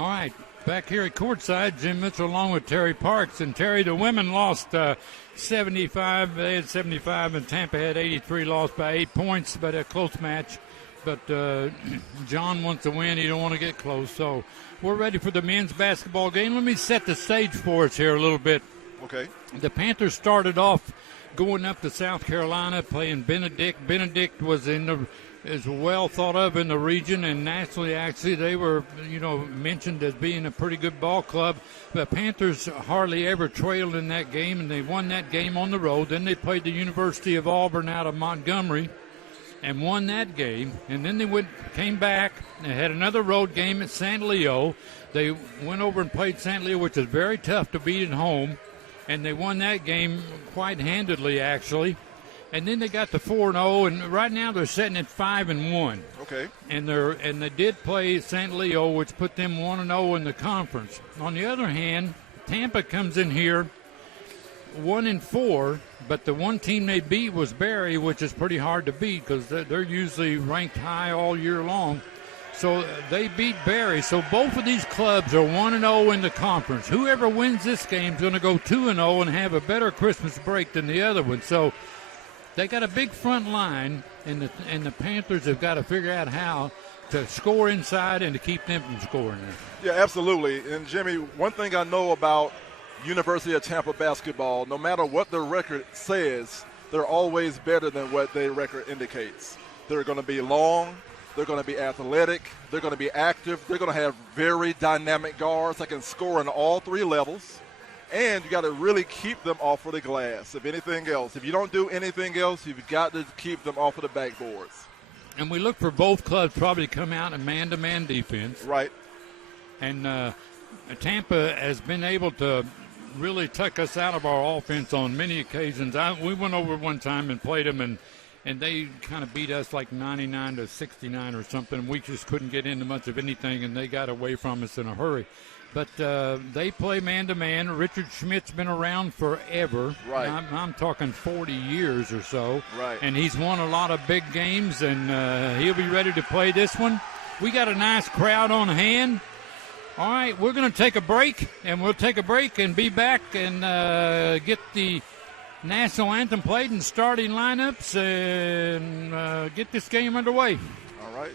All right, back here at courtside, Jim Mitchell along with Terry Parks. And Terry, the women lost 75. They had 75, and Tampa had 83, lost by 8 points, but a close match. But John wants to win. He don't want to get close. So we're ready for the men's basketball game. Let me set the stage for us here a little bit. Okay. The Panthers started off going up to South Carolina, playing Benedict. Benedict was is well thought of in the region and nationally. Actually, they were, mentioned as being a pretty good ball club. The Panthers hardly ever trailed in that game, and they won that game on the road. Then they played the University of Auburn out of Montgomery and won that game. And then they came back and had another road game at St. Leo. They went over and played St. Leo, which is very tough to beat at home, and they won that game quite handedly, actually. And then they got to 4-0, and right now they're sitting at 5-1. Okay. And they did play St. Leo, which put them 1-0 in the conference. On the other hand, Tampa comes in here 1-4, but the one team they beat was Barry, which is pretty hard to beat because they're usually ranked high all year long. So they beat Barry. So both of these clubs are 1-0 in the conference. Whoever wins this game is going to go 2-0 and have a better Christmas break than the other one. So they got a big front line, and the Panthers have got to figure out how to score inside and to keep them from scoring there. Yeah, absolutely. And, Jimmy, one thing I know about University of Tampa basketball, no matter what the record says, they're always better than what their record indicates. They're going to be long. They're going to be athletic. They're going to be active. They're going to have very dynamic guards that can score on all three levels. And you got to really keep them off of the glass, if anything else. If you don't do anything else, you've got to keep them off of the backboards. And we look for both clubs probably to come out in man-to-man defense. Right. And Tampa has been able to really tuck us out of our offense on many occasions. We went over one time and played them, and they kind of beat us like 99-69 or something. We just couldn't get into much of anything, and they got away from us in a hurry. But they play man-to-man. Richard Schmidt's been around forever. Right. I'm talking 40 years or so. Right. And he's won a lot of big games, and he'll be ready to play this one. We got a nice crowd on hand. All right, we're going to take a break, and we'll take a break and be back and get the national anthem played and starting lineups and get this game underway. All right.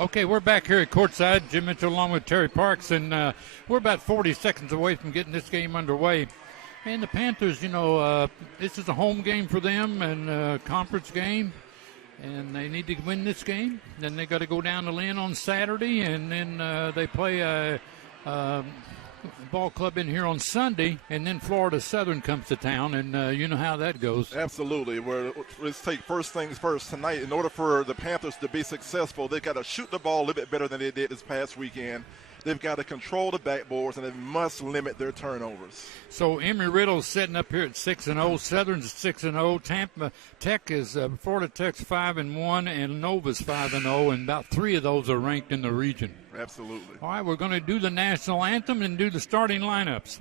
Okay, we're back here at courtside. Jim Mitchell along with Terry Parks, and we're about 40 seconds away from getting this game underway. And the Panthers, this is a home game for them and a conference game, and they need to win this game. Then they got to go down to Lynn on Saturday, and then they play a ball club in here on Sunday, and then Florida Southern comes to town, and you know how that goes. Absolutely. Let's take first things first tonight. In order for the Panthers to be successful, they've got to shoot the ball a little bit better than they did this past weekend. They've got to control the backboards, and they must limit their turnovers. So Embry-Riddle's sitting up here at 6-0. Southern's 6-0. Tampa Tech is Florida Tech's 5-1, and Nova's 5-0, and about 3 of those are ranked in the region. Absolutely. All right, we're going to do the national anthem and do the starting lineups.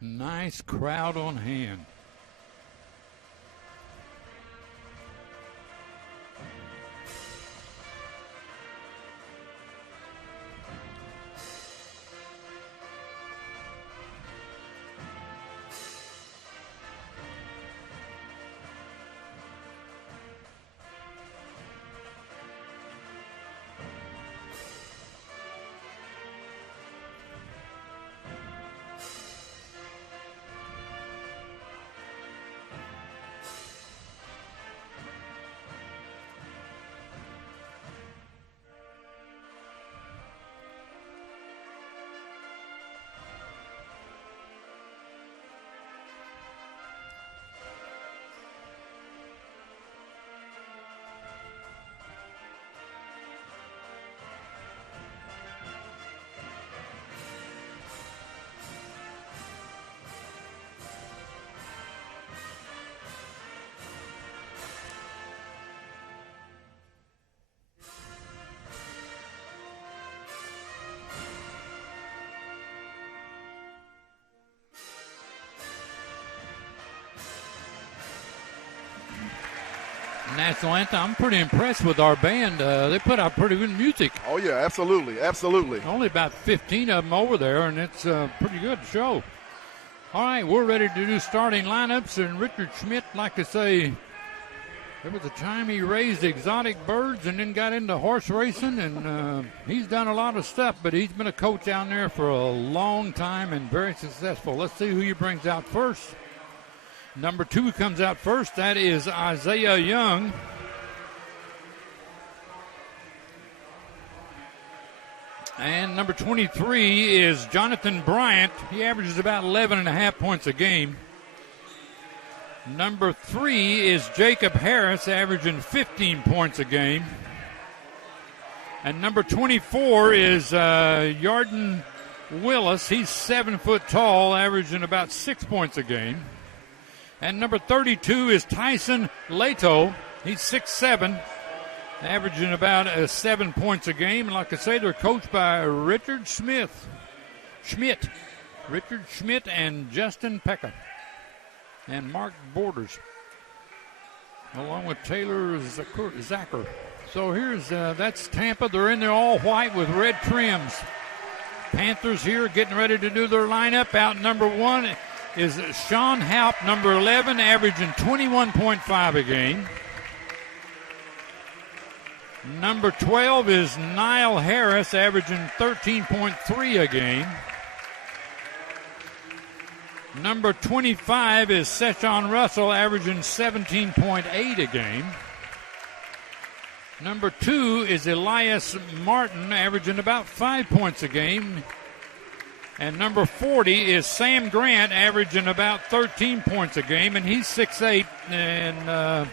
Nice crowd on hand. National anthem. I'm pretty impressed with our band. They put out pretty good music. Oh, yeah, absolutely, absolutely. Only about 15 of them over there, and it's a pretty good show. All right, we're ready to do starting lineups, and Richard Schmidt, like I say, there was a time he raised exotic birds and then got into horse racing, and he's done a lot of stuff, but he's been a coach down there for a long time and very successful. Let's see who he brings out first. Number 2 comes out first. That is Isaiah Young. And number 23 is Jonathan Bryant. He averages about 11.5 points a game. Number 3 is Jacob Harris, averaging 15 points a game. And number 24 is Yarden Willis. He's 7 foot tall, averaging about 6 points a game. And number 32 is Tyson Leto. He's 6'7", averaging about 7 points a game. And like I say, they're coached by Richard Schmidt, and Justin Pekka, and Mark Borders, along with Taylor Zacher. So here's that's Tampa. They're in there all white with red trims. Panthers here getting ready to do their lineup. Out number 1 is Sean Haupt, number 11, averaging 21.5 a game. Number 12 is Niall Harris, averaging 13.3 a game. Number 25 is Seshawn Russell, averaging 17.8 a game. Number 2 is Elias Martin, averaging about 5 points a game. And number 40 is Sam Grant, averaging about 13 points a game, and he's 6'8", and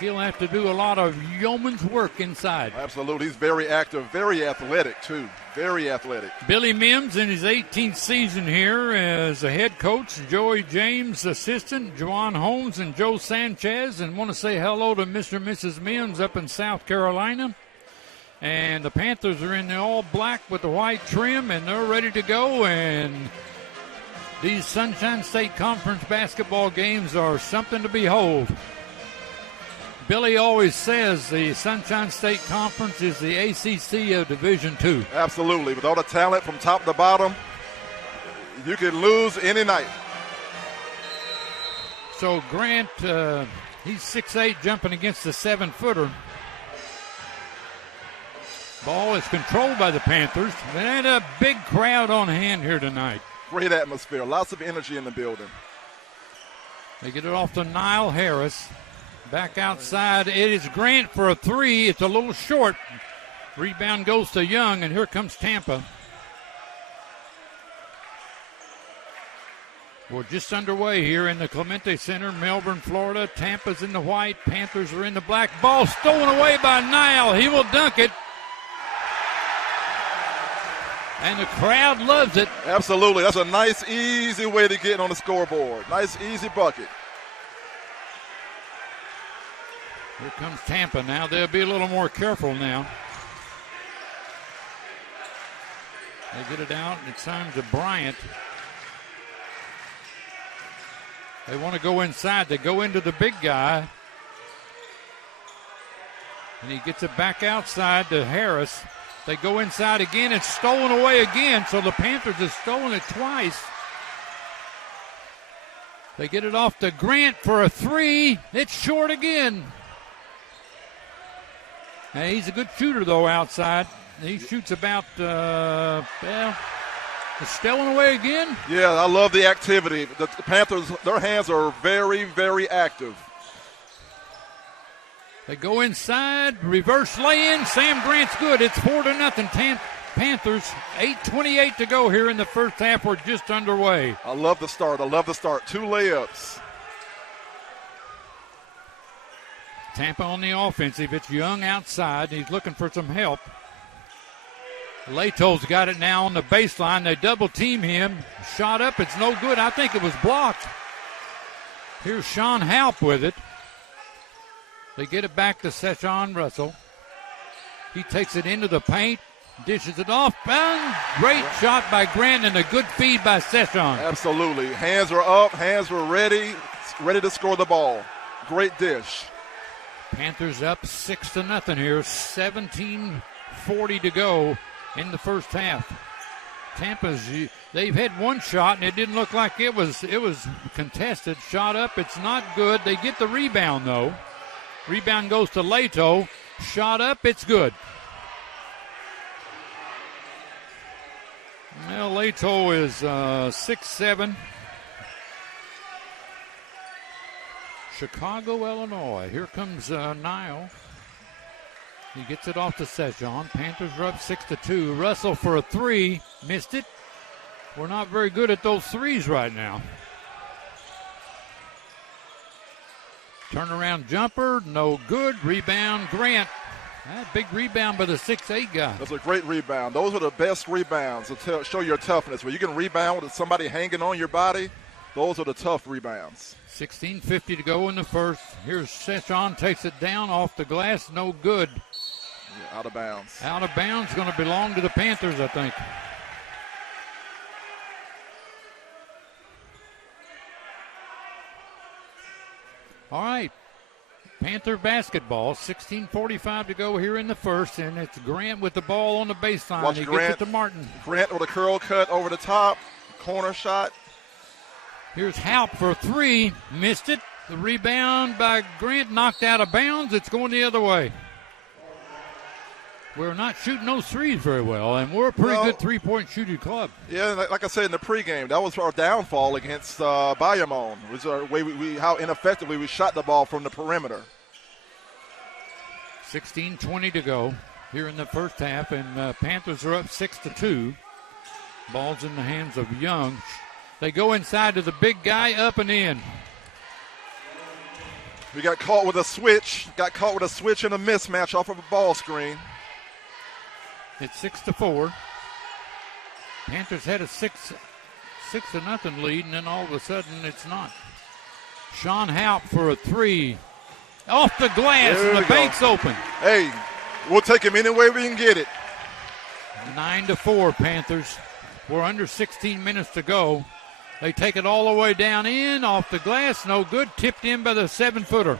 he'll have to do a lot of yeoman's work inside. Absolutely. He's very active, very athletic, too. Very athletic. Billy Mims in his 18th season here as a head coach. Joey James, assistant. Juwan Holmes and Joe Sanchez. And want to say hello to Mr. and Mrs. Mims up in South Carolina. And the Panthers are in the all black with the white trim, and they're ready to go. And these Sunshine State Conference basketball games are something to behold. Billy always says the Sunshine State Conference is the ACC of Division II. Absolutely. With all the talent from top to bottom, you can lose any night. So Grant, he's 6'8", jumping against the 7-footer. Ball is controlled by the Panthers. They had a big crowd on hand here tonight. Great atmosphere. Lots of energy in the building. They get it off to Niall Harris. Back outside. It is Grant for a 3. It's a little short. Rebound goes to Young, and here comes Tampa. We're just underway here in the Clemente Center, Melbourne, Florida. Tampa's in the white. Panthers are in the black. Ball stolen away by Niall. He will dunk it. And the crowd loves it. Absolutely. That's a nice, easy way to get on the scoreboard. Nice, easy bucket. Here comes Tampa now. They'll be a little more careful now. They get it out, and it's time to Bryant. They want to go inside. They go into the big guy. And he gets it back outside to Harris. They go inside again. It's stolen away again, so the Panthers have stolen it twice. They get it off to Grant for a three. It's short again. Now, he's a good shooter, though, outside. He shoots about, it's stolen away again. Yeah, I love the activity. The Panthers, their hands are very, very active. They go inside, reverse lay-in. Sam Grant's good. It's 4-0. Panthers, 8:28 to go here in the first half. We're just underway. I love the start. 2 layups. Tampa on the offensive. It's Young outside. He's looking for some help. Lato's got it now on the baseline. They double team him. Shot up. It's no good. I think it was blocked. Here's Sean Halp with it. They get it back to Seshawn Russell. He takes it into the paint, dishes it off. Great shot by Grant and a good feed by Seshawn. Absolutely. Hands were up. Hands were ready to score the ball. Great dish. Panthers up 6-0 here. 17:40 to go in the first half. Tampa's, they've had one shot and it didn't look like it was contested. Shot up. It's not good. They get the rebound though. Rebound goes to Lato. Shot up, it's good. Well, Lato is 6'7". Chicago, Illinois. Here comes Nile. He gets it off to Seshawn. Panthers are up 6-2. Russell for a three. Missed it. We're not very good at those threes right now. Turnaround jumper, no good. Rebound, Grant. That big rebound by the 6'8" guy. That's a great rebound. Those are the best rebounds to show your toughness. When you can rebound with somebody hanging on your body, those are the tough rebounds. 16:50 to go in the first. Here's Seshawn, takes it down off the glass, no good. Yeah, out of bounds. Out of bounds, going to belong to the Panthers, I think. All right, Panther basketball, 16:45 to go here in the first, and it's Grant with the ball on the baseline. Watch he Grant, gets it to Martin. Grant with a curl cut over the top, corner shot. Here's Halp for a three, missed it. The rebound by Grant knocked out of bounds. It's going the other way. We're not shooting those threes very well, and we're a pretty good three-point shooting club. Yeah, like I said in the pregame, that was our downfall against Bayamon. It was our way how ineffectively we shot the ball from the perimeter. 16:20 to go here in the first half, and Panthers are up 6-2. Ball's in the hands of Young. They go inside to the big guy, up and in. We got caught with a switch. Got caught with a switch and a mismatch off of a ball screen. It's 6-4. Panthers had a 6-0 lead, and then all of a sudden it's not. Sean Halp for a three. Off the glass, and the bank's open. Hey, we'll take him any way we can get it. 9-4 Panthers. We're under 16 minutes to go. They take it all the way down in, off the glass, no good. Tipped in by the 7-footer.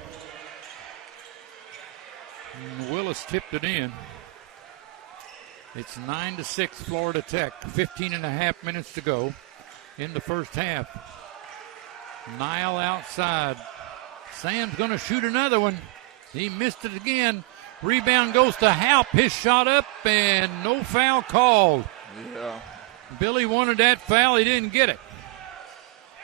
And Willis tipped it in. It's 9-6 Florida Tech. 15.5 minutes to go in the first half. Nile outside. Sam's going to shoot another one. He missed it again. Rebound goes to Halp. His shot up and no foul called. Yeah. Billy wanted that foul. He didn't get it.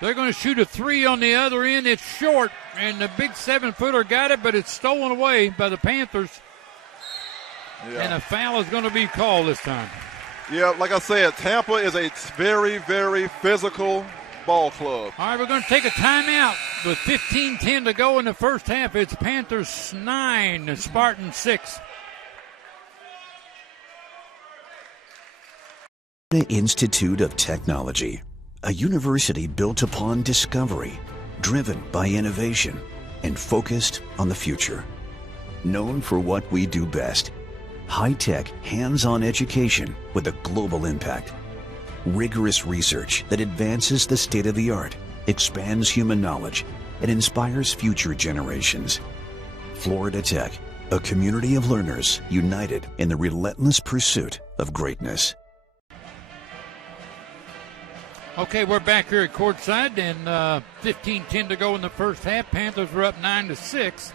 They're going to shoot a three on the other end. It's short, and the big 7-footer got it, but it's stolen away by the Panthers. Yeah. And a foul is going to be called this time. Yeah, like I said, Tampa is a very, very physical ball club. All right, we're going to take a timeout with 15:10 to go in the first half. It's Panthers 9, Spartans 6. The Institute of Technology, a university built upon discovery, driven by innovation, and focused on the future. Known for what we do best, high-tech, hands-on education with a global impact. Rigorous research that advances the state of the art, expands human knowledge, and inspires future generations. Florida Tech, a community of learners united in the relentless pursuit of greatness. Okay, we're back here at courtside, and 15-10 to go in the first half. Panthers were up 9-6.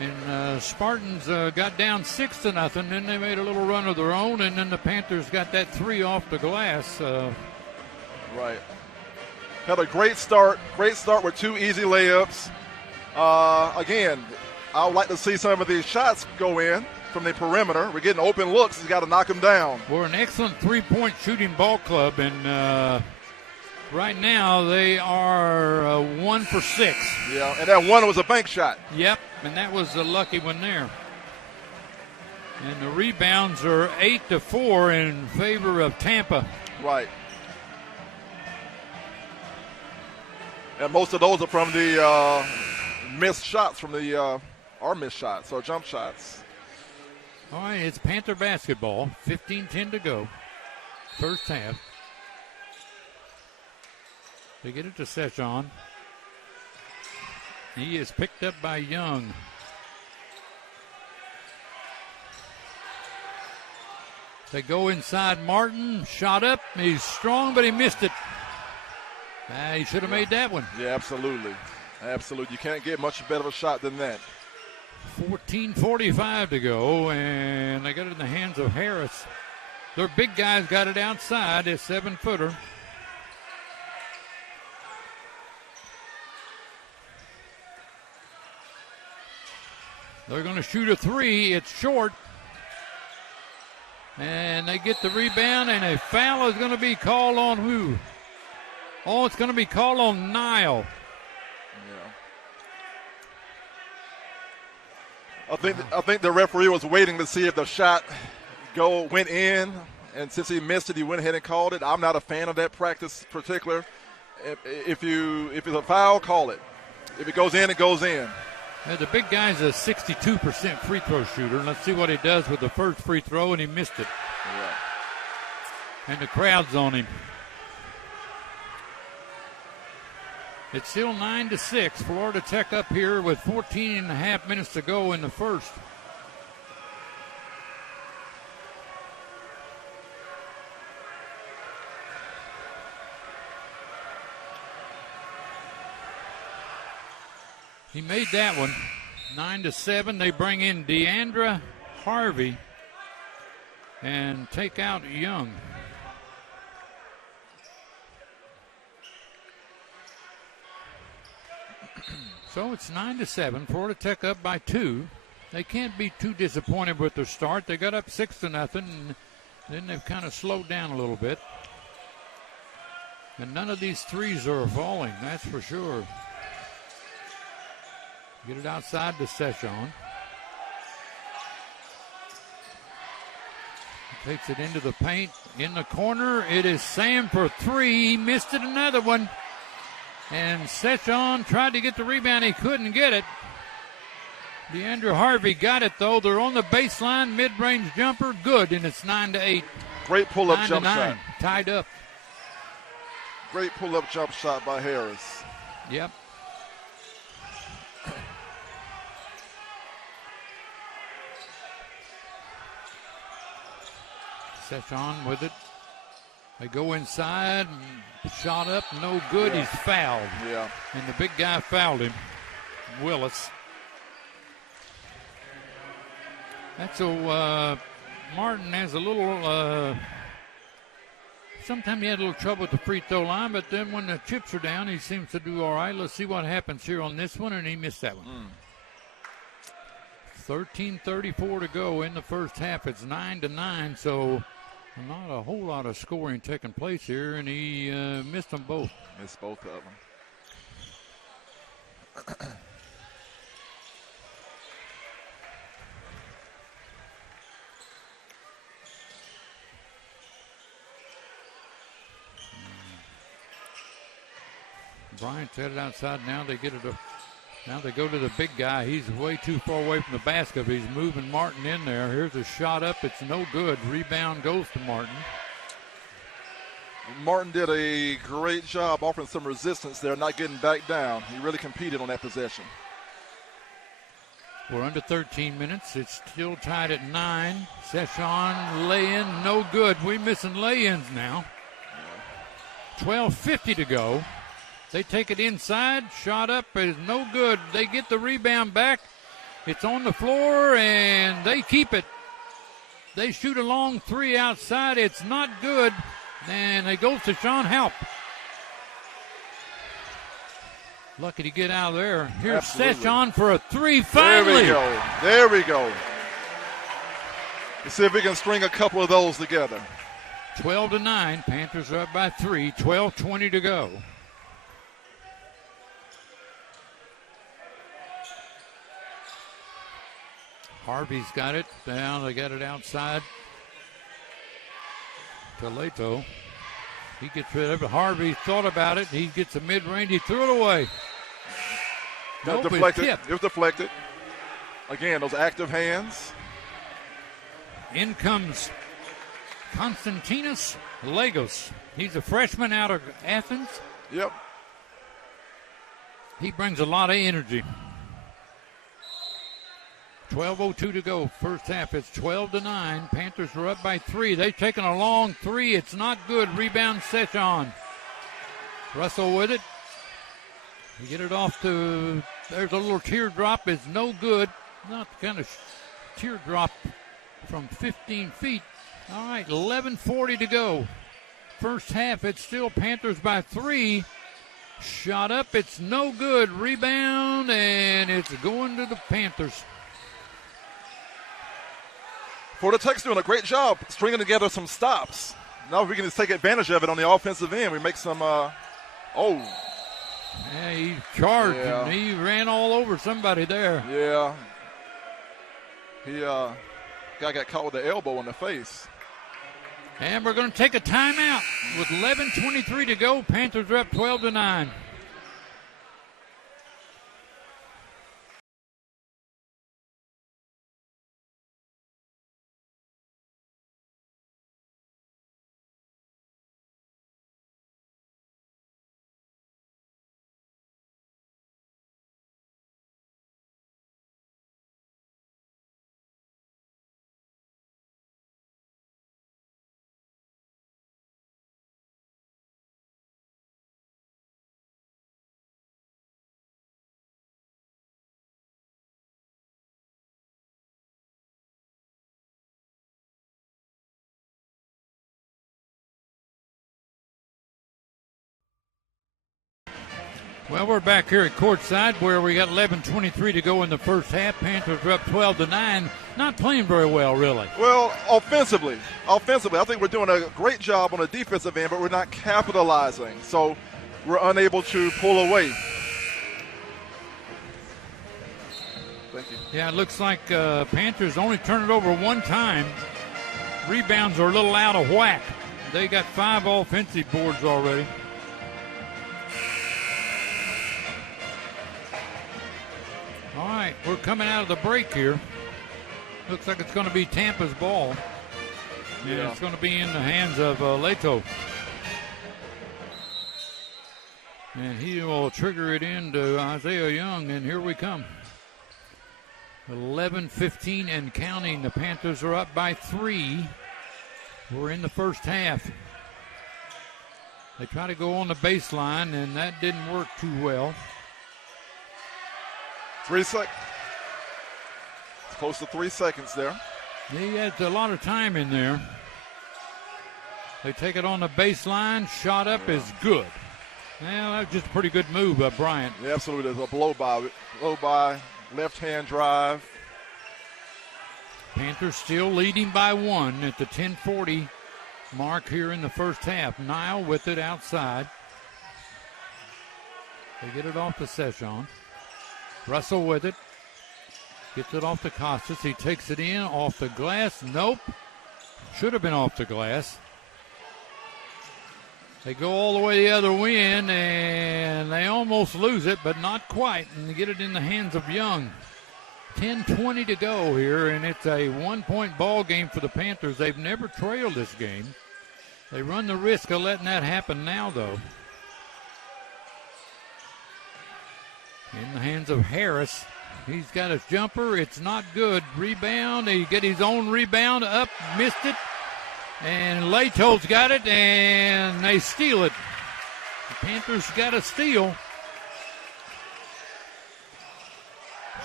And Spartans got down 6-0. Then they made a little run of their own, and then the Panthers got that three off the glass. Right. Had a great start with two easy layups. Again, I would like to see some of these shots go in from the perimeter. We're getting open looks. He's got to knock them down. We're an excellent three-point shooting ball club, and right now they are 1 for 6. Yeah, and that one was a bank shot. Yep, and that was a lucky one there. And the rebounds are 8-4 in favor of Tampa. Right. And most of those are from the missed shots from the our missed shots or jump shots. All right, it's Panther basketball. 15-10 to go. First half. They get it to Session. He is picked up by Young. They go inside Martin. Shot up. He's strong, but he missed it. He should have made that one. Yeah, absolutely. Absolutely. You can't get much better of a shot than that. 14:45 to go, and they got it in the hands of Harris. Their big guys got it outside, a 7-footer. They're going to shoot a three. It's short. And they get the rebound, and a foul is going to be called on who? Oh, it's going to be called on Nile. I think the referee was waiting to see if the shot went in, and since he missed it, he went ahead and called it. I'm not a fan of that practice particular. If it's a foul, call it. If it goes in, it goes in. Yeah, the big guy's a 62% free throw shooter. Let's see what he does with the first free throw, and he missed it. Yeah. And the crowd's on him. It's still 9-6. Florida Tech up here with 14 and a half minutes to go in the first. He made that one. 9-7. They bring in Deandra Harvey and take out Young. So it's 9-7. Florida Tech up by 2. They can't be too disappointed with their start. They got up 6-0, and then they've kind of slowed down a little bit. And none of these threes are falling, that's for sure. Get it outside to Session. Takes it into the paint. In the corner, it is Sam for 3. He missed it, another one. And Session tried to get the rebound. He couldn't get it. Deandra Harvey got it, though. They're on the baseline. Mid-range jumper. Good, and it's 9-8. Great pull-up jump shot. Tied up. Great pull-up jump shot by Harris. Yep. Session with it. They go inside, shot up, no good. Yeah. He's fouled. Yeah. And the big guy fouled him, Willis. That's Martin has a little, sometimes he had a little trouble with the free throw line, but then when the chips are down, he seems to do all right. Let's see what happens here on this one, and he missed that one. 13:34 to go in the first half. It's 9-9, so not a whole lot of scoring taking place here, and he missed them both. Missed both of them. Bryant's headed outside. Now they get it. Now they go to the big guy. He's way too far away from the basket. He's moving Martin in there. Here's a shot up. It's no good. Rebound goes to Martin. Martin did a great job offering some resistance there, not getting back down. He really competed on that possession. We're under 13 minutes. It's still tied at 9. Session lay-in, no good. We're missing lay-ins now. 12:50 to go. They take it inside. Shot up is no good. They get the rebound back. It's on the floor, and they keep it. They shoot a long three outside. It's not good. And it goes to Sean Halp. Lucky to get out of there. Here's Session for a three finally. There we go. There we go. Let's see if we can string a couple of those together. 12-9. Panthers are up by 3. 12:20 to go. Harvey's got it. Now they got it outside to Leto. He gets rid of it. Harvey thought about it. He gets a mid-range. He threw it away. Nope, deflected. It was deflected. Again, those active hands. In comes Konstantinos Lagos. He's a freshman out of Athens. Yep. He brings a lot of energy. 12:02 to go. First half, it's 12-9. Panthers are up by 3. They've taken a long three. It's not good. Rebound Session. Russell with it. You get it off to, there's a little teardrop. It's no good. Not the kind of teardrop from 15 feet. All right, 11:40 to go. First half, it's still Panthers by 3. Shot up, it's no good. Rebound, and it's going to the Panthers. Florida Tech's doing a great job stringing together some stops. Now we can just take advantage of it on the offensive end. We make some, Yeah, he charged Yeah. and he ran all over somebody there. Yeah. Guy got caught with the elbow in the face. And we're going to take a timeout with 11:23 to go. Panthers are up 12-9. Well, we're back here at courtside where we got 11:23 to go in the first half. Panthers are up 12-9. Not playing very well, really. Well, offensively, I think we're doing a great job on the defensive end, but we're not capitalizing. So we're unable to pull away. Thank you. Yeah, it looks like Panthers only turn it over one time. Rebounds are a little out of whack. They got 5 offensive boards already. All right, we're coming out of the break here. Looks like it's going to be Tampa's ball. And it's going to be in the hands of Leto. And he will trigger it into Isaiah Young, and here we come. 11:15 and counting. The Panthers are up by 3. We're in the first half. They try to go on the baseline, and that didn't work too well. 3 seconds. It's close to 3 seconds there. He has a lot of time in there. They take it on the baseline. Shot up is good. Well, that's just a pretty good move by Bryant. Yeah, absolutely. There's a blow by, left-hand drive. Panthers still leading by 1 at the 10:40 mark here in the first half. Nile with it outside. They get it off to Session. Russell with it. Gets it off to Costas. He takes it in off the glass. Nope. Should have been off the glass. They go all the way the other way in, and they almost lose it, but not quite, and they get it in the hands of Young. 10:20 to go here, and it's a one-point ball game for the Panthers. They've never trailed this game. They run the risk of letting that happen now, though. In the hands of Harris. He's got his jumper. It's not good. Rebound. He get his own rebound up. Missed it. And Lato's got it, and they steal it. The Panthers got a steal.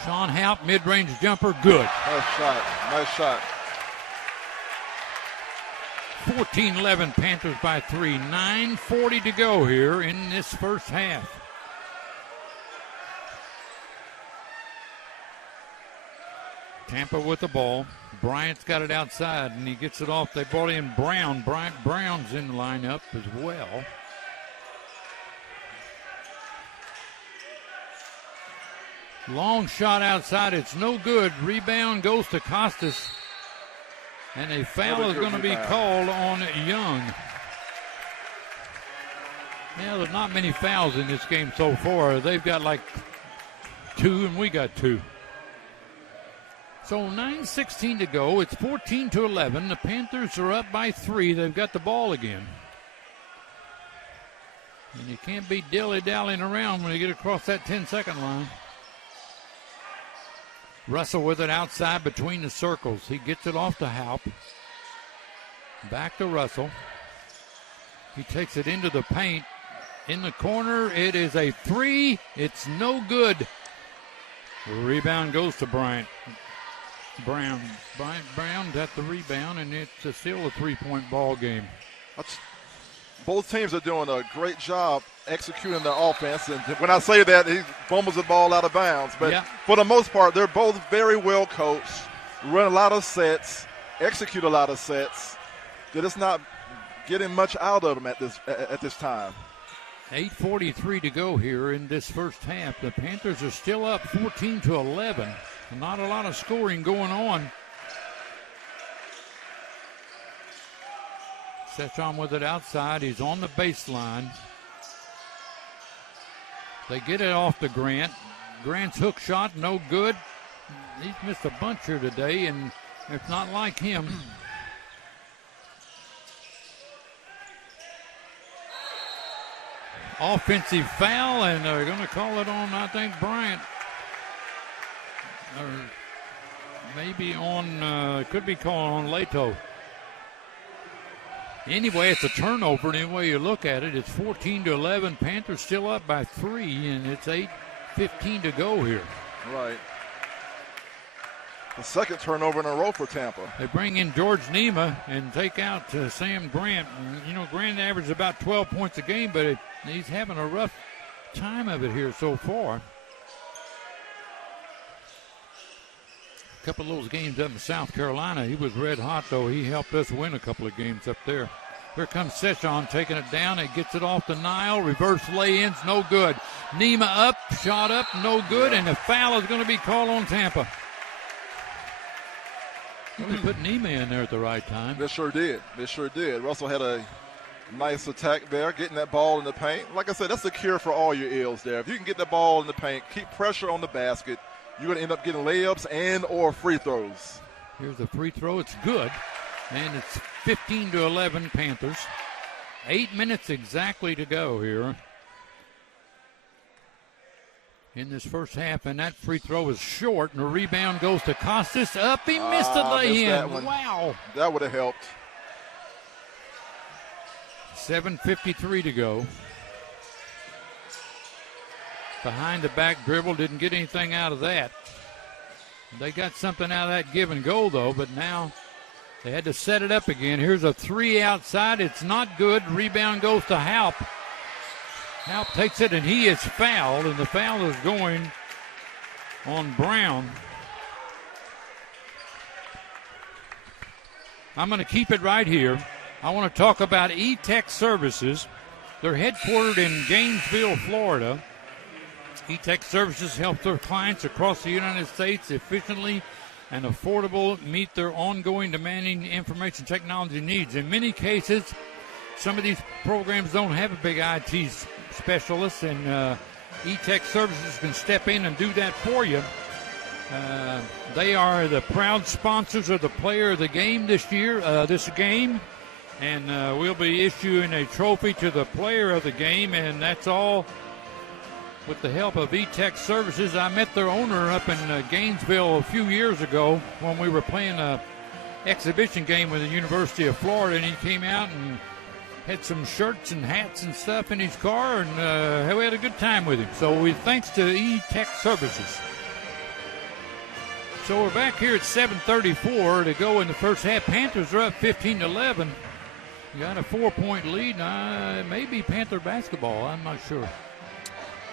Sean Haupt, mid-range jumper, good. Nice shot. Nice shot. 14-11, Panthers by 3. 9:40 to go here in this first half. Tampa with the ball. Bryant's got it outside, and he gets it off. They brought in Brown. Brown's in the lineup as well. Long shot outside. It's no good. Rebound goes to Costas. And a foul is going to be called on Young. Now, there's not many fouls in this game so far. They've got like 2, and we got 2. So 9:16 to go. It's 14-11. The Panthers are up by 3. They've got the ball again. And you can't be dilly-dallying around when you get across that 10-second line. Russell with it outside between the circles. He gets it off to Haupt. Back to Russell. He takes it into the paint. In the corner, it is a 3. It's no good. The rebound goes to Bryant. Brown got the rebound, and it's still a 3-point ball game. Both teams are doing a great job executing their offense. And when I say that, he fumbles the ball out of bounds. But for the most part, they're both very well coached, run a lot of sets, execute a lot of sets. They're just not getting much out of them at this time. 8:43 to go here in this first half. The Panthers are still up 14-11. Not a lot of scoring going on. Sechon with it outside. He's on the baseline. They get it off to Grant. Grant's hook shot, no good. He's missed a bunch here today, and it's not like him. Offensive foul, and they're going to call it on, I think, Bryant. Or maybe on, could be called on Lato. Anyway, it's a turnover. Any way you look at it, it's 14-11. Panthers still up by 3, and it's 8:15 to go here. Right. The second turnover in a row for Tampa. They bring in George Nema and take out Sam Grant. And, Grant averages about 12 points a game, but he's having a rough time of it here so far. A couple of those games up in South Carolina, he was red hot, though. He helped us win a couple of games up there. Here comes Sechon taking it down. It gets it off to Nile. Reverse lay-ins, no good. Nema up, shot up, no good, and the foul is going to be called on Tampa. They put Nema in there at the right time. They sure did. Russell had a nice attack there, getting that ball in the paint. Like I said, that's the cure for all your ills there. If you can get the ball in the paint, keep pressure on the basket, you're going to end up getting layups and or free throws. Here's the free throw. It's good. And it's 15-11 Panthers. 8 minutes exactly to go here in this first half. And that free throw is short. And the rebound goes to Costas. Up. He missed the lay-in. Wow. That would have helped. 7:53 to go. Behind the back dribble, didn't get anything out of that. They got something out of that give and go, though, but now they had to set it up again. Here's a 3 outside. It's not good. Rebound goes to Haupt. Haupt takes it, and he is fouled, and the foul is going on Brown. I'm going to keep it right here. I want to talk about E-Tech Services. They're headquartered in Gainesville, Florida. E-Tech Services helps their clients across the United States efficiently and affordable meet their ongoing demanding information technology needs. In many cases, some of these programs don't have a big IT specialist, and E-Tech Services can step in and do that for you. They are the proud sponsors of the Player of the Game this year, this game, and we'll be issuing a trophy to the Player of the Game, and that's all with the help of E-Tech Services. I met their owner up in Gainesville a few years ago when we were playing an exhibition game with the University of Florida, and he came out and had some shirts and hats and stuff in his car, and we had a good time with him. So thanks to E-Tech Services. So we're back here at 7:34 to go in the first half. Panthers are up 15-11. You got a 4-point lead. Maybe Panther basketball. I'm not sure.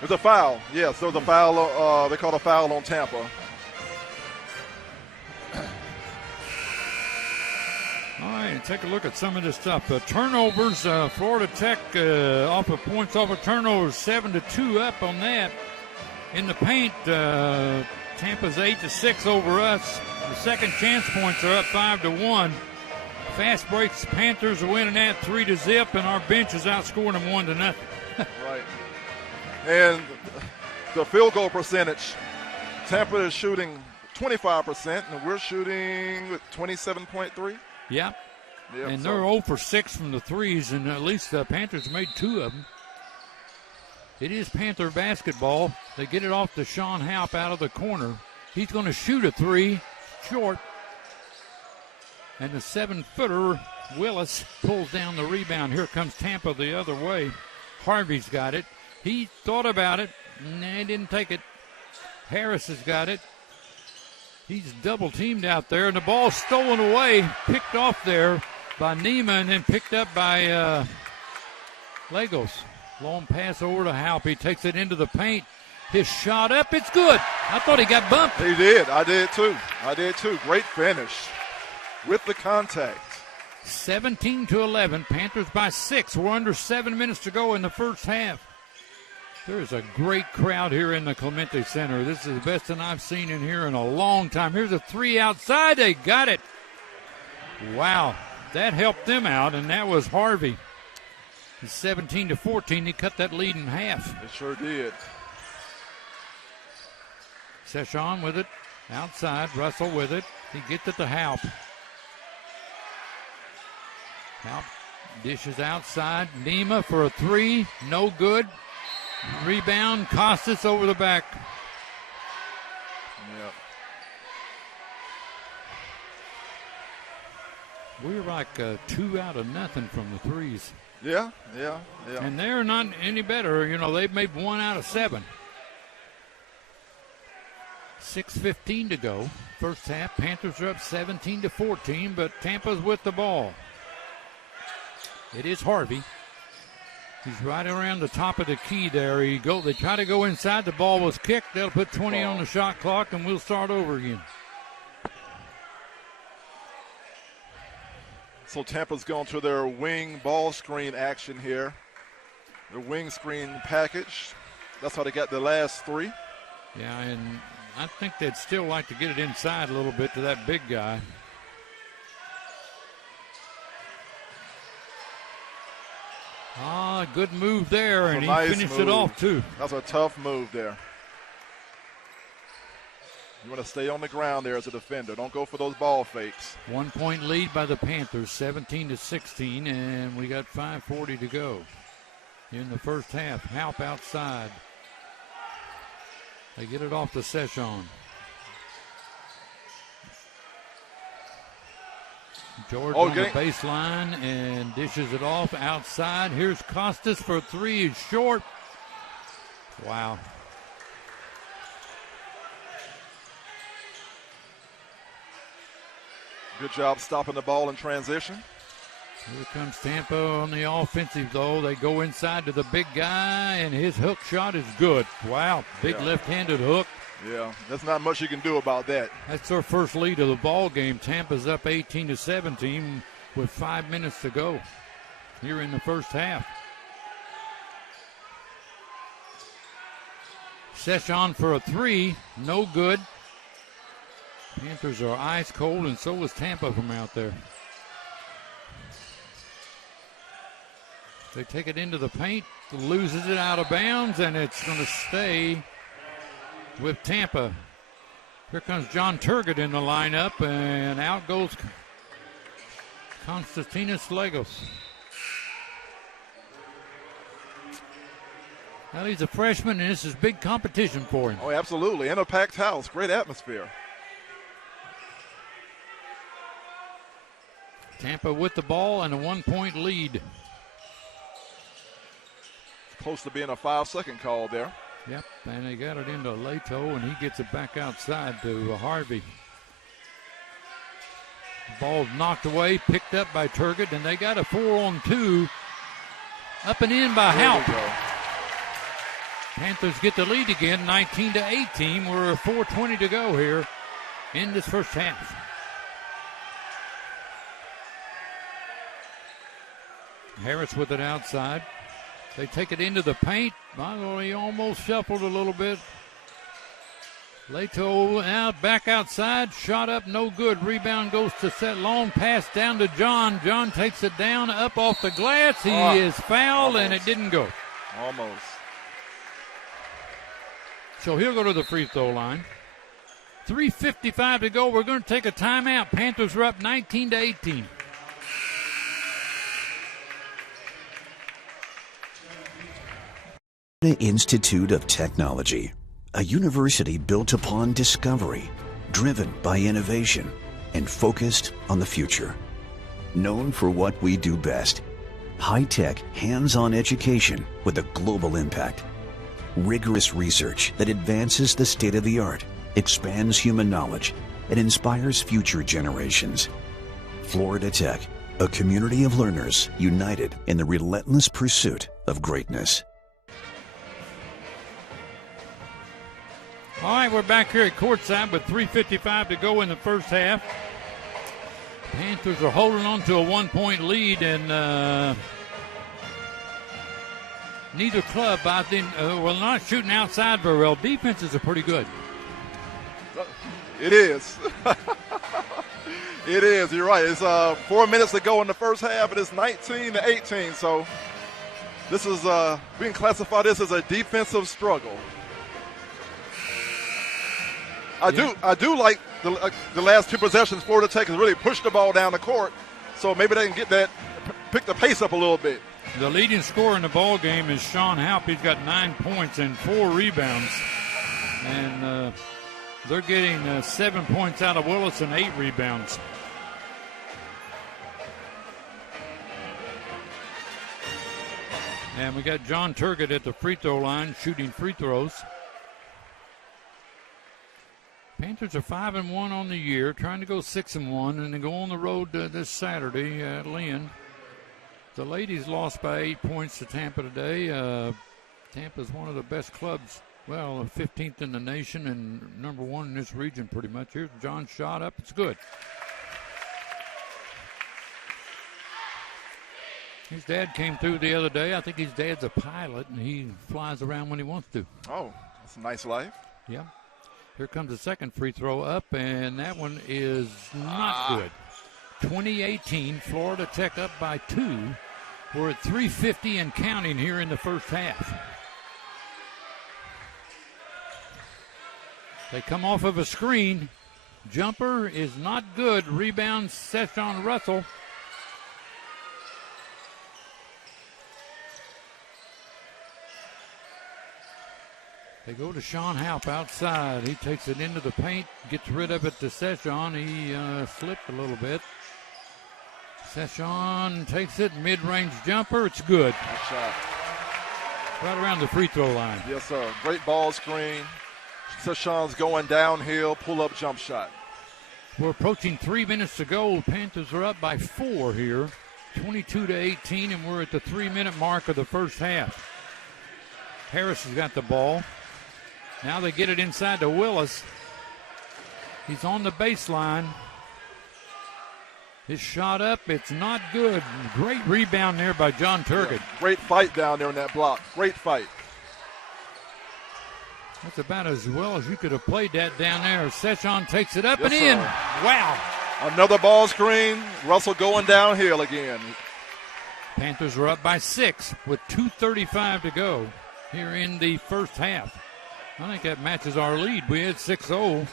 There's a foul. Yes, there was a foul. They called a foul on Tampa. All right, take a look at some of this stuff. Turnovers, Florida Tech off of points off of turnovers, 7-2 up on that. In the paint, Tampa's 8-6 over us. The second chance points are up 5-1. Fast breaks, Panthers are winning that 3-0, and our bench is outscoring them 1-0. Right. And the field goal percentage, Tampa is shooting 25%, and we're shooting 27.3. Yep. And they're 0 for 6 from the threes, and at least the Panthers made 2 of them. It is Panther basketball. They get it off to Sean Haupt out of the corner. He's going to shoot a 3 short. And the 7-footer, Willis, pulls down the rebound. Here comes Tampa the other way. Harvey's got it. He thought about it. Nah, he didn't take it. Harris has got it. He's double teamed out there, and the ball's stolen away, picked off there by Neiman, and then picked up by Lagos. Long pass over to Haupt. He takes it into the paint. His shot up, it's good. I thought he got bumped. He did. I did too. Great finish with the contact. 17-11. Panthers by 6. We're under 7 minutes to go in the first half. There's a great crowd here in the Clemente Center. This is the best that I've seen in here in a long time. Here's a 3 outside. They got it. Wow. That helped them out, and that was Harvey. It's 17-14. He cut that lead in half. It sure did. Session with it. Outside. Russell with it. He gets it to Haupt. Haupt dishes outside. Nema for a 3. No good. Rebound. Costas over the back. Yep. We were like 2 out of nothing from the threes. Yeah. And they're not any better. You know, they've made 1 out of 7. 6:15 to go. First half, Panthers are up 17-14, but Tampa's with the ball. It is Harvey. He's right around the top of the key there. They try to go inside. The ball was kicked. They'll put 20 on the shot clock, and we'll start over again. So Tampa's going to their wing ball screen action here. Their wing screen package. That's how they got the last 3. Yeah, and I think they'd still like to get it inside a little bit to that big guy. Good move there, and he finished it off, too. That's a tough move there. You want to stay on the ground there as a defender. Don't go for those ball fakes. 1-point lead by the Panthers, 17-16, and we got 5:40 to go in the first half. Haupt outside. They get it off to Session. George on the baseline and dishes it off outside. Here's Costas for 3. Is short. Wow. Good job stopping the ball in transition. Here comes Tampa on the offensive, though. They go inside to the big guy, and his hook shot is good. Wow, big left-handed hook. Yeah, there's not much you can do about that. That's their first lead of the ball game. Tampa's up 18-17 with 5 minutes to go here in the first half. Session for a 3, no good. Panthers are ice cold, and so was Tampa from out there. They take it into the paint, loses it out of bounds, and it's going to stay with Tampa. Here comes John Turgott in the lineup, and out goes Konstantinos Legos. Well, he's a freshman, and this is big competition for him. Oh, absolutely. In a packed house. Great atmosphere. Tampa with the ball and a 1-point lead. Close to being a 5-second call there. Yep, and they got it into Leto, and he gets it back outside to Harvey. Ball knocked away, picked up by Turgott, and they got a 4-on-2. Up and in by Haupt. Panthers get the lead again, 19-18. We're 4:20 to go here in this first half. Harris with it outside. They take it into the paint. He almost shuffled a little bit. Leto out, back outside. Shot up, no good. Rebound goes to Set. Long pass down to John. John takes it down, up off the glass. He is fouled, and it didn't go. Almost. So he'll go to the free throw line. 3:55 to go. We're going to take a timeout. Panthers are up 19-18. Institute of Technology, a university built upon discovery, driven by innovation, and focused on the future. Known for what we do best, high-tech, hands-on education with a global impact. Rigorous research that advances the state-of-the-art, expands human knowledge, and inspires future generations. Florida Tech, a community of learners united in the relentless pursuit of greatness. All right, we're back here at courtside with 3:55 to go in the first half. Panthers are holding on to a 1-point lead, and neither club, I think, not shooting outside very well. Defenses are pretty good. It is. It is. You're right. It's 4 minutes to go in the first half, and it's 19-18. So this is we can classify this as a defensive struggle. I do like the last two possessions. Florida Tech has really pushed the ball down the court, so maybe they can get that, pick the pace up a little bit. The leading scorer in the ball game is Sean Haupt. He's got 9 points and 4 rebounds, and they're getting 7 points out of Willis and 8 rebounds. And we got John Turgott at the free throw line shooting free throws. Panthers are 5-1 on the year, trying to go 6-1, and they go on the road this Saturday at Lynn. The ladies lost by 8 points to Tampa today. Tampa's one of the best clubs, 15th in the nation and number 1 in this region pretty much. Here's John's shot up. It's good. His dad came through the other day. I think his dad's a pilot, and he flies around when he wants to. Oh, that's a nice life. Yeah. Here comes the second free throw up, and that one is not good. 2018, Florida Tech up by 2. We're at 3:50 and counting here in the first half. They come off of a screen. Jumper is not good. Rebound, Seshawn Russell. They go to Sean Haupt outside. He takes it into the paint, gets rid of it to Seshawn. He slipped a little bit. Seshawn takes it, mid-range jumper. It's good. Good shot. Right around the free throw line. Yes, sir. Great ball screen. Seshawn's going downhill, pull-up jump shot. We're approaching 3 minutes to go. Panthers are up by 4 here, 22-18, and we're at the 3-minute mark of the first half. Harris has got the ball. Now they get it inside to Willis. He's on the baseline. His shot up, it's not good. Great rebound there by John Turgott. Yeah, great fight down there in that block. Great fight. That's about as well as you could have played that down there. Seshawn takes it up Yes, and in. sir. Wow. Another ball screen. Russell going downhill again. Panthers are up by 6 with 2:35 to go here in the first half. I think that matches our lead. We had 6-0.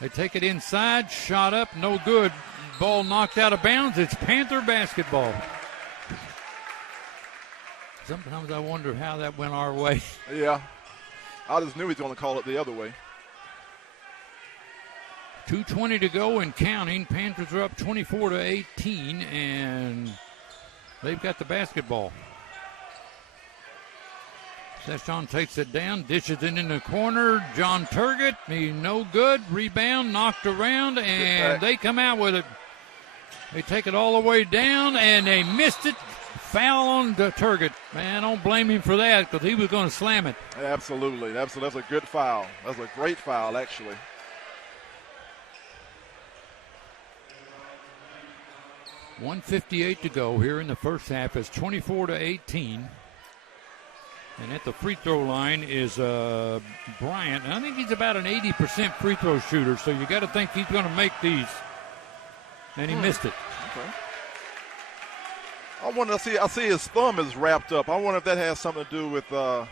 They take it inside, shot up, no good. Ball knocked out of bounds. It's Panther basketball. Sometimes I wonder how that went our way. Yeah, I just knew he was going to call it the other way. 2:20 to go and counting. Panthers are up 24-18, and they've got the basketball. Session takes it down, dishes it in the corner. John Turgott, he no good. Rebound, knocked around, and they come out with it. They take it all the way down, and they missed it. Foul on the Turgott. Man, don't blame him for that because he was going to slam it. Absolutely. That's a good foul. That's a great foul, actually. .158 to go here in the first half. It's 24-18. And at the free throw line is Bryant. And I think he's about an 80% free throw shooter, so you got to think he's going to make these. And he missed it. Okay. I see his thumb is wrapped up. I wonder if that has something to do with. Yeah,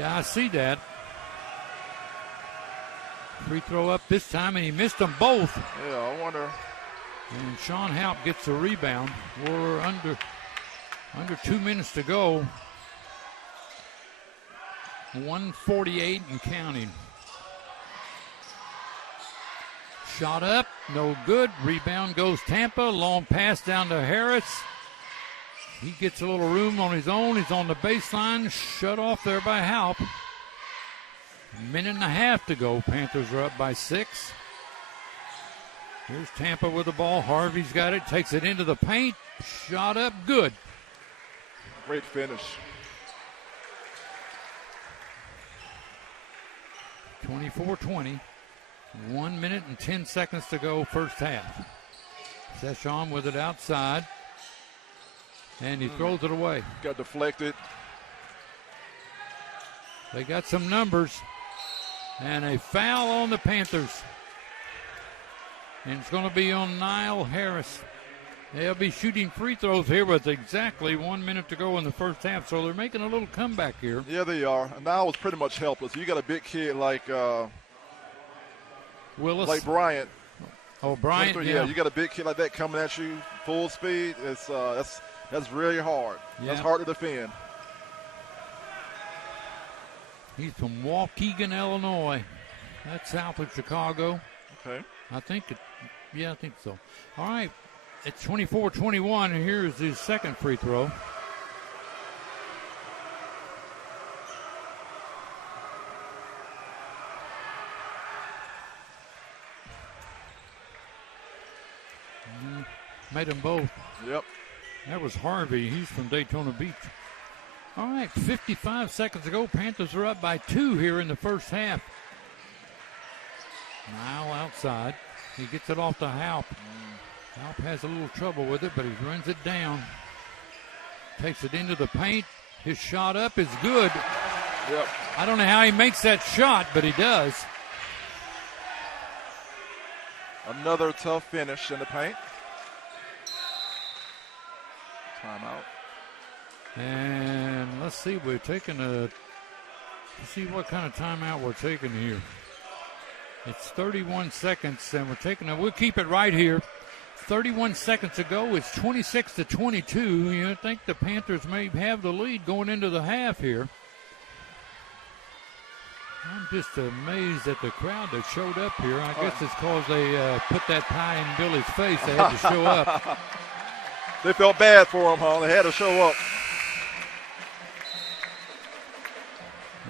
I see that. Free throw up this time, and he missed them both. Yeah, I wonder. And Sean Haupt gets the rebound. We're under 2 minutes to go. 1:48 and counting. Shot up, no good. Rebound goes Tampa. Long pass down to Harris. He gets a little room on his own. He's on the baseline. Shut off there by Haupt. Minute and a half to go. Panthers are up by 6. Here's Tampa with the ball. Harvey's got it. Takes it into the paint. Shot up, good. Great finish. 24-20. 1 minute and 10 seconds to go, first half. Session with it outside. And he throws it away. Got deflected. They got some numbers. And a foul on the Panthers. And it's going to be on Niall Harris. They'll be shooting free throws here with exactly 1 minute to go in the first half. So they're making a little comeback here. Yeah, they are. And Niall was pretty much helpless. You got a big kid like Willis. Like Bryant. Oh, Bryant, yeah. You got a big kid like that coming at you full speed. It's that's really hard. Yeah. That's hard to defend. He's from Waukegan, Illinois. That's south of Chicago. Okay. I think so. All right. It's 24-21, and here's his second free throw. Made them both. Yep. That was Harvey. He's from Daytona Beach. All right, 55 seconds to go. Panthers are up by 2 here in the first half. Niall outside. He gets it off to Haupt. Haupt has a little trouble with it, but he runs it down. Takes it into the paint. His shot up is good. Yep. I don't know how he makes that shot, but he does. Another tough finish in the paint. Timeout. And let's see, we're taking let's see what kind of timeout we're taking here. It's 31 seconds, and we'll keep it right here. 31 seconds to go. It's 26-22. You think the Panthers may have the lead going into the half here. I'm just amazed at the crowd that showed up here. I guess it's because they put that pie in Billy's face. They had to show up. They felt bad for him, huh? They had to show up.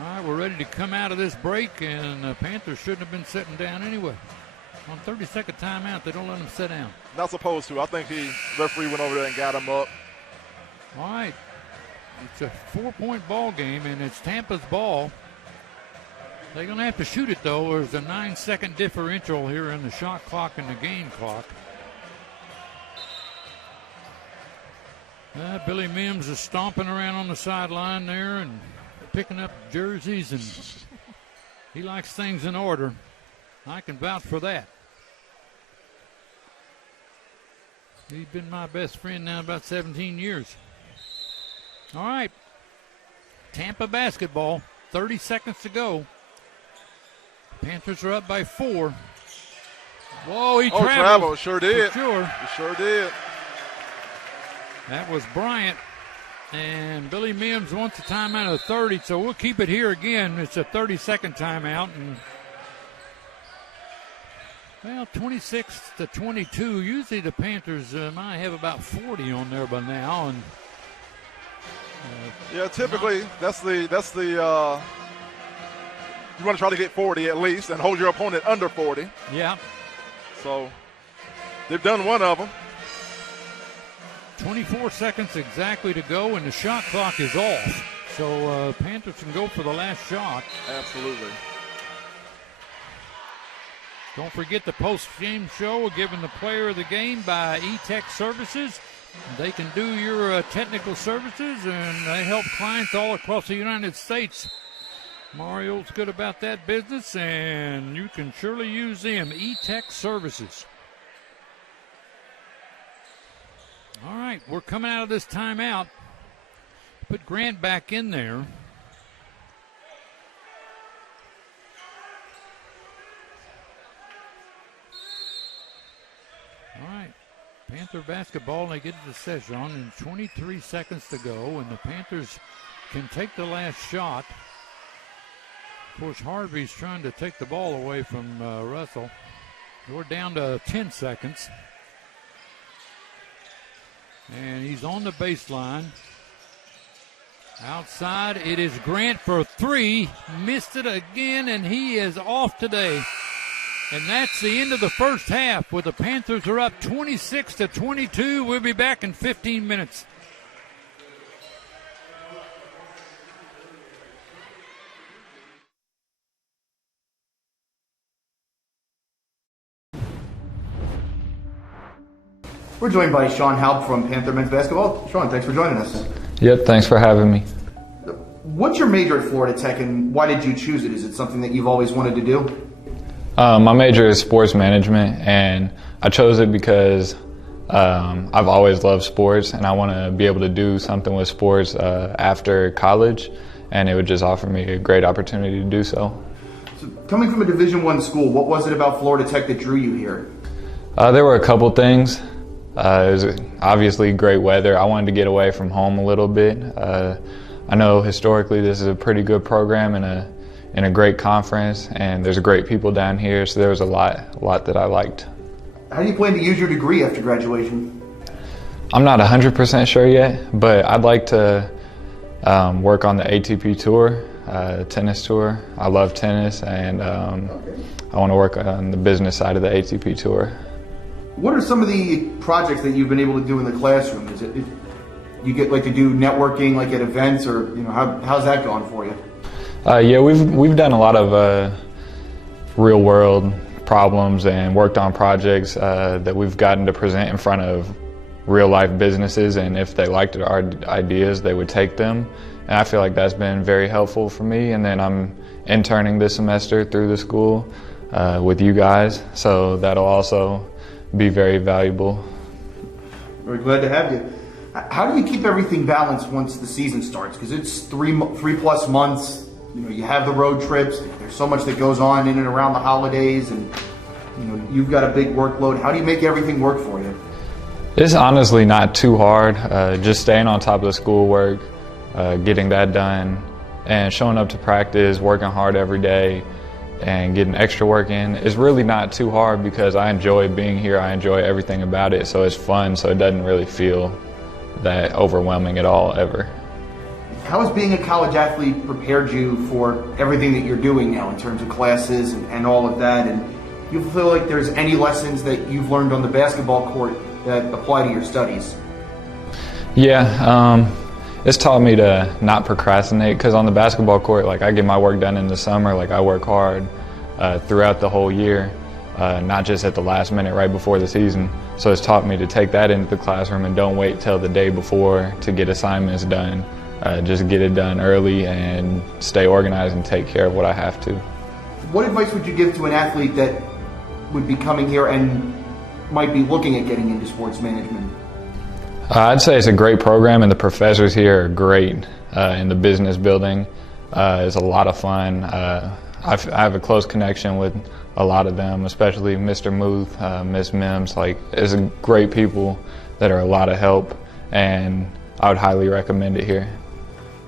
All right, we're ready to come out of this break, and the Panthers shouldn't have been sitting down anyway. On 30-second timeout, they don't let them sit down. Not supposed to. I think the referee went over there and got him up. All right. It's a 4-point ball game, and it's Tampa's ball. They're going to have to shoot it, though. There's a 9-second differential here in the shot clock and the game clock. Billy Mims is stomping around on the sideline there and picking up jerseys, and he likes things in order. I can vouch for that. He's been my best friend now about 17 years. All right. Tampa basketball, 30 seconds to go. Panthers are up by 4. Whoa, he traveled. Sure did. For sure. He sure did. That was Bryant. And Billy Mims wants a timeout of 30, so we'll keep it here again. It's a 30-second timeout. And, well, 26-22. Usually the Panthers might have about 40 on there by now. And yeah, typically that's the you want to try to get 40 at least and hold your opponent under 40. Yeah. So they've done one of them. 24 seconds exactly to go, and the shot clock is off. So Panthers can go for the last shot. Absolutely. Don't forget the post-game show given the player of the game by E-Tech Services. They can do your technical services, and they help clients all across the United States. Mario's good about that business, and you can surely use them. E-Tech Services. All right, we're coming out of this timeout. Put Grant back in there. All right, Panther basketball, and they get to the session in 23 seconds to go, and the Panthers can take the last shot. Of course, Harvey's trying to take the ball away from Russell. We're down to 10 seconds. And he's on the baseline. Outside, it is Grant for 3. Missed it again, and he is off today. And that's the end of the first half, where the Panthers are up 26-22. We'll be back in 15 minutes. We're joined by Sean Halp from Panther Men's Basketball. Sean, thanks for joining us. Yep, thanks for having me. What's your major at Florida Tech, and why did you choose it? Is it something that you've always wanted to do? My major is sports management, and I chose it because I've always loved sports, and I want to be able to do something with sports after college, and it would just offer me a great opportunity to do so. So, coming from a Division I school, what was it about Florida Tech that drew you here? There were a couple things. It was obviously great weather. I wanted to get away from home a little bit. I know historically this is a pretty good program and a great conference, and there's great people down here, so there was a lot that I liked. How do you plan to use your degree after graduation? I'm not 100% sure yet, but I'd like to work on the ATP tour, tennis tour. I love tennis, and I want to work on the business side of the ATP tour. What are some of the projects that you've been able to do in the classroom? Is it you get to do networking like at events, or how's that going for you? Yeah, we've done a lot of real world problems and worked on projects that we've gotten to present in front of real life businesses, and if they liked our ideas, they would take them. And I feel like that's been very helpful for me. And then I'm interning this semester through the school with you guys, so that'll also be very valuable. We're glad to have you. How do you keep everything balanced once the season starts? Because it's three plus months. You have the road trips. There's so much that goes on in and around the holidays, and you've got a big workload. How do you make everything work for you? It's honestly not too hard. Just staying on top of the schoolwork, getting that done, and showing up to practice, working hard every day, and getting extra work in. It's really not too hard because I enjoy being here. I enjoy everything about it, so it's fun, so it doesn't really feel that overwhelming at all ever. How has being a college athlete prepared you for everything that you're doing now in terms of classes and all of that? And do you feel like there's any lessons that you've learned on the basketball court that apply to your studies? Yeah, it's taught me to not procrastinate, because on the basketball court, I get my work done in the summer. I work hard throughout the whole year, not just at the last minute right before the season. So it's taught me to take that into the classroom and don't wait till the day before to get assignments done. Just get it done early and stay organized and take care of what I have to. What advice would you give to an athlete that would be coming here and might be looking at getting into sports management? I'd say it's a great program, and the professors here are great in the business building. It's a lot of fun. I have a close connection with a lot of them, especially Mr. Muth, Miss Mims. Like, it's great people that are a lot of help, and I would highly recommend it here.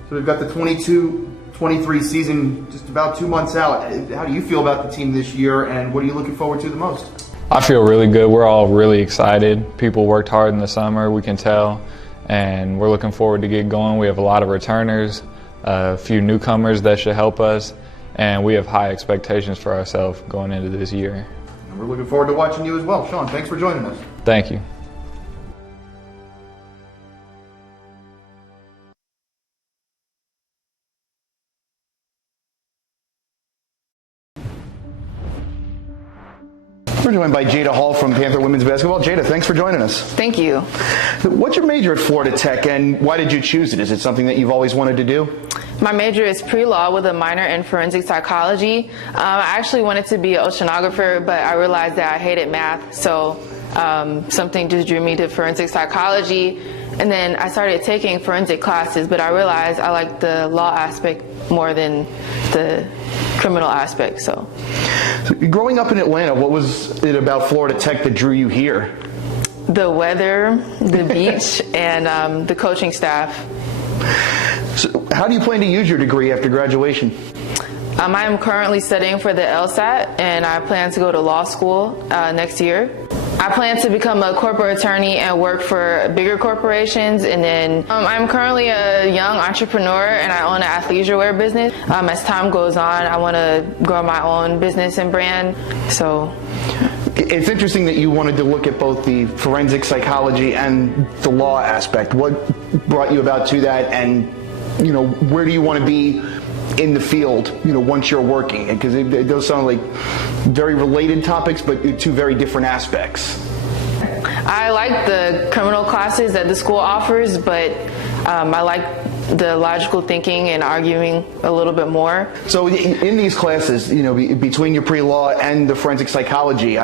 So we've got the 22-23 season just about 2 months out. How do you feel about the team this year, and what are you looking forward to the most? I feel really good. We're all really excited. People worked hard in the summer, we can tell, and we're looking forward to get going. We have a lot of returners, a few newcomers that should help us, and we have high expectations for ourselves going into this year. And we're looking forward to watching you as well. Sean, thanks for joining us. Thank you. We're joined by Jada Hall from Panther Women's Basketball. Jada, thanks for joining us. Thank you. What's your major at Florida Tech, and why did you choose it? Is it something that you've always wanted to do? My major is pre-law with a minor in forensic psychology. I actually wanted to be an oceanographer, but I realized that I hated math, so something just drew me to forensic psychology. And then I started taking forensic classes, but I realized I liked the law aspect more than the criminal aspect. So growing up in Atlanta, what was it about Florida Tech that drew you here? The weather, the beach, and the coaching staff. So how do you plan to use your degree after graduation? I am currently studying for the LSAT, and I plan to go to law school next year. I plan to become a corporate attorney and work for bigger corporations, and then I'm currently a young entrepreneur, and I own an athleisure wear business. As time goes on, I want to grow my own business and brand. So it's interesting that you wanted to look at both the forensic psychology and the law aspect. What brought you about to that, and where do you want to be in the field, once you're working? Because it does sound like very related topics, but two very different aspects. I like the criminal classes that the school offers, but I like the logical thinking and arguing a little bit more. So in these classes, between your pre-law and the forensic psychology,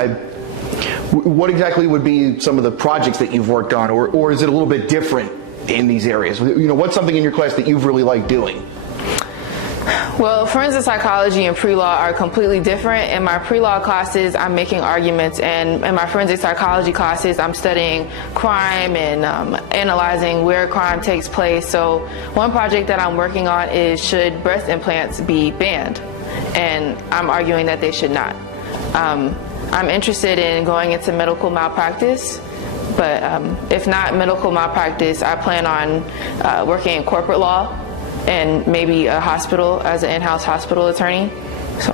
what exactly would be some of the projects that you've worked on, or is it a little bit different in these areas? What's something in your class that you've really liked doing? Well, forensic psychology and pre-law are completely different. In my pre-law classes, I'm making arguments, and in my forensic psychology classes, I'm studying crime and analyzing where crime takes place. So one project that I'm working on is, should breast implants be banned? And I'm arguing that they should not. I'm interested in going into medical malpractice, but if not medical malpractice, I plan on working in corporate law and maybe a hospital as an in-house hospital attorney. So.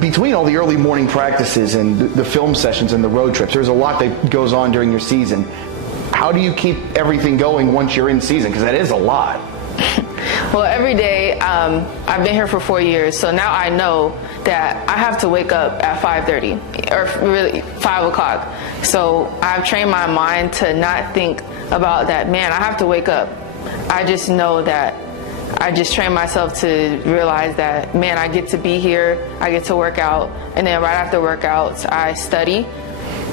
Between all the early morning practices and the film sessions and the road trips, there's a lot that goes on during your season. How do you keep everything going once you're in season? Because that is a lot. Well, every day, I've been here for 4 years, so now I know that I have to wake up at 5:30, or really 5 o'clock. So I've trained my mind to not think about that, man, I have to wake up. I just know that I just train myself to realize that, man, I get to be here, I get to work out, and then right after workouts, I study,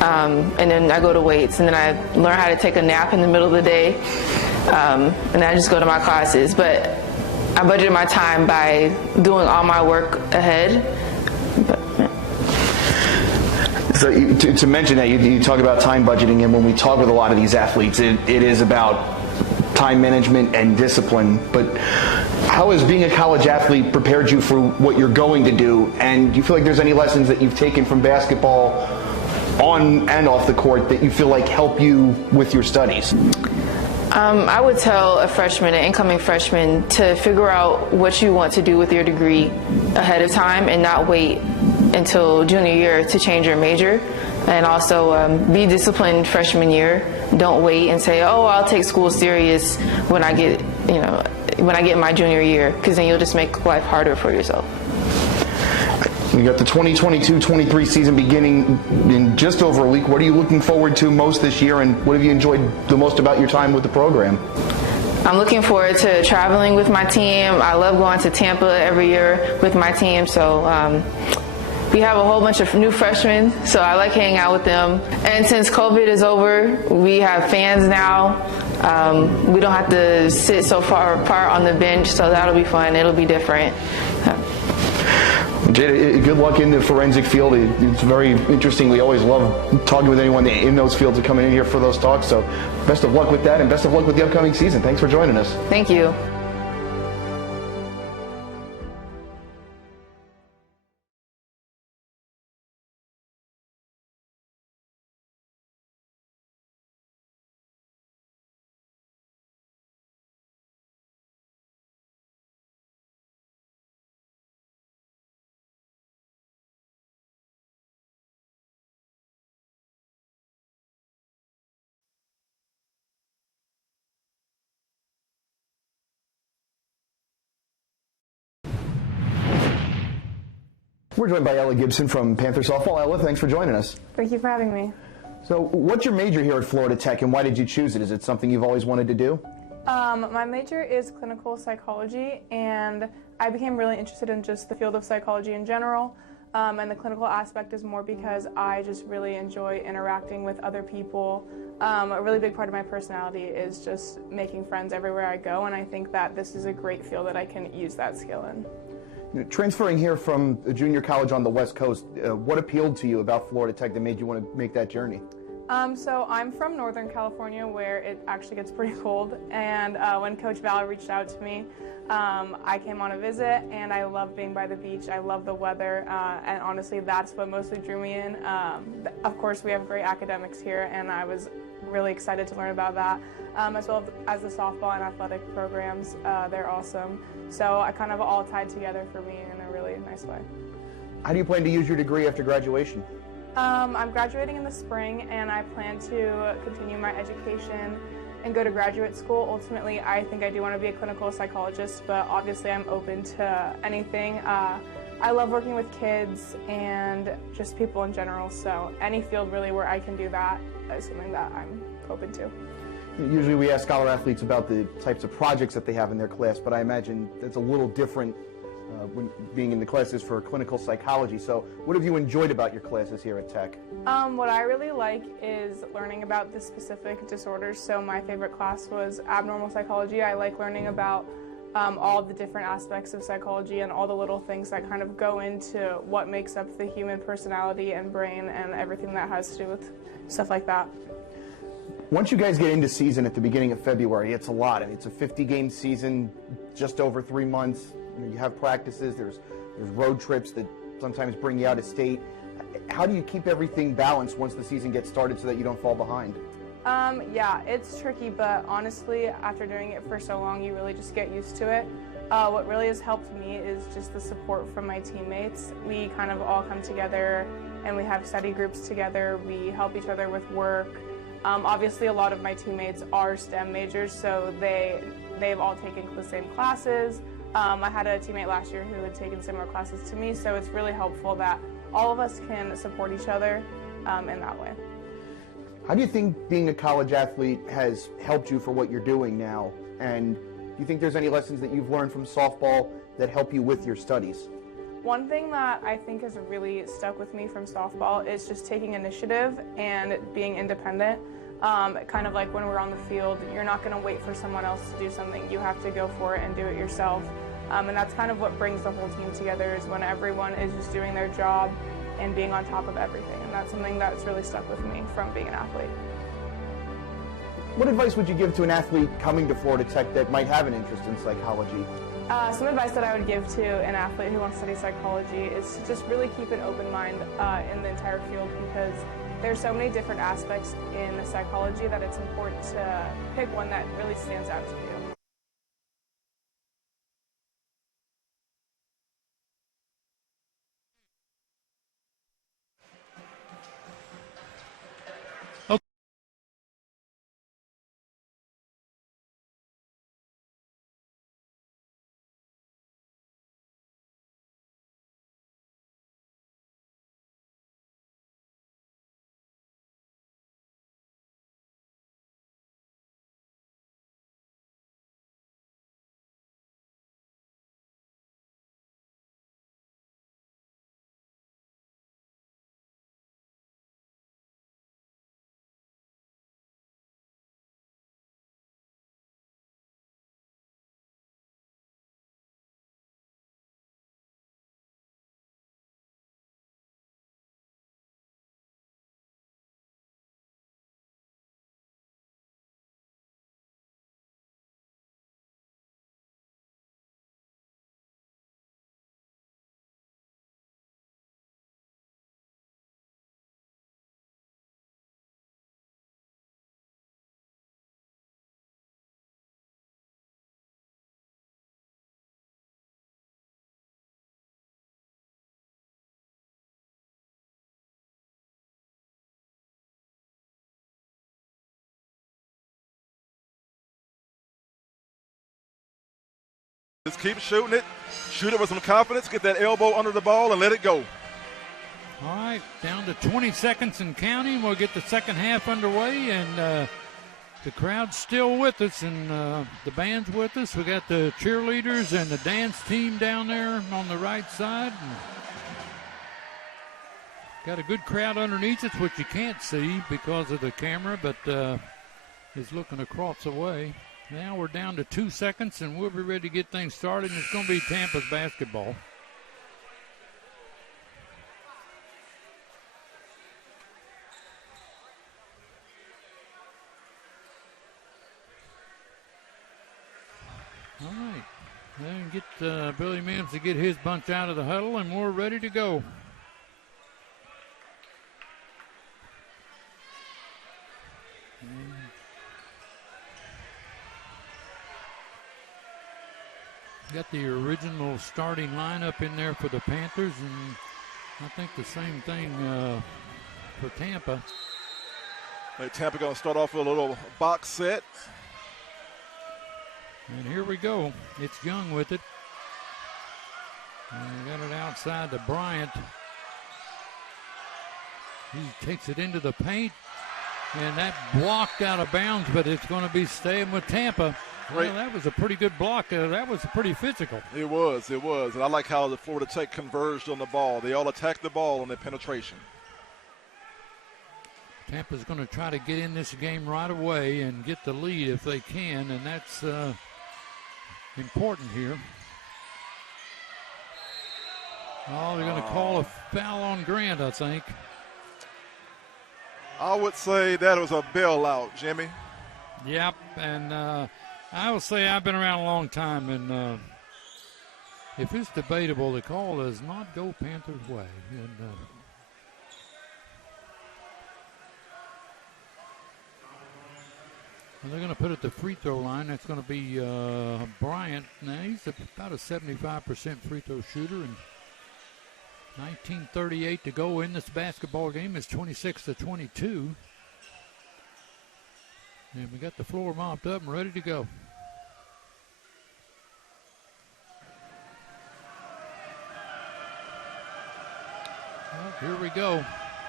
and then I go to weights, and then I learn how to take a nap in the middle of the day, and then I just go to my classes. But I budget my time by doing all my work ahead. But, yeah. So to mention that, you talk about time budgeting, and when we talk with a lot of these athletes, it is about time management and discipline. But how has being a college athlete prepared you for what you're going to do? And do you feel like there's any lessons that you've taken from basketball on and off the court that you feel like help you with your studies? I would tell a freshman, an incoming freshman, to figure out what you want to do with your degree ahead of time and not wait until junior year to change your major. And also be disciplined freshman year. Don't wait and say, oh, I'll take school serious when I get, when I get my junior year, because then you'll just make life harder for yourself. We got the 2022-23 season beginning in just over a week. What are you looking forward to most this year, and what have you enjoyed the most about your time with the program? I'm looking forward to traveling with my team. I love going to Tampa every year with my team, so We have a whole bunch of new freshmen, so I like hanging out with them. And since COVID is over, we have fans now. We don't have to sit so far apart on the bench, so that'll be fun. It'll be different. Jada, good luck in the forensic field. It's very interesting. We always love talking with anyone in those fields and coming in here for those talks. So best of luck with that, and best of luck with the upcoming season. Thanks for joining us. Thank you. We're joined by Ella Gibson from Panther Softball. Ella, thanks for joining us. Thank you for having me. So what's your major here at Florida Tech, and why did you choose it? Is it something you've always wanted to do? My major is clinical psychology, and I became really interested in just the field of psychology in general. And the clinical aspect is more because I just really enjoy interacting with other people. A really big part of my personality is just making friends everywhere I go, and I think that this is a great field that I can use that skill in. Transferring here from a junior college on the West Coast, what appealed to you about Florida Tech that made you want to make that journey? So I'm from Northern California, where it actually gets pretty cold, and when Coach Val reached out to me, I came on a visit, and I love being by the beach. I love the weather, and honestly, that's what mostly drew me in. Of course, we have great academics here, and I was really excited to learn about that, as well as the softball and athletic programs. They're awesome. So I kind of all tied together for me in a really nice way. How do you plan to use your degree after graduation? I'm graduating in the spring, and I plan to continue my education and go to graduate school. Ultimately, I think I do want to be a clinical psychologist, but obviously I'm open to anything. I love working with kids and just people in general, so any field really where I can do that is something that I'm open to. Usually we ask scholar athletes about the types of projects that they have in their class, but I imagine that's a little different when being in the classes for clinical psychology. So what have you enjoyed about your classes here at Tech? What I really like is learning about the specific disorders. So my favorite class was abnormal psychology. I like learning about all the different aspects of psychology and all the little things that kind of go into what makes up the human personality and brain and everything that has to do with stuff like that. Once you guys get into season at the beginning of February, it's a lot. I mean, it's a 50-game season, just over 3 months. You have practices, there's road trips that sometimes bring you out of state. How do you keep everything balanced once the season gets started so that you don't fall behind? Yeah, it's tricky, but honestly, after doing it for so long, you really just get used to it. What really has helped me is just the support from my teammates. We kind of all come together and we have study groups together. We help each other with work. Obviously, a lot of my teammates are STEM majors, so they've all taken the same classes. I had a teammate last year who had taken similar classes to me, so it's really helpful that all of us can support each other in that way. How do you think being a college athlete has helped you for what you're doing now? And do you think there's any lessons that you've learned from softball that help you with your studies? One thing that I think has really stuck with me from softball is just taking initiative and being independent. Kind of like when we're on the field, you're not going to wait for someone else to do something. You have to go for it and do it yourself. And that's kind of what brings the whole team together, is when everyone is just doing their job and being on top of everything. And that's something that's really stuck with me from being an athlete. What advice would you give to an athlete coming to Florida Tech that might have an interest in psychology? Some advice that I would give to an athlete who wants to study psychology is to just really keep an open mind in the entire field, because there's so many different aspects in psychology that it's important to pick one that really stands out to you. keep shooting it. Shoot it with some confidence. Get that elbow under the ball and let it go. All right, down to 20 seconds and counting. We'll get the second half underway, and the crowd's still with us, and the band's with us. We got the cheerleaders and the dance team down there on the right side. Got a good crowd underneath us, which you can't see because of the camera, but is looking across the way. Now we're down to 2 seconds, and we'll be ready to get things started, and it's going to be Tampa's basketball. All right, then get Billy Mims to get his bunch out of the huddle, and we're ready to go. Got the original starting lineup in there for the Panthers, and I think the same thing for Tampa. Tampa going to start off with a little box set. And here we go. It's Young with it. And we got it outside to Bryant. He takes it into the paint. And that blocked out of bounds, but it's going to be staying with Tampa. Well, that was a pretty good block. That was pretty physical. It was. And I like how the Florida Tech converged on the ball. They all attacked the ball on their penetration. Tampa's going to try to get in this game right away and get the lead if they can, and that's important here. Oh, they're going to call a foul on Grant, I think. I would say that was a bailout, Jimmy. Yep, and I will say I've been around a long time, and if it's debatable, the call does not go Panthers' way. And they're going to put it at the free throw line. That's going to be Bryant. Now, he's about a 75% free throw shooter, and 19:38 to go in this basketball game. It's 26-22. And we got the floor mopped up and ready to go. Well, here we go.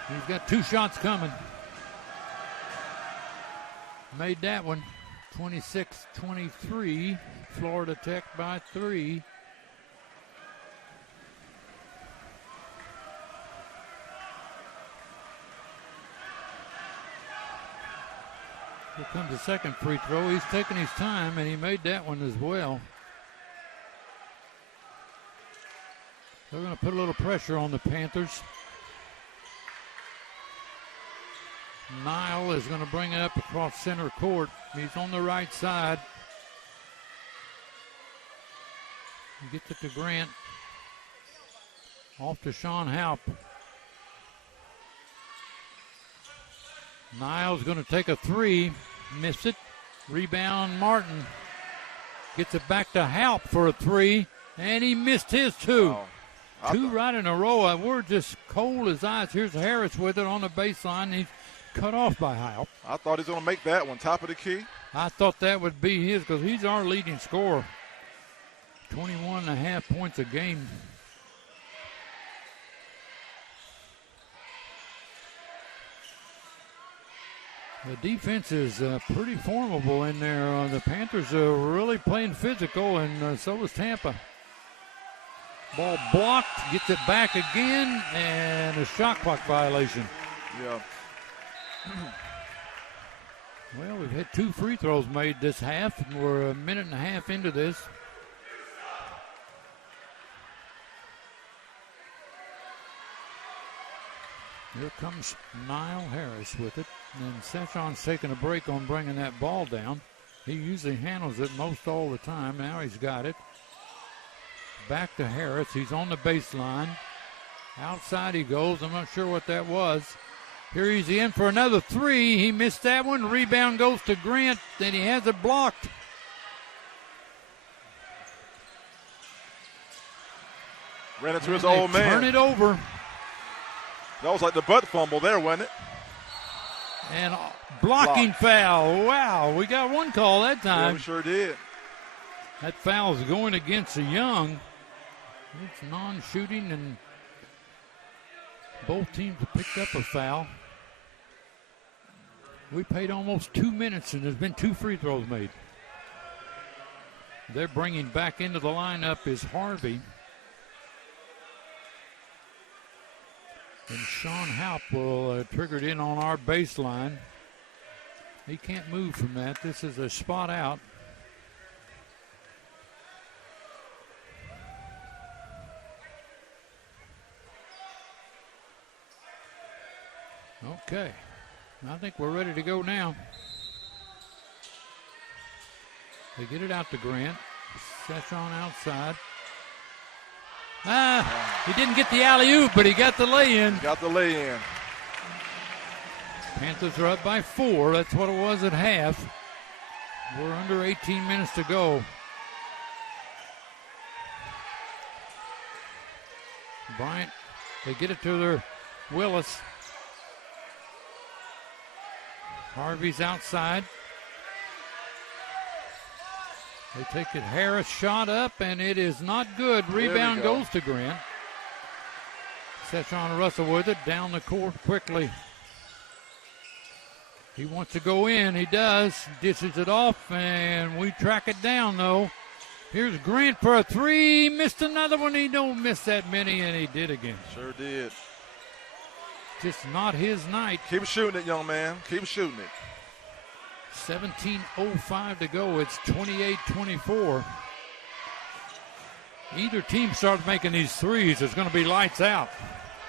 He's got 2 shots coming. Made that one. 26-23. Florida Tech by 3. Here comes the second free throw. He's taking his time, and he made that one as well. They're going to put a little pressure on the Panthers. Nile is going to bring it up across center court. He's on the right side. He gets it to Grant. Off to Sean Halp. Niles going to take a 3. Missed it. Rebound Martin. Gets it back to Halp for a 3. And he missed his 2. Wow. 2 right in a row. We're just cold as ice. Here's Harris with it on the baseline. He's cut off by Halp. I thought he was going to make that one. Top of the key. I thought that would be his because he's our leading scorer. 21.5 points a game. The defense is pretty formidable in there. The Panthers are really playing physical, and so is Tampa. Ball blocked, gets it back again, and a shot clock violation. Yeah. Well, we've had 2 free throws made this half, and we're a minute and a half into this. Here comes Niall Harris with it. And Session's taking a break on bringing that ball down. He usually handles it most all the time. Now he's got it. Back to Harris. He's on the baseline. Outside he goes. I'm not sure what that was. Here he's in for another 3. He missed that one. Rebound goes to Grant. Then he has it blocked. Ran into his old man. Turn it over. That was like the butt fumble there, wasn't it? And blocking foul. Wow, we got one call that time. Yeah, we sure did. That foul's going against the Young. It's non-shooting, and both teams have picked up a foul. We played almost 2 minutes, and there's been 2 free throws made. They're bringing back into the lineup is Harvey. And Sean Halp will trigger it in on our baseline. He can't move from that. This is a spot out. Okay. I think we're ready to go now. They get it out to Grant. Session outside. He didn't get the alley-oop, but he got the lay-in. Got the lay-in. Panthers are up by 4. That's what it was at half. We're under 18 minutes to go. Bryant, they get it to their Willis. Harvey's outside. They take it. Harris shot up, and it is not good. Rebound goes to Grant. Session Russell with it down the court quickly. He wants to go in. He does. Dishes it off, and we track it down, though. Here's Grant for a 3. Missed another one. He don't miss that many, and he did again. Sure did. Just not his night. Keep shooting it, young man. Keep shooting it. 17:05 to go. It's 28-24. Either team starts making these threes, it's going to be lights out.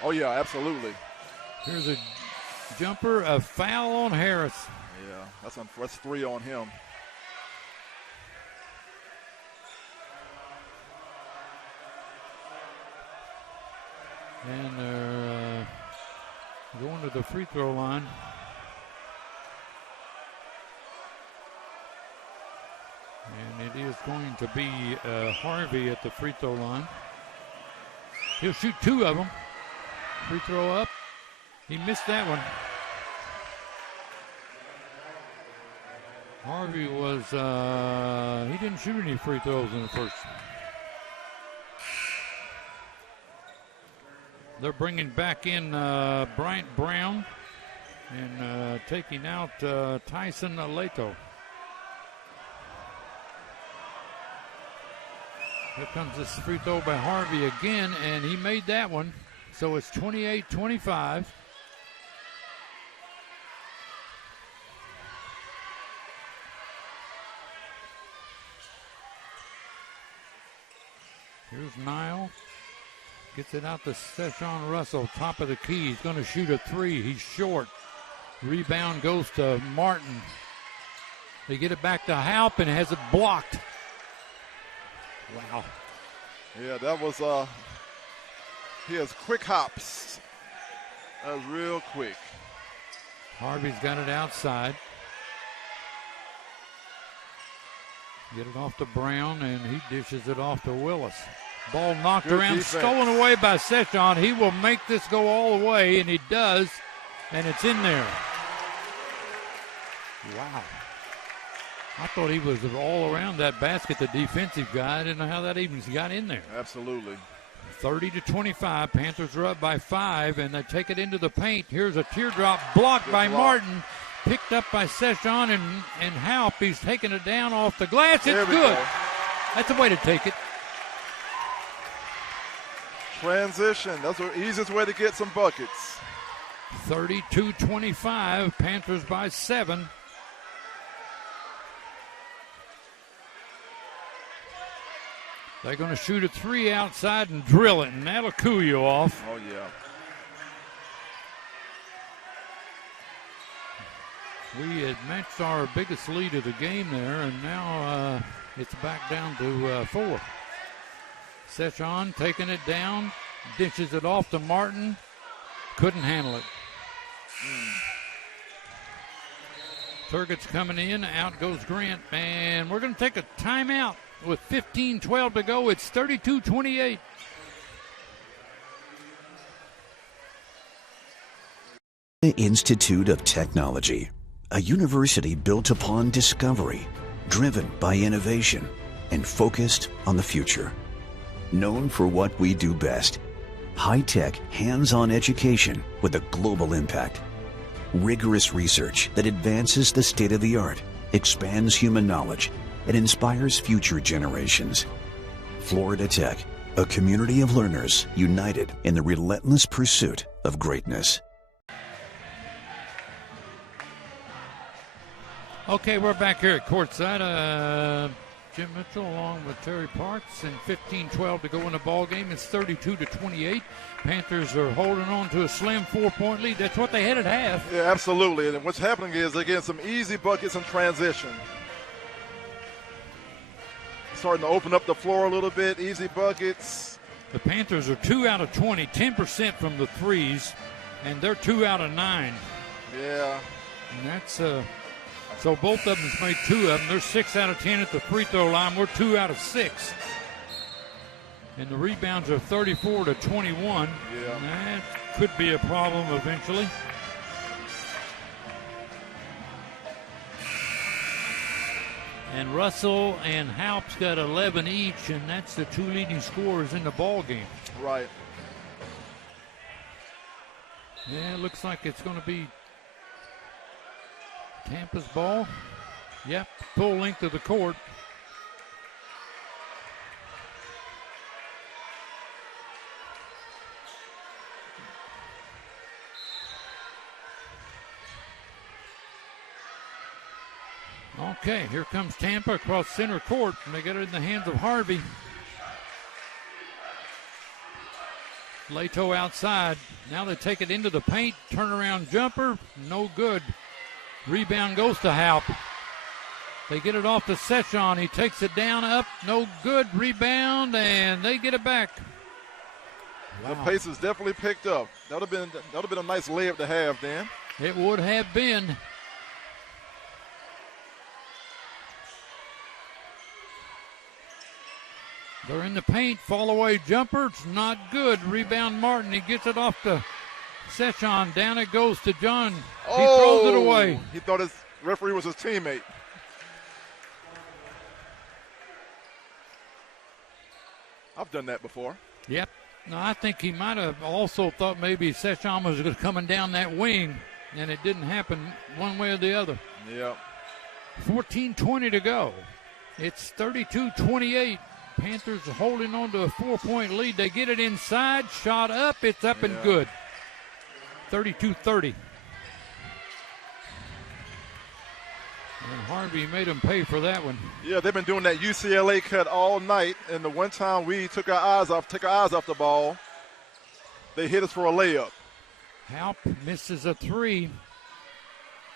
Oh, yeah, absolutely. Here's a jumper, a foul on Harris. Yeah, that's 3 on him. And they're going to the free throw line. And it is going to be Harvey at the free throw line. He'll shoot 2 of them. Free throw up. He missed that one. Harvey was, he didn't shoot any free throws in the first. They're bringing back in Bryant Brown and taking out Tyson Leto. Here comes this free throw by Harvey again, and he made that one. So it's 28-25. Here's Nile. Gets it out to Session Russell, top of the key. He's going to shoot a 3. He's short. Rebound goes to Martin. They get it back to Halp and has it blocked. Wow. Yeah, that was, he has quick hops. That was real quick. Harvey's got it outside. Get it off to Brown, and he dishes it off to Willis. Ball knocked Good around, defense. stolen away by Session. He will make this go all the way, and he does, and it's in there. Wow. I thought he was all around that basket, the defensive guy. I didn't know how that even got in there. Absolutely. 30-25. Panthers are up by 5, and they take it into the paint. Here's a teardrop blocked Good by block. Martin. Picked up by Session and Halp. He's taking it down off the glass. There It's we good. go. That's the way to take it. Transition. That's the easiest way to get some buckets. 32-25. Panthers by 7. They're going to shoot a 3 outside and drill it, and that'll cool you off. Oh, yeah. We had matched our biggest lead of the game there, and now it's back down to 4. Session taking it down, dishes it off to Martin. Couldn't handle it. Turget's coming in. Out goes Grant, and we're going to take a timeout with 15-12 to go. It's 32-28. Institute of Technology, a university built upon discovery, driven by innovation, and focused on the future. Known for what we do best, high-tech, hands-on education with a global impact. Rigorous research that advances the state of the art, expands human knowledge, and inspires future generations. Florida Tech, a community of learners united in the relentless pursuit of greatness. Okay, we're back here at courtside. Jim Mitchell along with Terry Parks, and 15-12 to go in the ball game. It's 32-28. Panthers are holding on to a slim 4-point lead. That's what they had at half. Yeah, absolutely. And what's happening is they're getting some easy buckets in transition. Starting to open up the floor a little bit, easy buckets. The Panthers are 2 out of 20, 10% from the threes, and they're 2 out of 9. Yeah. And that's so both of them has made 2 of them. They're 6 out of 10 at the free throw line. We're 2 out of 6. And the rebounds are 34-21. Yeah. And that could be a problem eventually. And Russell and Halp's got 11 each, and that's the 2 leading scorers in the ball game. Right. Yeah, it looks like it's going to be Tampa's ball. Yep, full length of the court. Okay, here comes Tampa across center court, and they get it in the hands of Harvey. Leto outside. Now they take it into the paint. Turnaround jumper, no good. Rebound goes to Halp. They get it off to Session. He takes it down, up, no good. Rebound, and they get it back. Wow. The pace has definitely picked up. That would have been a nice layup to have, Dan. It would have been. They're in the paint. Fall away jumper. It's not good. Rebound Martin. He gets it off to Session. Down it goes to John. He throws it away. He thought his referee was his teammate. I've done that before. Yep. No, I think he might have also thought maybe Session was coming down that wing, and it didn't happen one way or the other. Yep. 14:20 to go. It's 32-28. Panthers are holding on to a 4-point lead. They get it inside. Shot up. It's up and good. 32-30. And Harvey made them pay for that one. Yeah, they've been doing that UCLA cut all night. And the one time we took our eyes off the ball, they hit us for a layup. Halp misses a 3.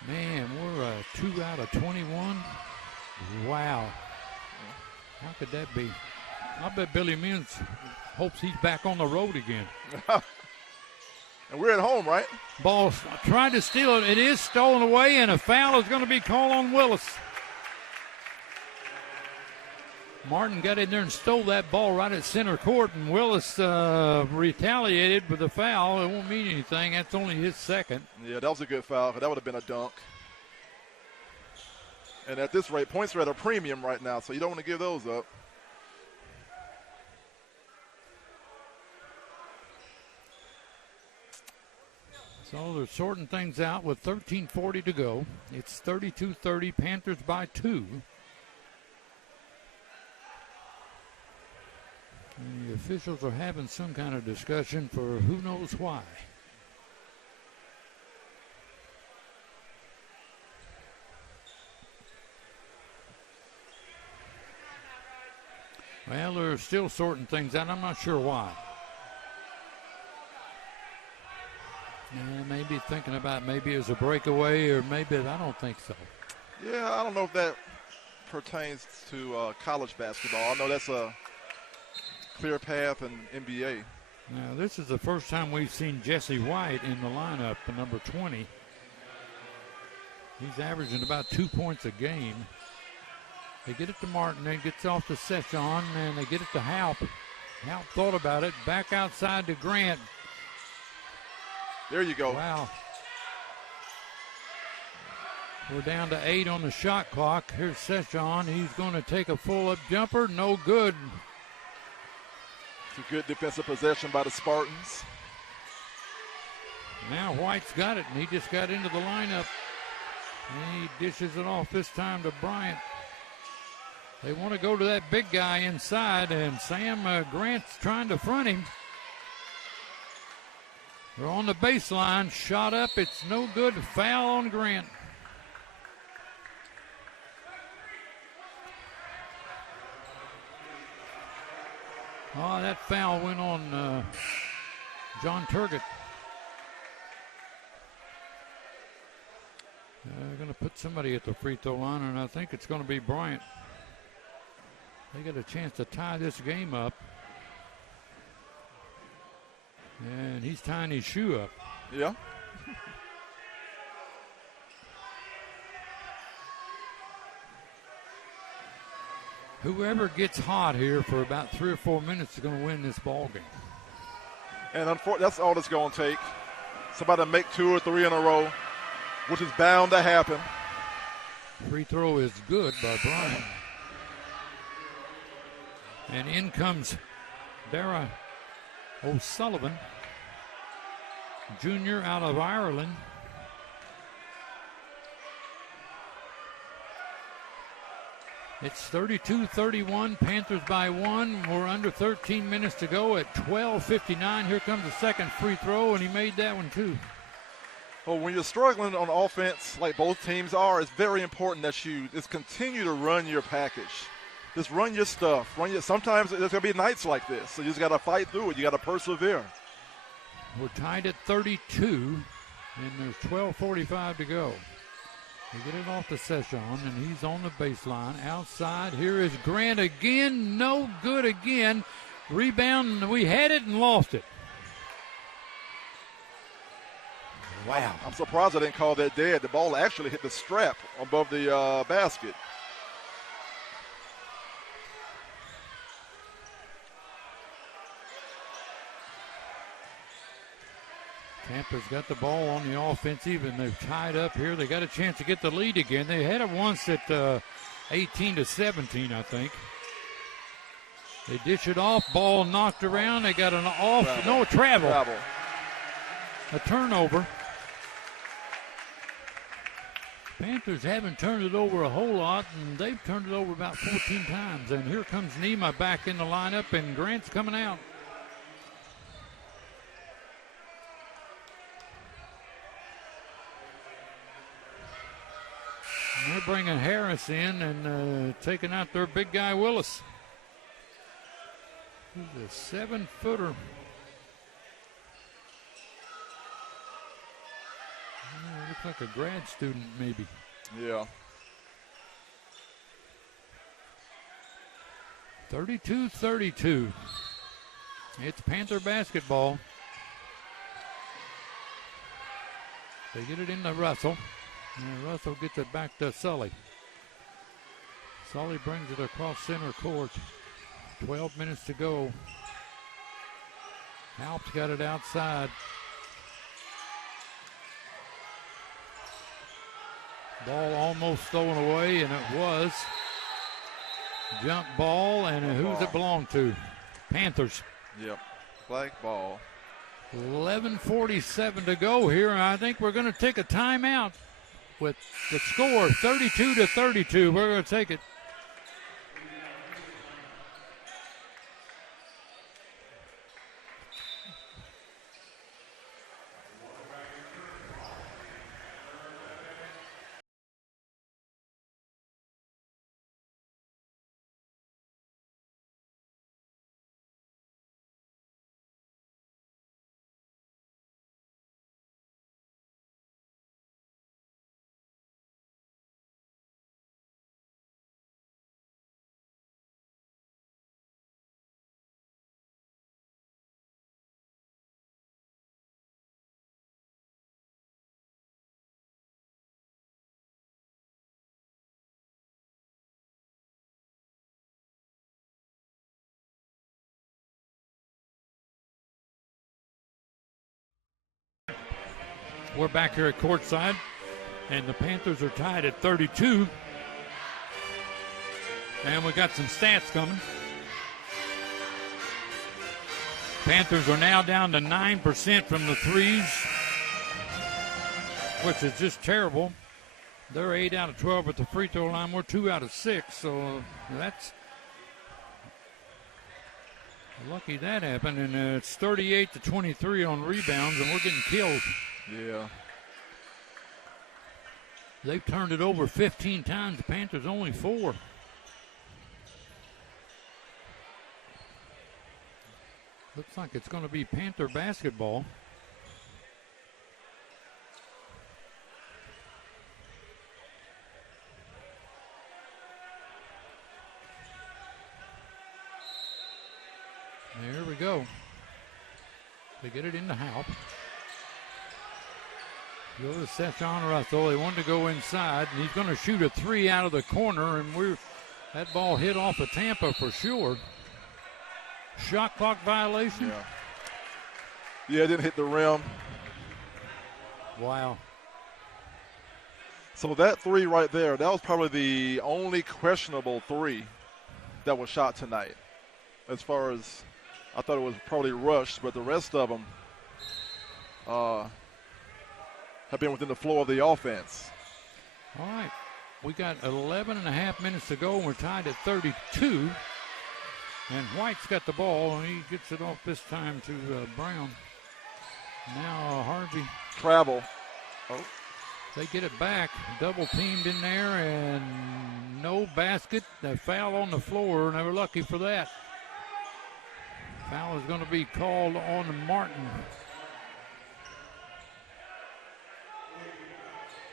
Man, we're 2 out of 21. Wow. How could that be? I bet Billy Mims hopes he's back on the road again. And we're at home, right? Ball tried to steal it. It is stolen away, and a foul is going to be called on Willis. Martin got in there and stole that ball right at center court, and Willis retaliated with a foul. It won't mean anything. That's only his second. Yeah, that was a good foul. That would have been a dunk. And at this rate, points are at a premium right now, so you don't want to give those up. So they're sorting things out with 13:40 to go. It's 32-30, Panthers by 2. And the officials are having some kind of discussion for who knows why. Well, they're still sorting things out. I'm not sure why. Maybe thinking about maybe it's a breakaway, or maybe I don't think so. Yeah, I don't know if that pertains to college basketball. I know that's a clear path in NBA. Now, this is the first time we've seen Jesse White in the lineup, the number 20. He's averaging about 2 points a game. They get it to Martin, then gets off to Session, and they get it to Halp. Halp thought about it, back outside to Grant. There you go. Wow. We're down to 8 on the shot clock. Here's Session. He's going to take a full-up jumper. No good. It's a good defensive possession by the Spartans. Now White's got it, and he just got into the lineup. And he dishes it off this time to Bryant. They want to go to that big guy inside, and Sam Grant's trying to front him. They're on the baseline. Shot up. It's no good. Foul on Grant. Oh, that foul went on John Turgott. They're going to put somebody at the free throw line, and I think it's going to be Bryant. They get a chance to tie this game up. And he's tying his shoe up. Yeah. Whoever gets hot here for about 3 or 4 minutes is going to win this ball game. And unfortunately, that's all it's going to take. Somebody make 2 or 3 in a row, which is bound to happen. Free throw is good by Bryant. And in comes Dara O'Sullivan, junior out of Ireland. It's 32-31, Panthers by 1. We're under 13 minutes to go at 12:59. Here comes the second free throw, and he made that one too. Well, when you're struggling on offense like both teams are, it's very important that you just continue to run your package. Just run your stuff. Sometimes there's going to be nights like this, so you just got to fight through it. You got to persevere. We're tied at 32, and there's 12:45 to go. They get it off to Session, and he's on the baseline. Outside, here is Grant again. No good again. Rebound, we had it and lost it. Wow. I'm surprised I didn't call that dead. The ball actually hit the strap above the basket. Tampa's got the ball on the offensive, and they've tied up here. They got a chance to get the lead again. They had it once at 18-17, I think. They dish it off. Ball knocked around. They got an off. Travel. A turnover. Panthers haven't turned it over a whole lot, and they've turned it over about 14 times. And here comes Nema back in the lineup, and Grant's coming out. And they're bringing Harris in and taking out their big guy, Willis. He's a 7-footer. Looks like a grad student, maybe. Yeah. 32-32. It's Panther basketball. They get it into Russell. And Russell gets it back to Sully. Sully brings it across center court. 12 minutes to go. Halp's got it outside. Ball almost stolen away, and it was. Jump ball, and who's it belong to? Panthers. Yep, flag ball. 11:47 to go here, and I think we're going to take a timeout with the score 32-32. We're going to take it. We're back here at courtside, And the Panthers are tied at 32. And we got some stats coming. Panthers are now down to 9% from the threes, which is just terrible. They're 8 out of 12 at the free throw line. We're 2 out of 6, so that's lucky that happened. And it's 38 to 23 on rebounds, and we're getting killed. Yeah. They've turned it over 15 times. The Panthers only 4. Looks like it's going to be Panther basketball. There we go. They get it into Halp. Go to Session Russell. They wanted to go inside, and he's going to shoot a 3 out of the corner, and that ball hit off of Tampa for sure. Shot clock violation? Yeah, it didn't hit the rim. Wow. So that 3 right there, that was probably the only questionable 3 that was shot tonight. As far as, I thought it was probably rushed, but the rest of them have been within the flow of the offense. All right. We got 11 and a half minutes to go, and we're tied at 32. And White's got the ball, and he gets it off this time to Brown. Now Harvey. Travel. Oh. They get it back. Double teamed in there, and no basket. The foul on the floor, and they were lucky for that. Foul is going to be called on Martin.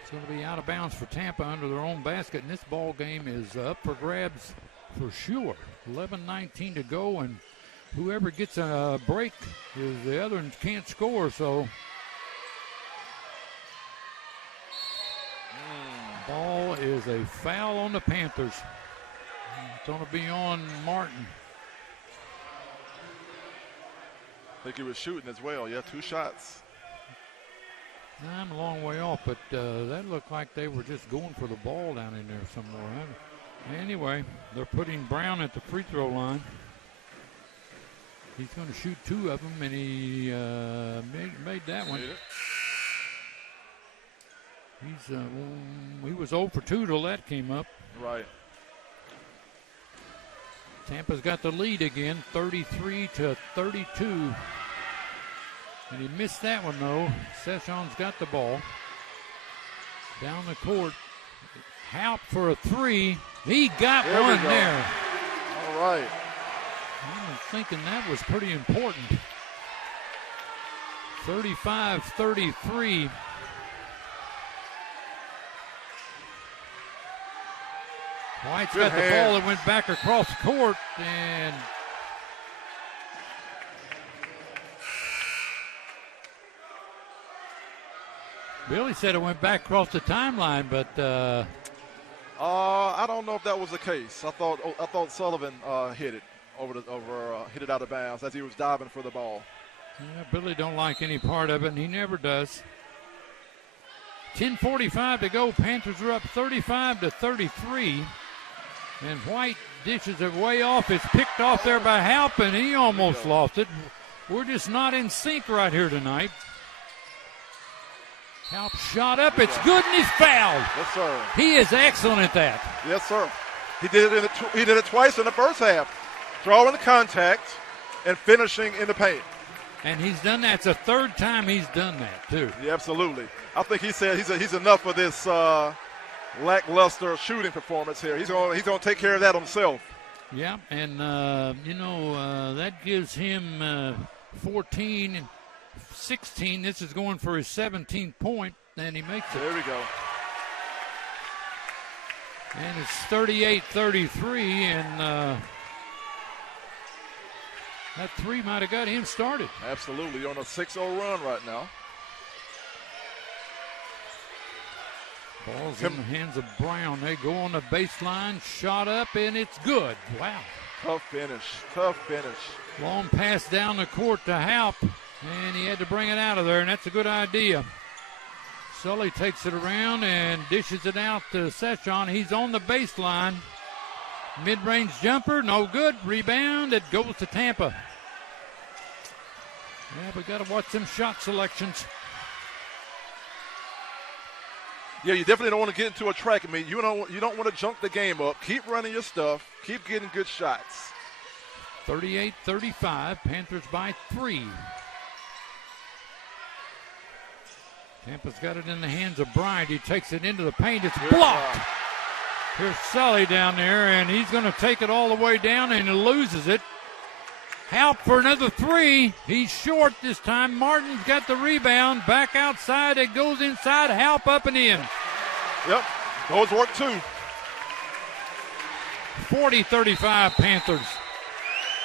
It's going to be out of bounds for Tampa under their own basket, and this ball game is up for grabs for sure. 11:19 to go, and whoever gets a break is the other and can't score, so ball is a foul on the Panthers. It's going to be on Martin. I think he was shooting as well. Yeah, 2 shots. I'm a long way off, but that looked like they were just going for the ball down in there somewhere. Anyway, they're putting Brown at the free throw line. He's going to shoot 2 of them, and he made that one. He was 0 for 2 till that came up. Right. Tampa's got the lead again, 33 to 32. And he missed that one, though. Session's got the ball. Down the court. Halp for a 3. He got one there. All right. I was thinking that was pretty important. 35-33. White's got the ball and went back across the court, and Billy said it went back across the timeline, but I don't know if that was the case. I thought Sullivan hit it hit it out of bounds as he was diving for the ball. Yeah, Billy don't like any part of it, and he never does. 10:45 to go. Panthers are up 35 to 33. And White dishes it way off. It's picked off there by Halp, and he almost lost it. We're just not in sync right here tonight. Halp shot up. It's good, and he's fouled. Yes, sir. He is excellent at that. Yes, sir. He did it twice in the first half, drawing the contact and finishing in the paint. And he's done that. It's the 3rd time he's done that, too. Yeah, absolutely. I think he said he's enough for this lackluster shooting performance here. He's going to take care of that himself. Yeah, and that gives him 14 and 16. This is going for his 17th point, and he makes it. There we go. And it's 38-33, and that 3 might have got him started. Absolutely, on a 6-0 run right now. Ball's in the hands of Brown. They go on the baseline, shot up, and it's good. Wow. Tough finish. Long pass down the court to Halp, and he had to bring it out of there, and that's a good idea. Sully takes it around and dishes it out to Session. He's on the baseline. Mid-range jumper, no good. Rebound, it goes to Tampa. Yeah, we got to watch them shot selections. Yeah, you definitely don't want to get into a track meet. You don't want to junk the game up. Keep running your stuff. Keep getting good shots. 38-35, Panthers by 3. Tampa's got it in the hands of Bryant. He takes it into the paint. It's blocked. Here's Sully down there, and he's going to take it all the way down, and he loses it. Halp for another 3. He's short this time. Martin's got the rebound. Back outside. It goes inside. Halp up and in. Yep. Those work too. 40-35 Panthers.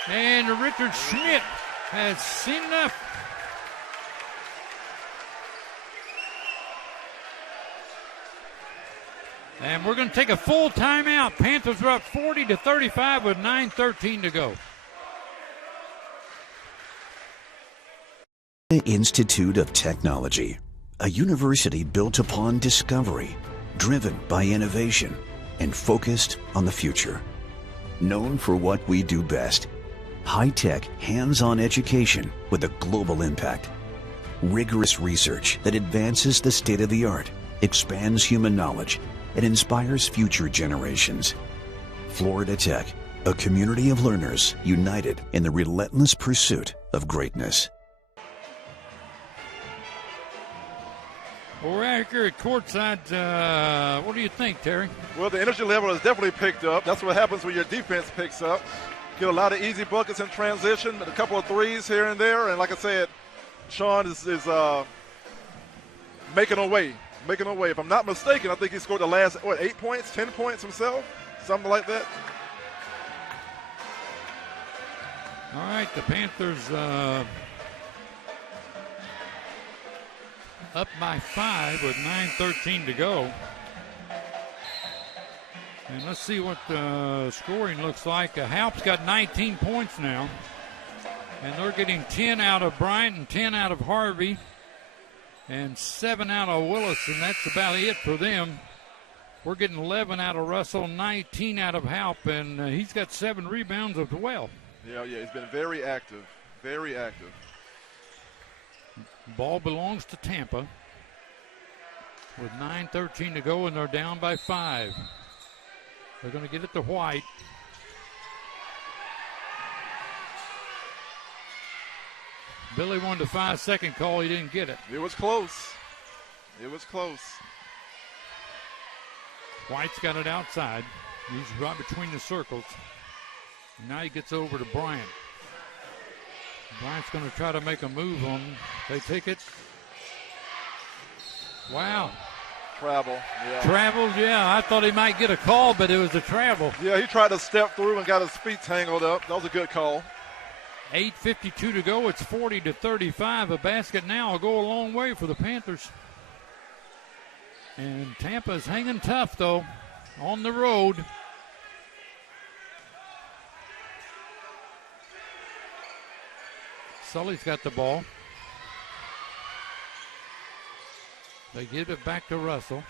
And Richard Schmidt has seen enough. And we're going to take a full timeout. Panthers are up 40-35 with 9:13 to go. Institute of Technology, a university built upon discovery, driven by innovation, and focused on the future. Known for what we do best, high-tech, hands-on education with a global impact. Rigorous research that advances the state-of-the-art, expands human knowledge, and inspires future generations. Florida Tech, a community of learners united in the relentless pursuit of greatness. Well, we're out here at courtside. What do you think, Terry? Well, the energy level has definitely picked up. That's what happens when your defense picks up. Get a lot of easy buckets in transition, a couple of threes here and there. And like I said, Sean is making a way. If I'm not mistaken, I think he scored the last, 8 points, 10 points himself? Something like that. All right, the Panthers up by 5 with 9:13 to go. And let's see what the scoring looks like. Halp's got 19 points now. And they're getting 10 out of Bryant and 10 out of Harvey. And 7 out of Willis, and that's about it for them. We're getting 11 out of Russell, 19 out of Halp, and he's got 7 rebounds as well. Yeah, he's been very active, very active. Ball belongs to Tampa with 9:13 to go, and they're down by 5. They're going to get it to White. Billy wanted a 5-second call. He didn't get it. It was close. White's got it outside. He's right between the circles. Now he gets over to Bryant. Bryant's going to try to make a move on him. They take it. Wow. Travel, yeah. Travels, yeah. I thought he might get a call, but it was a travel. Yeah, he tried to step through and got his feet tangled up. That was a good call. 8:52 to go. It's 40-35. A basket now will go a long way for the Panthers. And Tampa's hanging tough, though, on the road. Sully's got the ball. They give it back to Russell.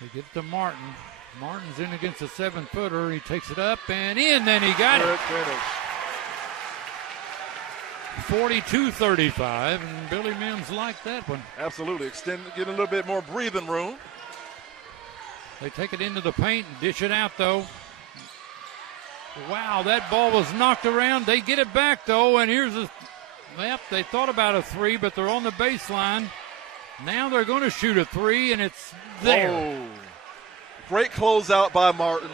They get it to Martin. Martin's in against a 7-footer. He takes it up and in, then he got it. Finish. 42-35, and Billy Mims liked that one. Absolutely. Get a little bit more breathing room. They take it into the paint and dish it out, though. Wow, that ball was knocked around. They get it back, though, and here's they thought about a 3, but they're on the baseline. Now they're going to shoot a 3, and it's there. Whoa. Great closeout by Martin.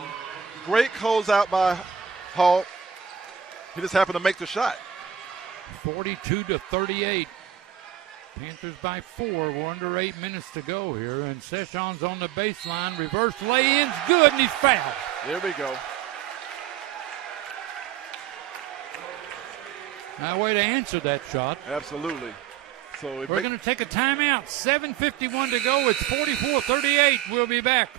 Great closeout by Hall. He just happened to make the shot. 42-38. Panthers by 4. We're under 8 minutes to go here, and Session's on the baseline. Reverse lay-in's good, and he's fouled. There we go. Now, way to answer that shot. Absolutely. So we're going to take a timeout. 7:51 to go. It's 44-38. We'll be back.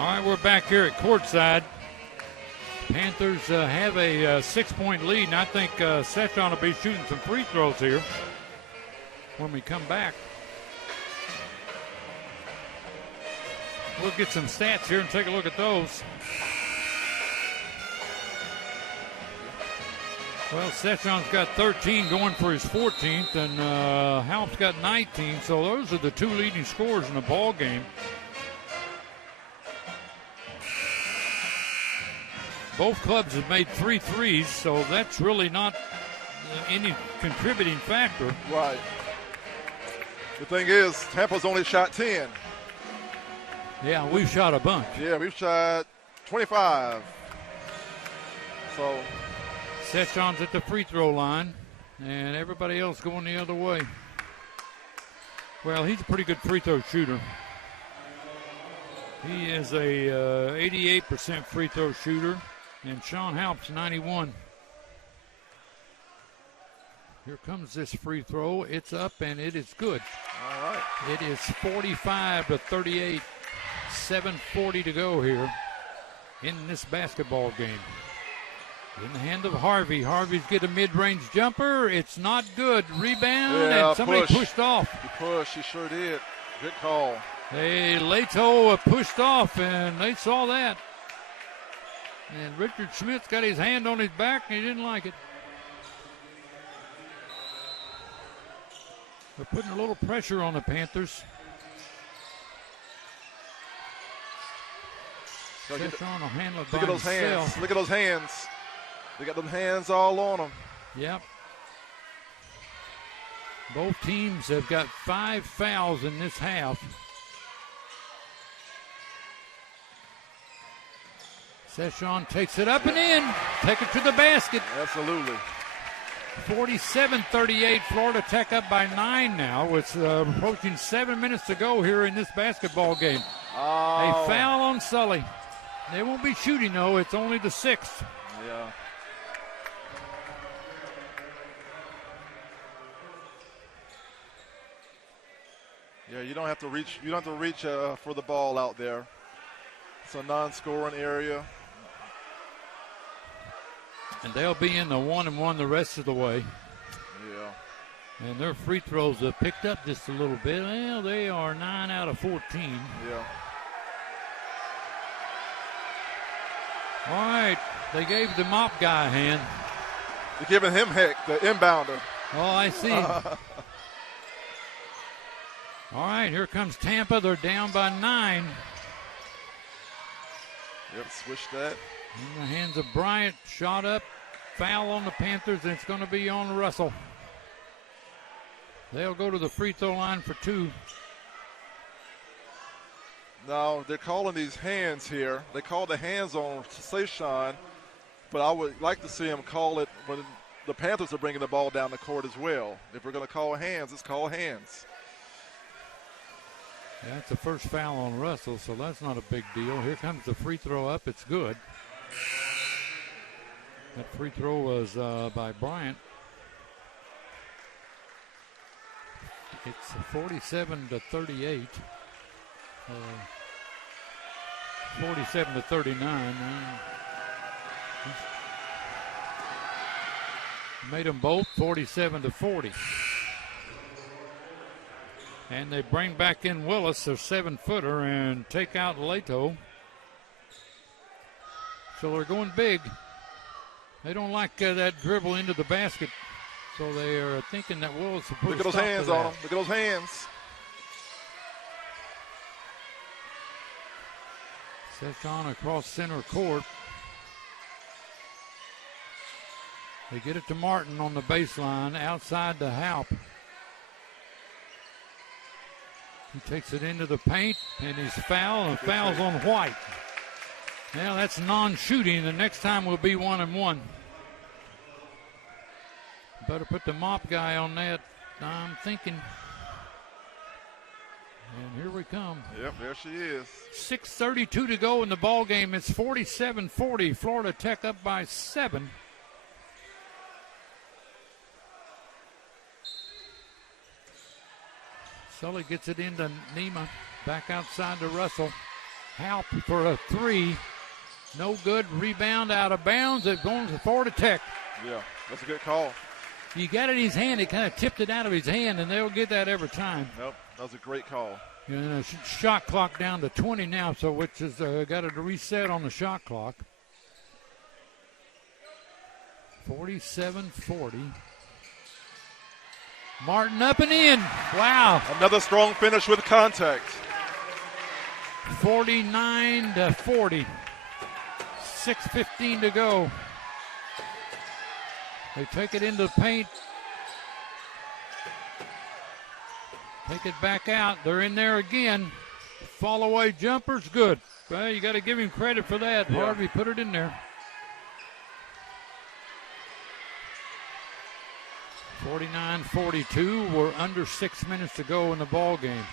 All right, we're back here at courtside. Panthers have a 6-point lead, and I think Session will be shooting some free throws here when we come back. We'll get some stats here and take a look at those. Well, Session's got 13 going for his 14th, and Halp's got 19, so those are the two leading scorers in the ball game. Both clubs have made 3 threes, so that's really not any contributing factor. Right. The thing is, Tampa's only shot 10. Yeah, we've shot a bunch. Yeah, we've shot 25. So Session's at the free throw line, and everybody else going the other way. Well, he's a pretty good free throw shooter. He is a 88% free throw shooter, and Sean Halp's 91. Here comes this free throw. It's up, and it is good. all right. It is 45-38. 7:40 to go here in this basketball game. In the hand of Harvey. Harvey's get a mid-range jumper. It's not good. Rebound, and somebody pushed off. He pushed. He sure did. Good call. Hey, Leto pushed off, and they saw that. And Richard Schmidt's got his hand on his back, and he didn't like it. They're putting a little pressure on the Panthers. Session will handle it by Look at those himself. hands. Look at those hands. They got them hands all on them. Yep. Both teams have got 5 fouls in this half. Session takes it up and in. Take it to the basket. Absolutely. 47-38. Florida Tech up by 9 now. With approaching 7 minutes to go here in this basketball game. Oh. A foul on Sully. They won't be shooting, though. It's only the 6th. Yeah. Yeah, you don't have to reach. You don't have to reach for the ball out there. It's a non-scoring area. And they'll be in the 1-and-1 the rest of the way. Yeah. And their free throws have picked up just a little bit. Well, they are 9 out of 14. Yeah. All right, they gave the mop guy a hand. They're giving him heck, the inbounder. Oh, I see. All right, here comes Tampa. They're down by 9. Yep, switch that. In the hands of Bryant. Shot up. Foul on the Panthers, and it's going to be on Russell. They'll go to the free throw line for 2. Now, they're calling these hands here. They call the hands on Session, but I would like to see him call it when the Panthers are bringing the ball down the court as well. If we're going to call hands, let's call hands. Yeah, that's the first foul on Russell, so that's not a big deal. Here comes the free throw up. It's good. That free throw was by Bryant. It's 47-38. 47-39. Made them both 47-40. And they bring back in Willis, their 7-footer, and take out Leto. So they're going big. They don't like that dribble into the basket. So they are thinking that Willis will put Look at those hands on him. Look at those hands. Session across center court. They get it to Martin on the baseline, outside to Halp. He takes it into the paint, and he's fouled, and fouls on White. Now that's non-shooting. The next time will be 1-and-1. Better put the mop guy on that, I'm thinking. And here we come. Yep, there she is. 6:32 to go in the ball game. It's 47-40. Florida Tech up by 7. Sully gets it into Nema. Back outside to Russell. Halp for a three. No good. Rebound out of bounds. It's going to Florida Tech. Yeah, that's a good call. He got it in his hand. He kind of tipped it out of his hand, and they'll get that every time. Nope, that was a great call. Shot clock down to 20 now, so which is got to reset on the shot clock. 47-40. Martin up and in. Wow. Another strong finish with contact. 49-40. 6:15 to go. They take it into the paint. Take it back out. They're in there again. Fall away jumper's good. Well, you got to give him credit for that. Yeah. Harvey put it in there. 49-42. We're under 6 minutes to go in the ball game.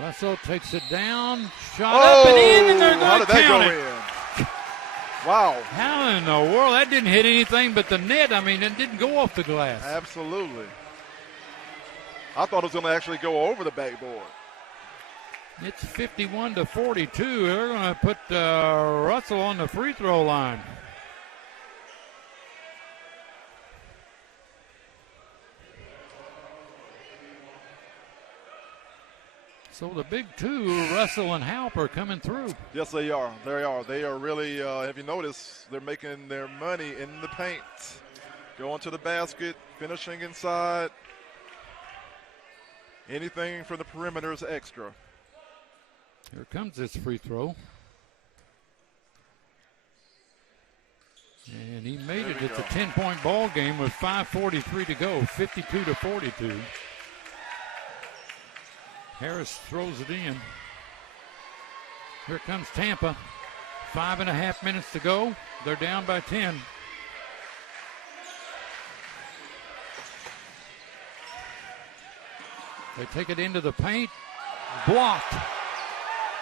Russell takes it down. Shot up and in, and they're how going did to that count go it. in? Wow. How in the world? That didn't hit anything but the net. I mean, it didn't go off the glass. Absolutely. I thought it was going to actually go over the backboard. It's 51-42. They're going to put Russell on the free throw line. So the big two, Russell and Halp, are coming through. Yes, they are. They are. They are really, have you noticed, they're making their money in the paint. Going to the basket, finishing inside. Anything from the perimeter is extra. Here comes this free throw. And he made it. It's a 10-point ball game with 5:43 to go, 52-42. Harris throws it in. Here comes Tampa. 5.5 minutes to go. They're down by 10. They take it into the paint. Blocked.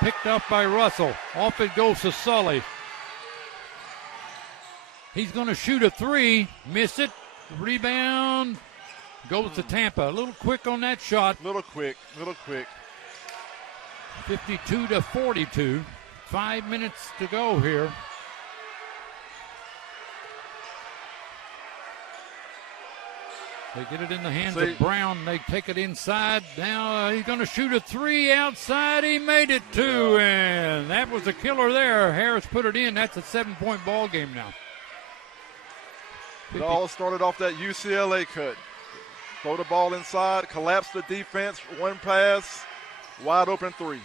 Picked up by Russell. Off it goes to Sully. He's going to shoot a three. Miss it. Rebound. Goes to Tampa. A little quick on that shot. Little quick. 52-42. 5 minutes to go here. They get it in the hands of Brown. They take it inside. Now he's going to shoot a three outside. He made it two, and that was a killer there. Harris put it in. That's a 7-point ball game now. It all started off that UCLA cut. Throw the ball inside, collapse the defense, one pass, wide open three.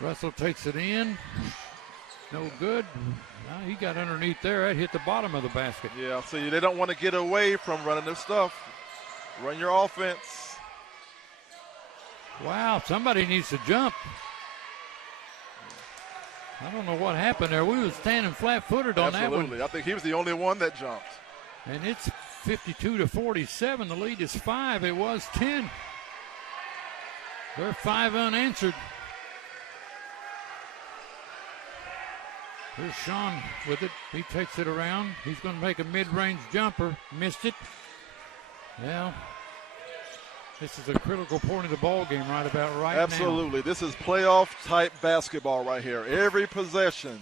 Russell takes it in. No good. He got underneath there. That hit the bottom of the basket. Yeah, see, they don't want to get away from running their stuff. Run your offense. Wow, somebody needs to jump. I don't know what happened there. We were standing flat-footed on that one. Absolutely. I think he was the only one that jumped. And it's 52-47. The lead is 5. It was 10. They're 5 unanswered. Here's Sean with it. He takes it around. He's going to make a mid-range jumper. Missed it. Well, this is a critical point of the ball game right about right now. Absolutely. This is playoff-type basketball right here. Every possession.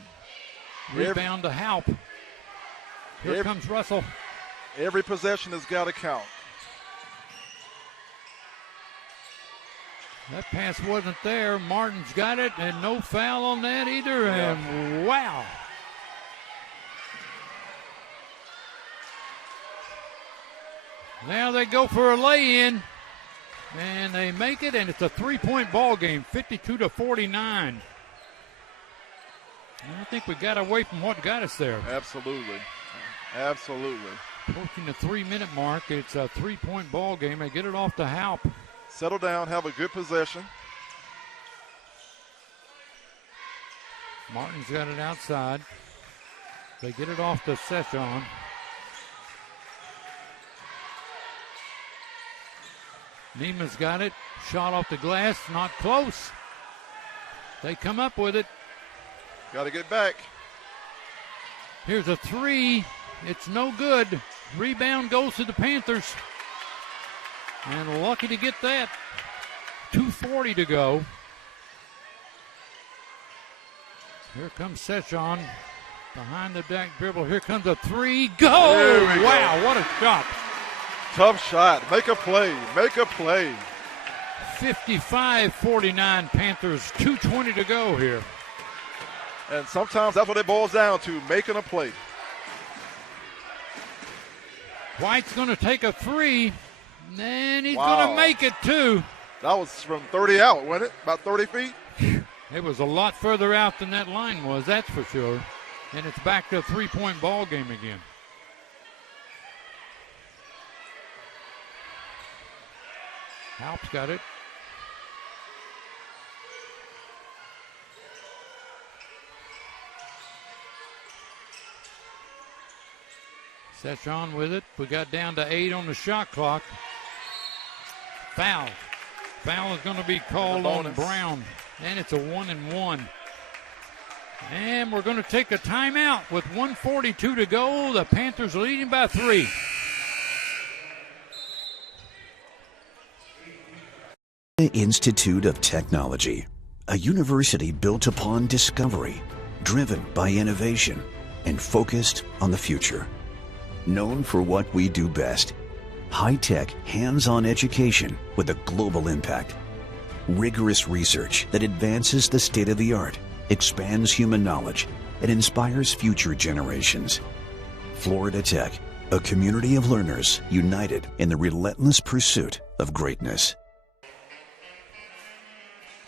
Rebound to Halp. Here comes Russell. Every possession has got to count. That pass wasn't there. Martin's got it, and no foul on that either. Yeah. And wow. Now they go for a lay-in, and they make it, and it's a 3-point ball game, 52-49. I think we got away from what got us there. Absolutely. Approaching the 3-minute mark, it's a 3-point ball game. They get it off to Halp. Settle down, have a good possession. Martin's got it outside. They get it off to Session. Neiman's got it. Shot off the glass, not close. They come up with it. Got to get back. Here's a three. It's no good. Rebound goes to the Panthers. And lucky to get that. 2:40 to go. Here comes Session behind the back dribble. Here comes a three. Go! Wow, what a shot. Tough shot. Make a play. Make a play. 55-49 Panthers. 2:20 to go here. And sometimes that's what it boils down to, making a play. White's going to take a three, and he's going to make it too. That was from 30 out, wasn't it? About 30 feet? It was a lot further out than that line was, that's for sure. And it's back to a three-point ball game again. Halp's got it. Session with it. We got down to 8 on the shot clock. Foul. Foul is going to be called on Brown. And it's a 1-and-1. And we're going to take a timeout with 1:42 to go. The Panthers are leading by 3. Institute of Technology, a university built upon discovery, driven by innovation, and focused on the future. Known for what we do best, high-tech, hands-on education with a global impact. Rigorous research that advances the state-of-the-art, expands human knowledge, and inspires future generations. Florida Tech, a community of learners united in the relentless pursuit of greatness.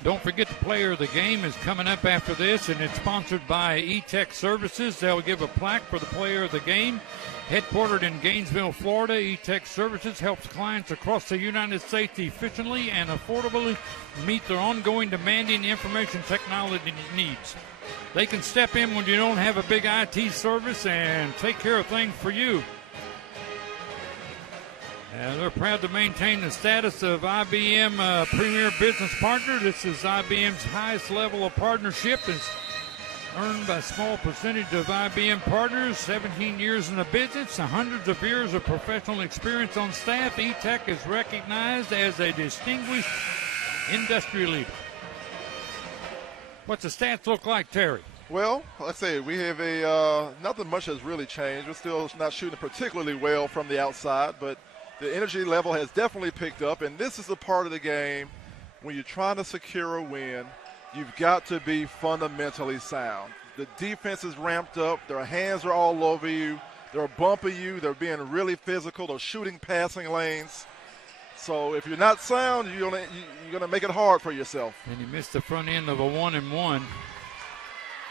Don't forget the player of the game is coming up after this, and it's sponsored by eTech Services. They'll give a plaque for the player of the game. Headquartered in Gainesville, Florida, eTech Services helps clients across the United States efficiently and affordably meet their ongoing demanding information technology needs. They can step in when you don't have a big IT service and take care of things for you. And they're proud to maintain the status of IBM Premier Business Partner. This is IBM's highest level of partnership. It's earned by a small percentage of IBM partners. 17 years in the business, hundreds of years of professional experience on staff. eTech is recognized as a distinguished industry leader. What's the stats look like, Terry? Well, let's say we have nothing much has really changed. We're still not shooting particularly well from the outside, but the energy level has definitely picked up, and this is the part of the game when you're trying to secure a win, you've got to be fundamentally sound. The defense is ramped up. Their hands are all over you. They're bumping you. They're being really physical. They're shooting passing lanes. So if you're not sound, you're gonna make it hard for yourself. And he missed the front end of a 1-and-1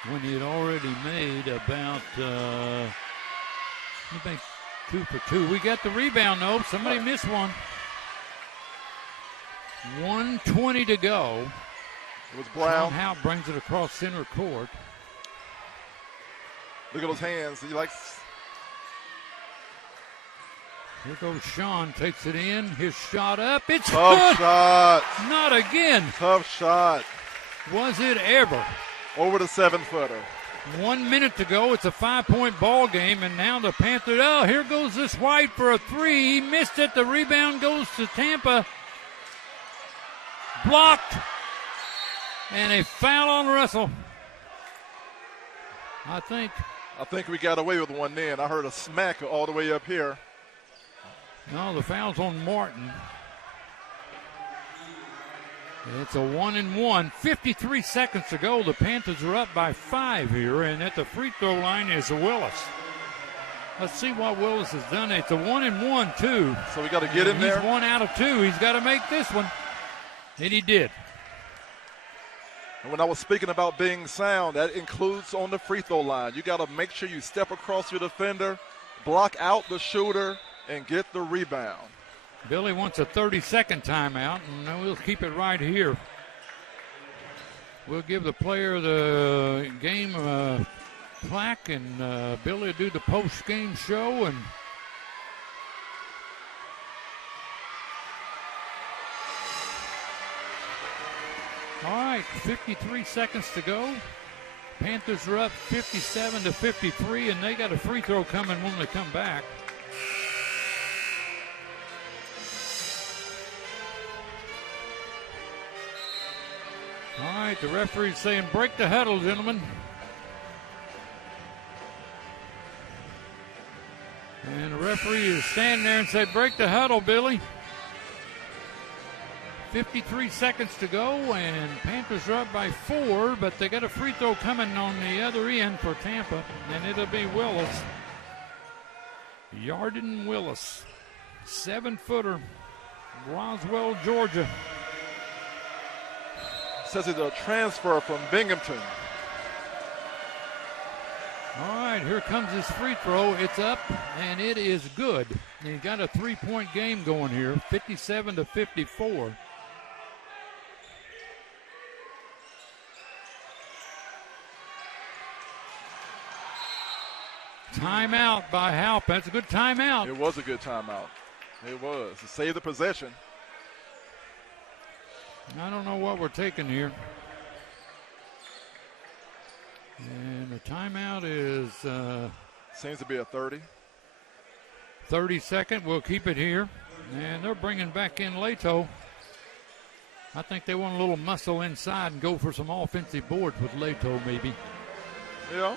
when he had already made about, 2 for 2. We got the rebound, though. Somebody missed one. 1:20 to go. It was Brown. Howe brings it across center court. Look at those hands. He likes. Here goes Sean. Takes it in. His shot up. It's tough good. Shot. Not again. Tough shot. Was it ever? Over the 7-footer. 1 minute to go. It's a 5-point ball game, and now the Panthers. Oh, here goes this White for a 3. He missed it. The rebound goes to Tampa. Blocked. And a foul on Russell. I think we got away with one then. I heard a smack all the way up here. No, the foul's on Martin. It's a 1-and-1. 53 seconds to go. The Panthers are up by 5 here, and at the free throw line is Willis. Let's see what Willis has done. It's a 1-and-1, too. So we got to get in there. He's 1 out of 2. He's got to make this one. And he did. And when I was speaking about being sound, that includes on the free throw line. You got to make sure you step across your defender, block out the shooter, and get the rebound. Billy wants a 30-second timeout, and we'll keep it right here. We'll give the player of the game plaque, and Billy will do the post-game show. And all right, 53 seconds to go. Panthers are up 57-53, and they got a free throw coming when they come back. right, the referee's saying break the huddle, gentlemen. And the referee is standing there and said, break the huddle, Billy. 53 seconds to go, and Panthers are up by 4, but they got a free throw coming on the other end for Tampa, and it'll be Willis. Yarden Willis, 7-footer, Roswell, Georgia. Says it's a transfer from Binghamton. All right, here comes his free throw. It's up, and it is good. And he got a 3-point game going here, 57-54. Timeout by Halp. That's a good timeout. It was a good timeout. It was. To save the possession. I don't know what we're taking here. And the timeout is... seems to be a 30. 30-second. We'll keep it here. And they're bringing back in Leto. I think they want a little muscle inside and go for some offensive boards with Leto maybe. Yeah.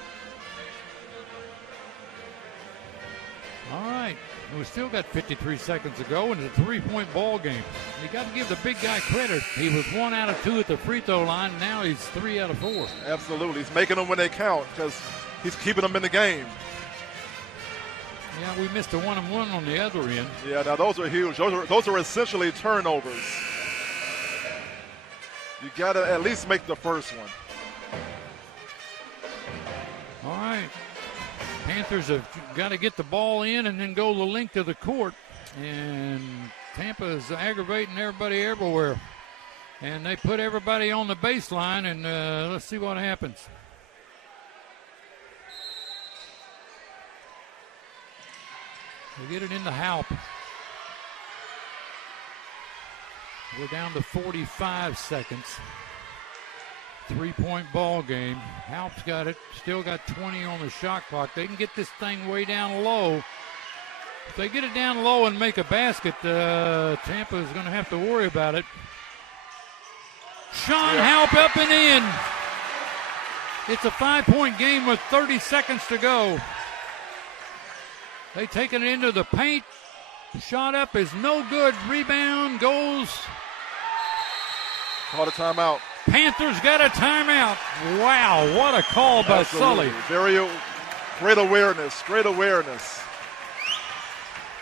All right, we still got 53 seconds to go, and it's a 3-point ball game. You got to give the big guy credit. He was 1 out of 2 at the free throw line. Now he's 3 out of 4. Absolutely, he's making them when they count because he's keeping them in the game. Yeah, we missed a 1-and-1 on the other end. Yeah, now those are huge. Those are essentially turnovers. You got to at least make the first one. All right. Panthers have got to get the ball in and then go the length of the court. And Tampa is aggravating everybody everywhere. And they put everybody on the baseline, and let's see what happens. They get it into Halp. We're down to 45 seconds. 3-point ball game. Halp's got it. Still got 20 on the shot clock. They can get this thing way down low. If they get it down low and make a basket, Tampa is going to have to worry about it. Sean Halp up and in. It's a 5-point game with 30 seconds to go. They taking it into the paint. Shot up is no good. Rebound goes. Called a timeout. Panthers got a timeout. Wow, what a call by Absolutely. Sully. Very great awareness, great awareness.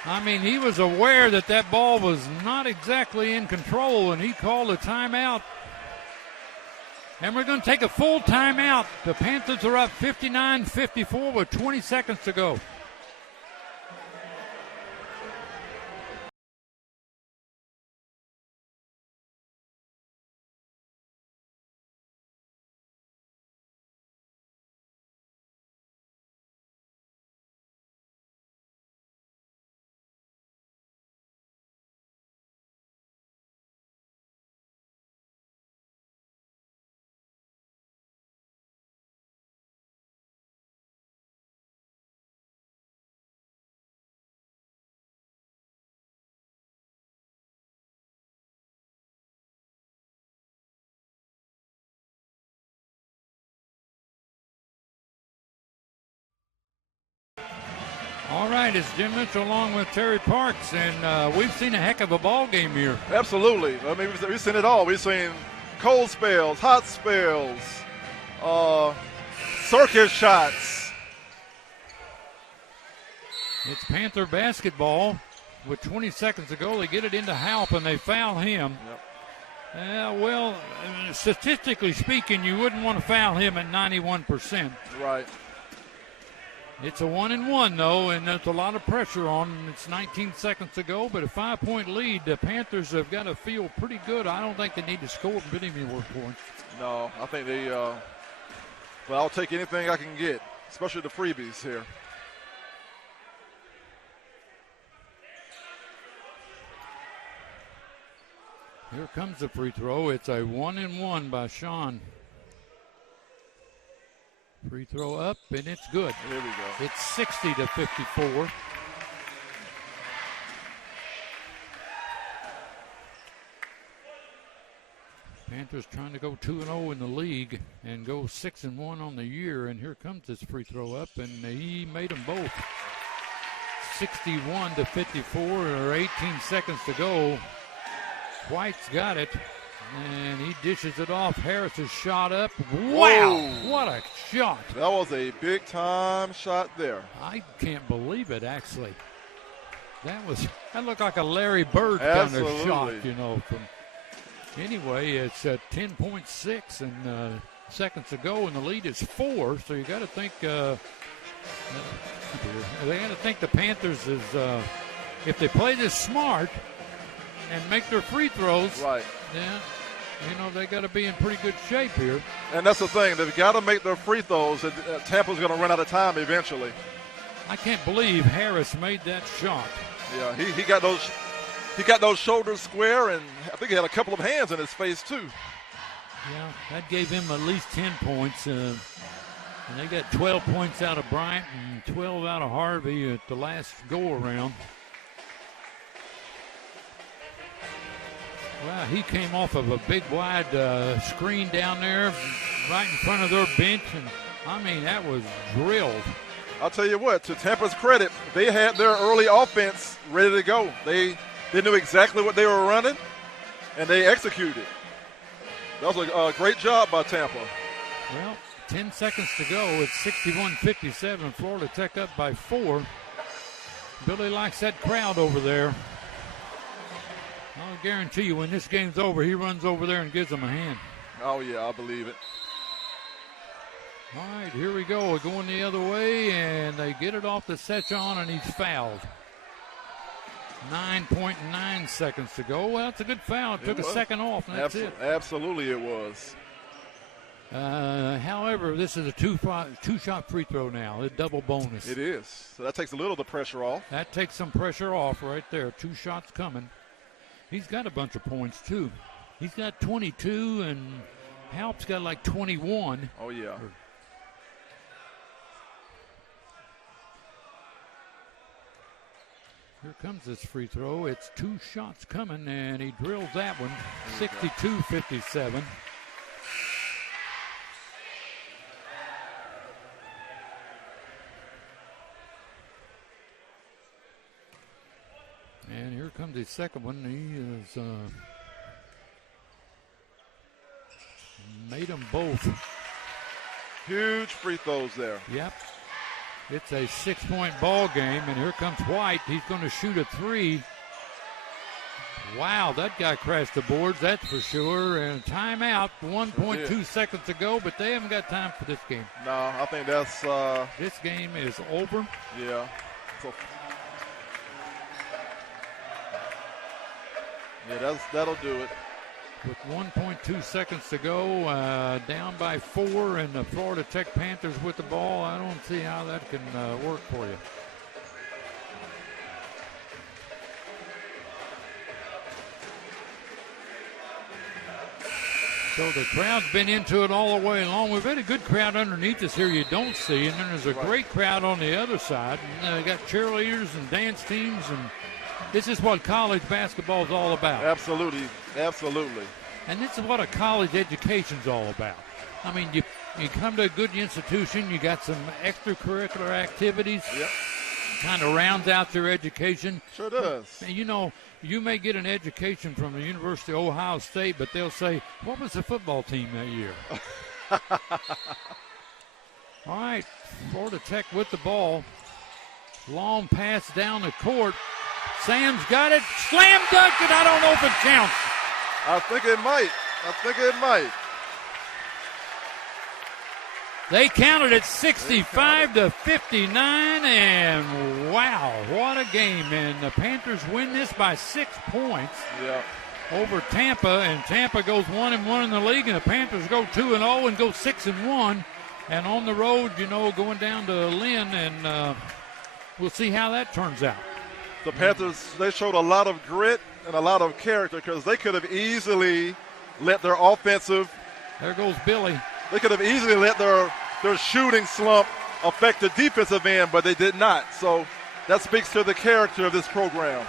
I mean, he was aware that that ball was not exactly in control, and he called a timeout. And we're going to take a full timeout. The Panthers are up 59-54 with 20 seconds to go. All right, it's Jim Mitchell along with Terry Parks, and we've seen a heck of a ball game here. Absolutely. I mean, we've seen it all. We've seen cold spells, hot spells, circus shots. It's Panther basketball. With 20 seconds to go, they get it into Halp, and they foul him. Yep. Well, statistically speaking, you wouldn't want to foul him at 91%. Right. It's a 1-and-1, though, and there's a lot of pressure on him. It's 19 seconds to go, but a 5-point lead. The Panthers have got to feel pretty good. I don't think they need to score many more points. No, I think they, well, I'll take anything I can get, especially the freebies here. Here comes the free throw. It's a 1-and-1 by Sean. Free throw up, and it's good. Here we go. It's 60-54. Panthers trying to go 2-0 in the league and go 6-1 on the year. And here comes this free throw up, and he made them both. 61-54, or 18 seconds to go. White's got it, and he dishes it off. Harris is shot up. Wow, Whoa. what a shot. That was a big-time shot there. I can't believe it, actually. That looked like a Larry Bird kind of shot, you know. Anyway, it's 10.6 and seconds to go, and the lead is 4. So you got to think the Panthers is if they play this smart and make their free throws, right? Yeah, you know they got to be in pretty good shape here. And that's the thing; they've got to make their free throws. Tampa's going to run out of time eventually. I can't believe Harris made that shot. Yeah, he got those. He got those shoulders square, and I think he had a couple of hands in his face too. Yeah, that gave him at least 10 points. And they got 12 points out of Bryant and 12 out of Harvey at the last go-around. Wow, he came off of a big, wide screen down there right in front of their bench. And, I mean, that was drilled. I'll tell you what, to Tampa's credit, they had their early offense ready to go. They knew exactly what they were running, and they executed. That was a great job by Tampa. Well, 10 seconds to go. It's 61-57. Florida Tech up by 4. Billy likes that crowd over there. I'll guarantee you when this game's over, he runs over there and gives them a hand. Oh, yeah, I believe it. All right, here we go. We're going the other way, and they get it off the Sechon, and he's fouled. 9.9 seconds to go. Well, it's a good foul. It took a second off, and that's it. Absolutely it was. However, this is a two-shot free throw now. A double bonus. It is. So that takes a little of the pressure off. That takes some pressure off right there. 2 shots coming. He's got a bunch of points, too. He's got 22, and Halp's got like 21. Oh, yeah. Here comes this free throw. It's 2 shots coming, and he drills that one. 62-57. And here comes the second one. He has made them both. Huge free throws there. Yep. It's a 6-point ball game, and here comes White. He's going to shoot a 3. Wow, that guy crashed the boards, that's for sure. And timeout, 1.2 seconds to go, but they haven't got time for this game. No, I think that's... this game is over. Yeah. So, yeah, that'll do it. With 1.2 seconds to go, down by 4, and the Florida Tech Panthers with the ball. I don't see how that can work for you. So the crowd's been into it all the way along. We've had a good crowd underneath us here you don't see, and then there's a great crowd on the other side. And, they got cheerleaders and dance teams, and this is what college basketball is all about. Absolutely, absolutely. And this is what a college education's all about. I mean, you come to a good institution, you got some extracurricular activities. Yep. Kind of rounds out your education. Sure does. You know, you may get an education from the University of Ohio State, but they'll say, what was the football team that year? All right, Florida Tech with the ball. Long pass down the court. Sam's got it. Slam dunk it. I don't know if it counts. I think it might. They counted it 65-59, and wow, what a game. And the Panthers win this by 6 points over Tampa, and Tampa goes 1-1 in the league, and the Panthers go 2-0 and go 6-1. And on the road, you know, going down to Lynn, and we'll see how that turns out. The Panthers, they showed a lot of grit and a lot of character because they could have easily let their offensive. There goes Billy. They could have easily let their shooting slump affect the defensive end, but they did not. So that speaks to the character of this program.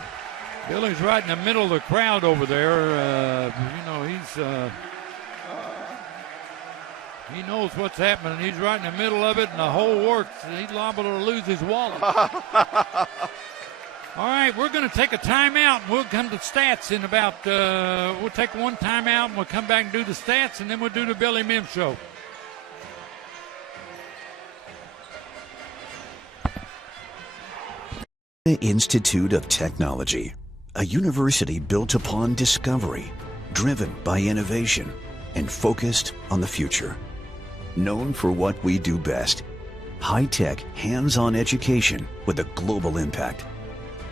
Billy's right in the middle of the crowd over there. You know, He knows what's happening. He's right in the middle of it, and the hole works. He's liable to lose his wallet. All right, we're going to take a timeout. We'll come to stats in about, we'll take one timeout, and we'll come back and do the stats, and then we'll do the Billy Mims Show. Institute of Technology, a university built upon discovery, driven by innovation, and focused on the future. Known for what we do best, high-tech, hands-on education with a global impact.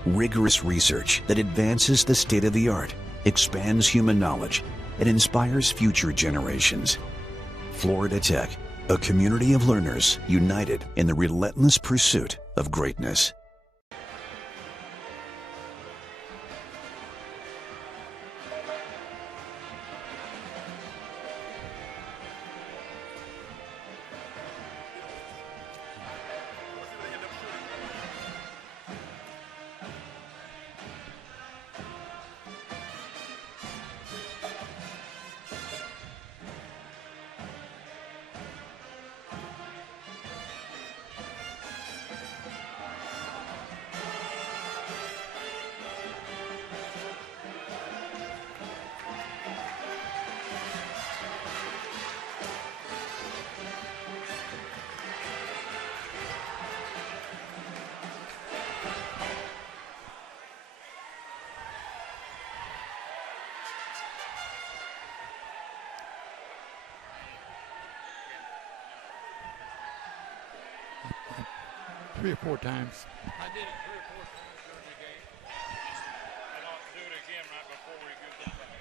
Rigorous research that advances the state of the art, expands human knowledge, and inspires future generations. Florida Tech, a community of learners united in the relentless pursuit of greatness. Three or four times. I did it 3 or 4 times during the game. And I'll do it again right before we go down to the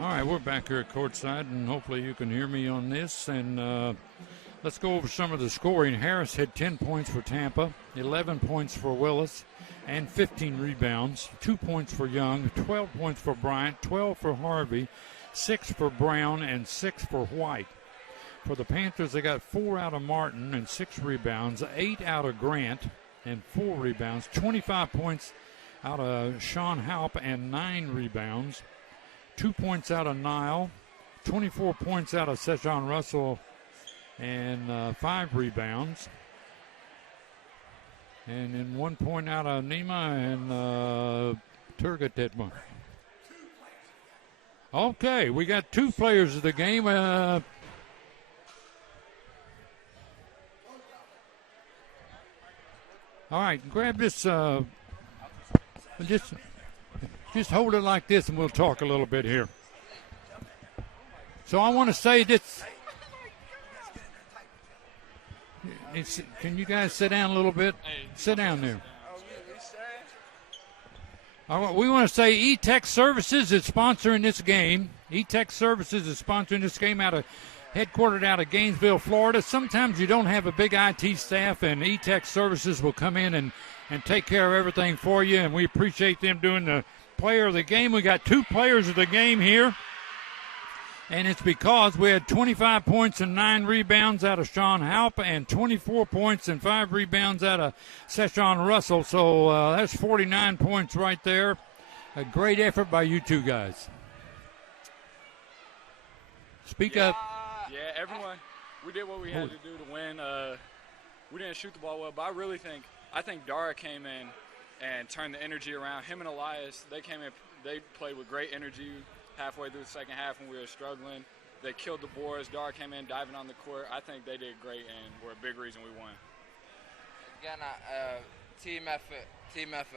All right, we're back here at courtside, and hopefully you can hear me on this. And let's go over some of the scoring. Harris had 10 points for Tampa, 11 points for Willis, and 15 rebounds. 2 points for Young, 12 points for Bryant, 12 for Harvey, 6 for Brown, and 6 for White. For the Panthers, they got 4 out of Martin and 6 rebounds, 8 out of Grant and 4 rebounds, 25 points out of Sean Halp and 9 rebounds. 2 points out of Nile, 24 points out of Seshawn Russell, and 5 rebounds. And then 1 point out of Nima and Turgut Tetma. Okay, we got 2 players of the game. All right, grab this. Just hold it like this and we'll talk a little bit here. So I want to say this. Can you guys sit down a little bit? Sit down there. We want to say E-Tech Services is sponsoring this game. E-Tech Services is sponsoring this game headquartered out of Gainesville, Florida. Sometimes you don't have a big IT staff, and E-Tech Services will come in and take care of everything for you, and we appreciate them doing the player of the game. We got 2 players of the game here, and it's because we had 25 points and 9 rebounds out of Sean Halp and 24 points and 5 rebounds out of Seshawn Russell. So that's 49 points right there. A great effort by you 2 guys. Speak up. Yeah, everyone. We did what we had to do to win. We didn't shoot the ball well, but I think Dara came in and turned the energy around. Him and Elias, they came in, they played with great energy halfway through the second half when we were struggling. They killed the boards. Dara came in diving on the court. I think they did great and were a big reason we won. Again, team effort.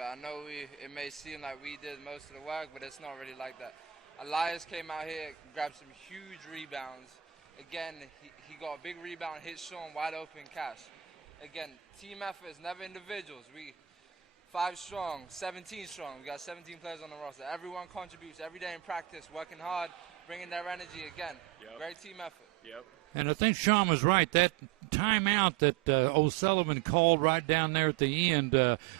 I know it may seem like we did most of the work, but it's not really like that. Elias came out here, grabbed some huge rebounds. Again, he got a big rebound, hit Sean, wide open catch. Again, team effort is never individuals. We 5 strong, 17 strong. We got 17 players on the roster. Everyone contributes every day in practice, working hard, bringing their energy. Again, great team effort. Yep. And I think Sean was right. That timeout that O'Sullivan called right down there at the end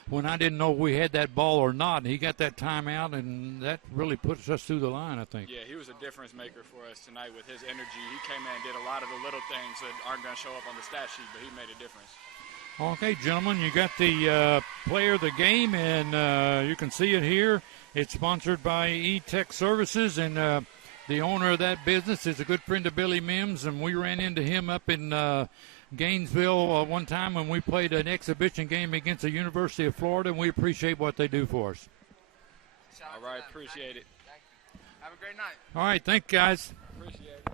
when I didn't know if we had that ball or not, and he got that timeout, and that really puts us through the line, I think. Yeah, he was a difference maker for us tonight with his energy. He came in and did a lot of the little things that aren't going to show up on the stat sheet, but he made a difference. Okay, gentlemen, you got the player of the game, and you can see it here. It's sponsored by E-Tech Services, and the owner of that business is a good friend of Billy Mims, and we ran into him up in Gainesville one time when we played an exhibition game against the University of Florida, and we appreciate what they do for us. All right, appreciate it. Thank you. Have a great night. All right, thank you, guys. Appreciate it.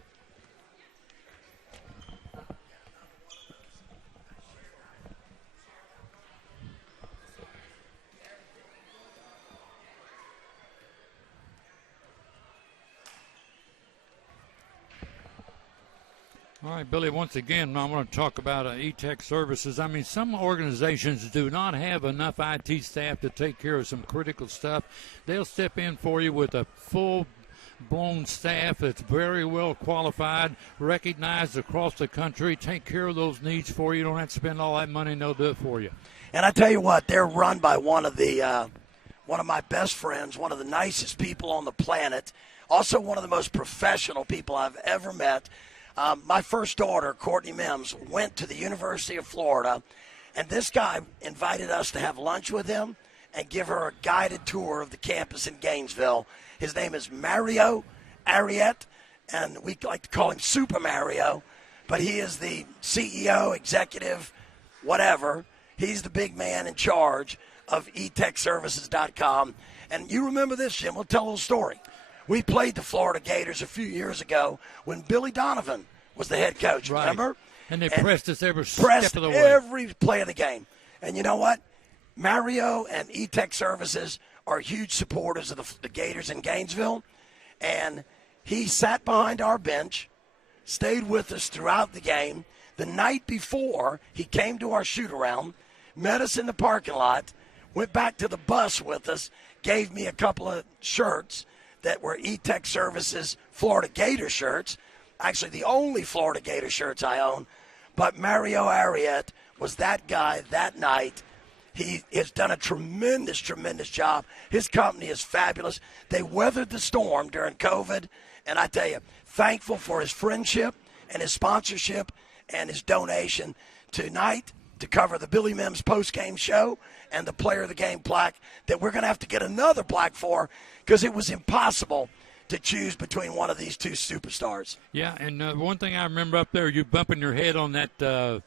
All right, Billy, once again, I want to talk about E-Tech Services. I mean, some organizations do not have enough IT staff to take care of some critical stuff. They'll step in for you with a full-blown staff that's very well qualified, recognized across the country, take care of those needs for you. You don't have to spend all that money, and they'll do it for you. And I tell you what, they're run by one of my best friends, one of the nicest people on the planet, also one of the most professional people I've ever met. My first daughter, Courtney Mims, went to the University of Florida, and this guy invited us to have lunch with him and give her a guided tour of the campus in Gainesville. His name is Mario Ariet, and we like to call him Super Mario, but he is the CEO, executive, whatever. He's the big man in charge of etechservices.com. And you remember this, Jim. We'll tell a little story. We played the Florida Gators a few years ago when Billy Donovan was the head coach, right. Remember? And they pressed us every step of the way. Every play of the game. And you know what? Mario and E-Tech Services are huge supporters of the Gators in Gainesville. And he sat behind our bench, stayed with us throughout the game. The night before, he came to our shoot-around, met us in the parking lot, went back to the bus with us, gave me a couple of shirts that were E-Tech Services Florida Gator shirts, actually the only Florida Gator shirts I own. But Mario Ariet was that guy that night. He has done a tremendous, tremendous job. His company is fabulous. They weathered the storm during COVID, and I tell you, thankful for his friendship and his sponsorship and his donation tonight to cover the Billy Mims post-game show and the player of the game plaque that we're going to have to get another plaque for because it was impossible to choose between one of these two superstars. Yeah, and one thing I remember up there, you bumping your head on that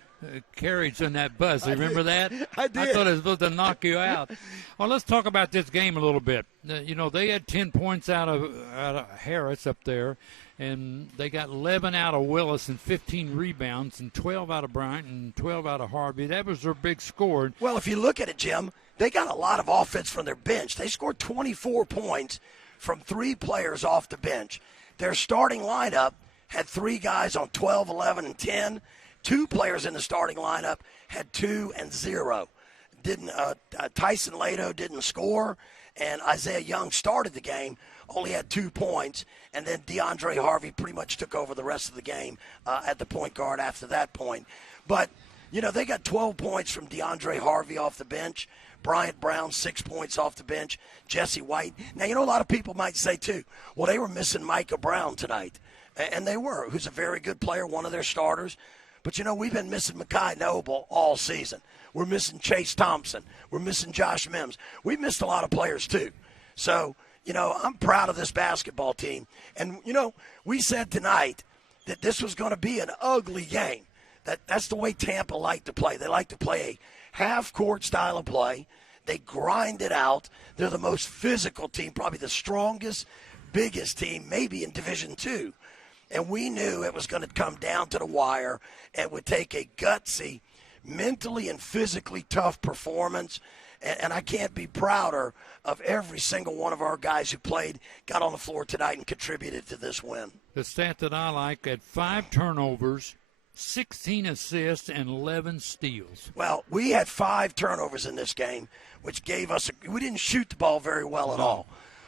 carriage in that bus. Remember that? I did. I thought it was supposed to knock you out. Well, let's talk about this game a little bit. They had 10 points out of Harris up there, and they got 11 out of Willis and 15 rebounds and 12 out of Bryant and 12 out of Harvey. That was their big score. Well, if you look at it, Jim, they got a lot of offense from their bench. They scored 24 points from 3 players off the bench. Their starting lineup had 3 guys on 12, 11, and 10. 2 players in the starting lineup had 2 and 0. Tyson Lato didn't score, and Isaiah Young started the game, only had 2 points, and then DeAndre Harvey pretty much took over the rest of the game at the point guard after that point. But, they got 12 points from DeAndre Harvey off the bench. Bryant Brown, 6 points off the bench. Jesse White. Now, a lot of people might say, too, well, they were missing Micah Brown tonight. And they were, who's a very good player, one of their starters. But, we've been missing Mekhi Noble all season. We're missing Chase Thompson. We're missing Josh Mims. We've missed a lot of players, too. So, I'm proud of this basketball team. And, we said tonight that this was going to be an ugly game. That's the way Tampa liked to play. They like to play a half-court style of play. They grind it out. They're the most physical team, probably the strongest, biggest team, maybe in Division II. And we knew it was going to come down to the wire and would take a gutsy, mentally and physically tough performance. And I can't be prouder of every single one of our guys who played, got on the floor tonight, and contributed to this win. The stat that I like, at 5 turnovers, 16 assists, and 11 steals. Well, we had 5 turnovers in this game, which gave us we didn't shoot the ball very well at all.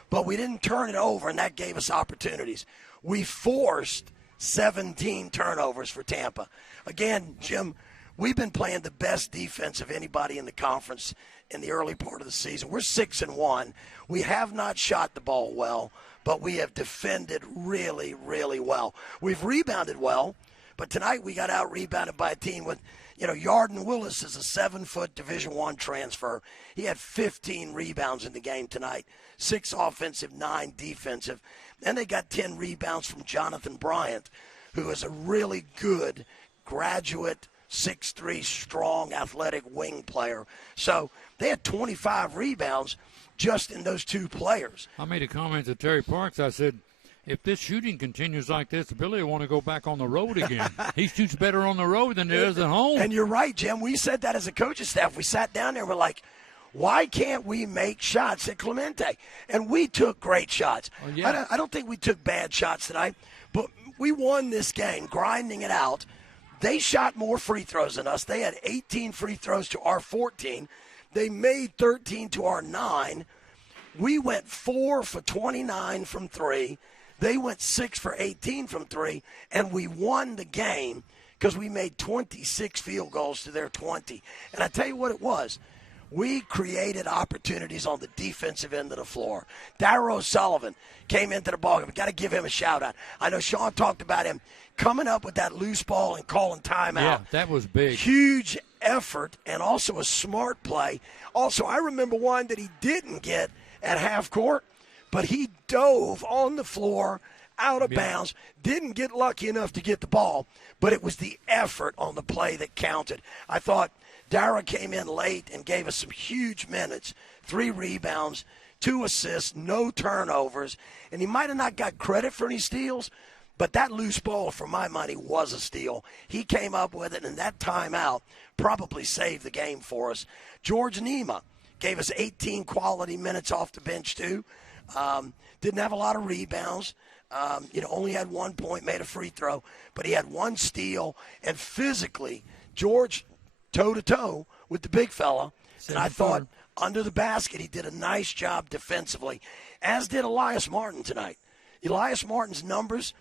But we didn't turn it over, and that gave us opportunities. We forced 17 turnovers for Tampa. Again, Jim, we've been playing the best defense of anybody in the conference in the early part of the season. We're 6-1. We have not shot the ball well, but we have defended really, really well. We've rebounded well, but tonight we got out-rebounded by a team with, Yarden Willis is a 7-foot Division I transfer. He had 15 rebounds in the game tonight, 6 offensive, 9 defensive. Then they got 10 rebounds from Jonathan Bryant, who is a really good graduate 6'3", strong, athletic wing player. So they had 25 rebounds just in those 2 players. I made a comment to Terry Parks. I said, if this shooting continues like this, Billy will want to go back on the road again. He shoots better on the road than he does at home. And you're right, Jim. We said that as a coaching staff. We sat down there and we're like, why can't we make shots at Clemente? And we took great shots. Oh, yeah. I don't think we took bad shots tonight, but we won this game, grinding it out. They shot more free throws than us. They had 18 free throws to our 14. They made 13 to our 9. We went 4 for 29 from 3. They went 6 for 18 from 3, and we won the game because we made 26 field goals to their 20. And I tell you what it was. We created opportunities on the defensive end of the floor. Darrow Sullivan came into the ballgame. We've got to give him a shout-out. I know Sean talked about him coming up with that loose ball and calling timeout. Yeah, that was big. Huge effort and also a smart play. Also, I remember one that he didn't get at half court, but he dove on the floor out of bounds, didn't get lucky enough to get the ball, but it was the effort on the play that counted. I thought Dara came in late and gave us some huge minutes, 3 rebounds, 2 assists, no turnovers, and he might have not got credit for any steals, but that loose ball, for my money, was a steal. He came up with it, and that timeout probably saved the game for us. George Nima gave us 18 quality minutes off the bench, too. Didn't have a lot of rebounds. Only had 1 point, made a free throw, but he had 1 steal. And physically, George toe-to-toe with the big fella. And I thought under the basket he did a nice job defensively, as did Elias Martin tonight. Elias Martin's numbers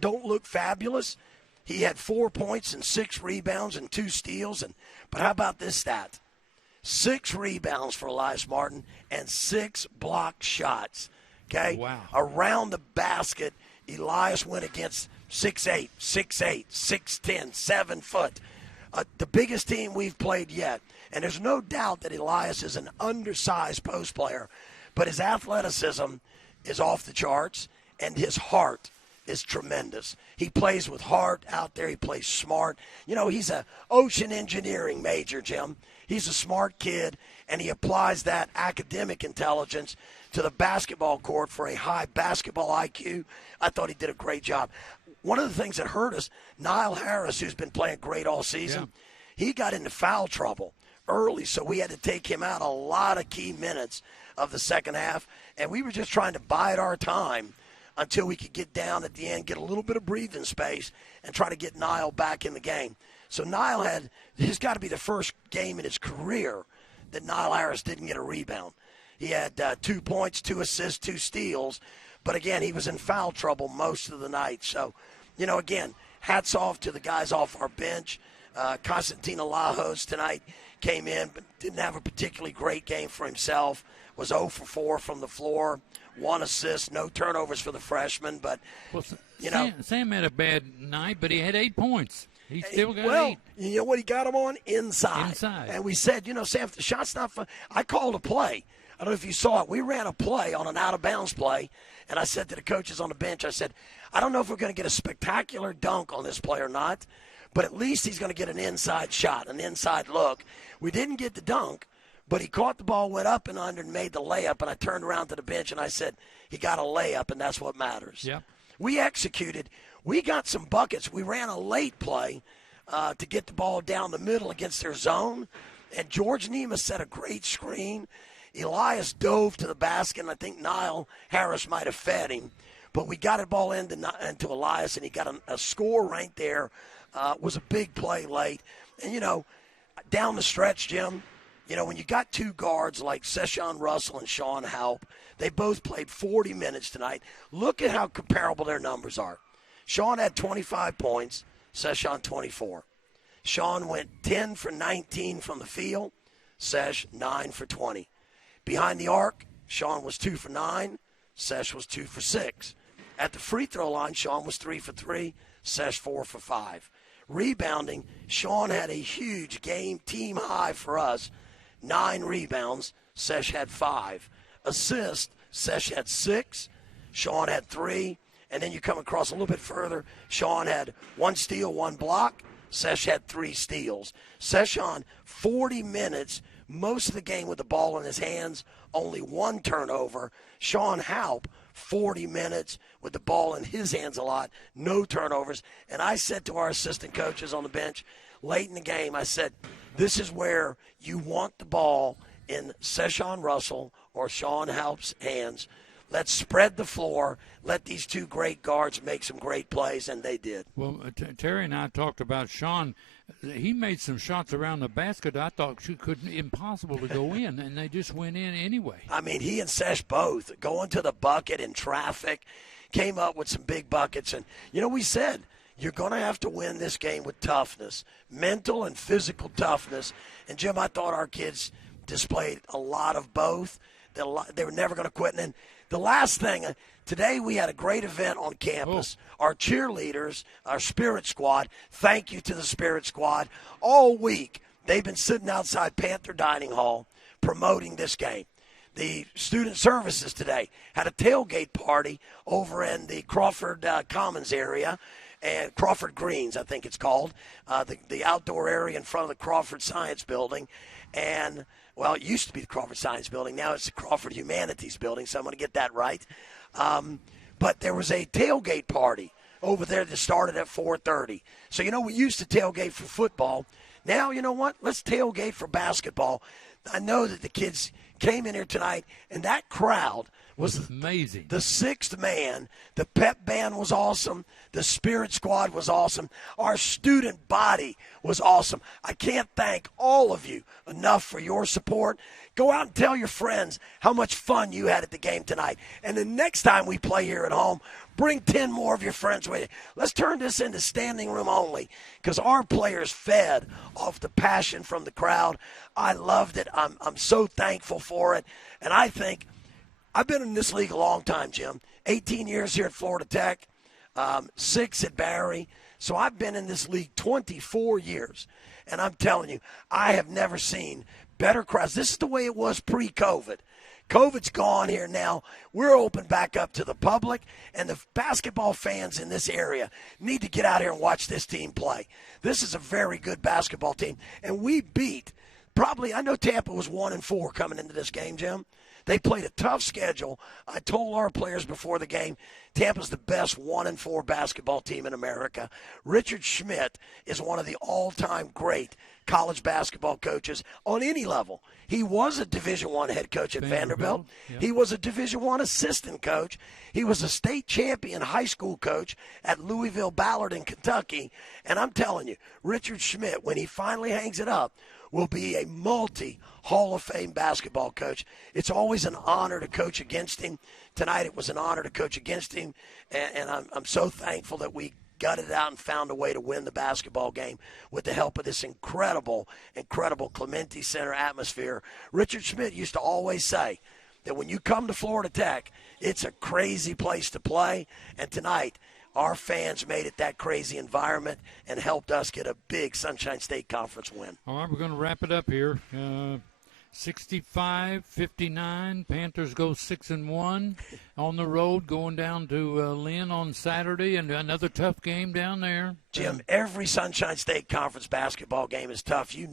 don't look fabulous. He had 4 points and 6 rebounds and 2 steals. But how about this stat? 6 rebounds for Elias Martin and 6 blocked shots. Okay? Wow. Around the basket, Elias went against 6'8", 6'8", 6'10", 7 foot. The biggest team we've played yet. And there's no doubt that Elias is an undersized post player, but his athleticism is off the charts, and his heart is tremendous. He plays with heart out there. He plays smart. He's an ocean engineering major, Jim. He's a smart kid, and he applies that academic intelligence to the basketball court for a high basketball IQ. I thought he did a great job. One of the things that hurt us, Niall Harris, who's been playing great all season, he got into foul trouble early, so we had to take him out a lot of key minutes of the second half, and we were just trying to bide our time until we could get down at the end, get a little bit of breathing space, and try to get Niall back in the game. So Niall he's got to be the first game in his career that Niall Harris didn't get a rebound. He had 2 points, 2 assists, 2 steals, but again, he was in foul trouble most of the night. So, again, hats off to the guys off our bench. Constantino Lajos tonight came in, but didn't have a particularly great game for himself. Was 0 for 4 from the floor, 1 assist, no turnovers for the freshman. But, Sam had a bad night, but he had 8 points. He still got 8. You know what he got him on? Inside. And we said, Sam, if the shot's not fun, I called a play. I don't know if you saw it. We ran a play on an out-of-bounds play, and I said to the coaches on the bench, I said, I don't know if we're going to get a spectacular dunk on this play or not, but at least he's going to get an inside shot, an inside look. We didn't get the dunk, but he caught the ball, went up and under, and made the layup, and I turned around to the bench, and I said, he got a layup, and that's what matters. Yep. We executed. We got some buckets. We ran a late play to get the ball down the middle against their zone, And George Nima set a great screen. Elias dove to the basket, and I think Niall Harris might have fed him. But we got a ball into Elias, and he got a score right there. Was a big play late. And, down the stretch, Jim, when you got two guards like Seshawn Russell and Sean Halp, they both played 40 minutes tonight. Look at how comparable their numbers are. Sean had 25 points, Seshawn 24. Sean went 10 for 19 from the field, Sesh 9 for 20. Behind the arc, Sean was 2 for 9, Sesh was 2 for 6. At the free throw line, Sean was 3 for 3, Sesh 4 for 5. Rebounding, Sean had a huge game, team high for us, 9 rebounds, Sesh had 5. Assists, Sesh had 6, Sean had 3, and then you come across a little bit further, Sean had 1 steal, 1 block, Sesh had 3 steals. Seshawn, 40 minutes, most of the game with the ball in his hands, only 1 turnover. Sean Halp, 40 minutes with the ball in his hands a lot, no turnovers. And I said to our assistant coaches on the bench late in the game, I said, this is where you want the ball in Seshawn Russell or Sean Halp's hands. Let's spread the floor. Let these two great guards make some great plays, and they did. Well, Terry and I talked about Sean. He made some shots around the basket I thought impossible to go in, and they just went in anyway. I mean, he and Sesh both going to the bucket in traffic, came up with some big buckets. And, we said you're going to have to win this game with toughness, mental and physical toughness. And, Jim, I thought our kids displayed a lot of both. They were never going to quit. And then the last thing, today we had a great event on campus. Our cheerleaders, our Spirit Squad, thank you to the Spirit Squad. All week they've been sitting outside Panther Dining Hall promoting this game. The student services today had a tailgate party over in the Crawford Commons area, and Crawford Greens, I think it's called, the outdoor area in front of the Crawford Science Building. And, well, it used to be the Crawford Science Building. Now it's the Crawford Humanities Building, so I'm going to get that right. But there was a tailgate party over there that started at 4:30. So, we used to tailgate for football. Now, you know what? Let's tailgate for basketball. I know that the kids came in here tonight, and that crowd was amazing. The sixth man. The pep band was awesome. The Spirit Squad was awesome. Our student body was awesome. I can't thank all of you enough for your support. Go out and tell your friends how much fun you had at the game tonight. And the next time we play here at home, bring 10 more of your friends with you. Let's turn this into standing room only because our players fed off the passion from the crowd. I loved it. I'm so thankful for it. And I think I've been in this league a long time, Jim. 18 years here at Florida Tech, 6 at Barry. So I've been in this league 24 years. And I'm telling you, I have never seen better crowds. This is the way it was pre-COVID. COVID's gone here now. We're open back up to the public, and the basketball fans in this area need to get out here and watch this team play. This is a very good basketball team, and we beat probably, I know Tampa was 1-4 coming into this game, Jim. They played a tough schedule. I told our players before the game, Tampa's the best 1-4 basketball team in America. Richard Schmidt is one of the all-time great college basketball coaches on any level. He was a Division I head coach at Vanderbilt. Yep. He was a Division I assistant coach. He was a state champion high school coach at Louisville Ballard in Kentucky. And I'm telling you, Richard Schmidt, when he finally hangs it up, will be a multi-Hall of Fame basketball coach. It's always an honor to coach against him. Tonight it was an honor to coach against him, and I'm so thankful that we gutted it out and found a way to win the basketball game with the help of this incredible Clementi Center atmosphere. Richard Schmidt used to always say that when you come to Florida Tech, it's a crazy place to play, and tonight our fans made it that crazy environment and helped us get a big Sunshine State Conference win. All right, we're going to wrap it up here. 65-59. Panthers go 6-1 on the road, going down to Lynn on Saturday, and another tough game down there. Jim, every Sunshine State Conference basketball game is tough. You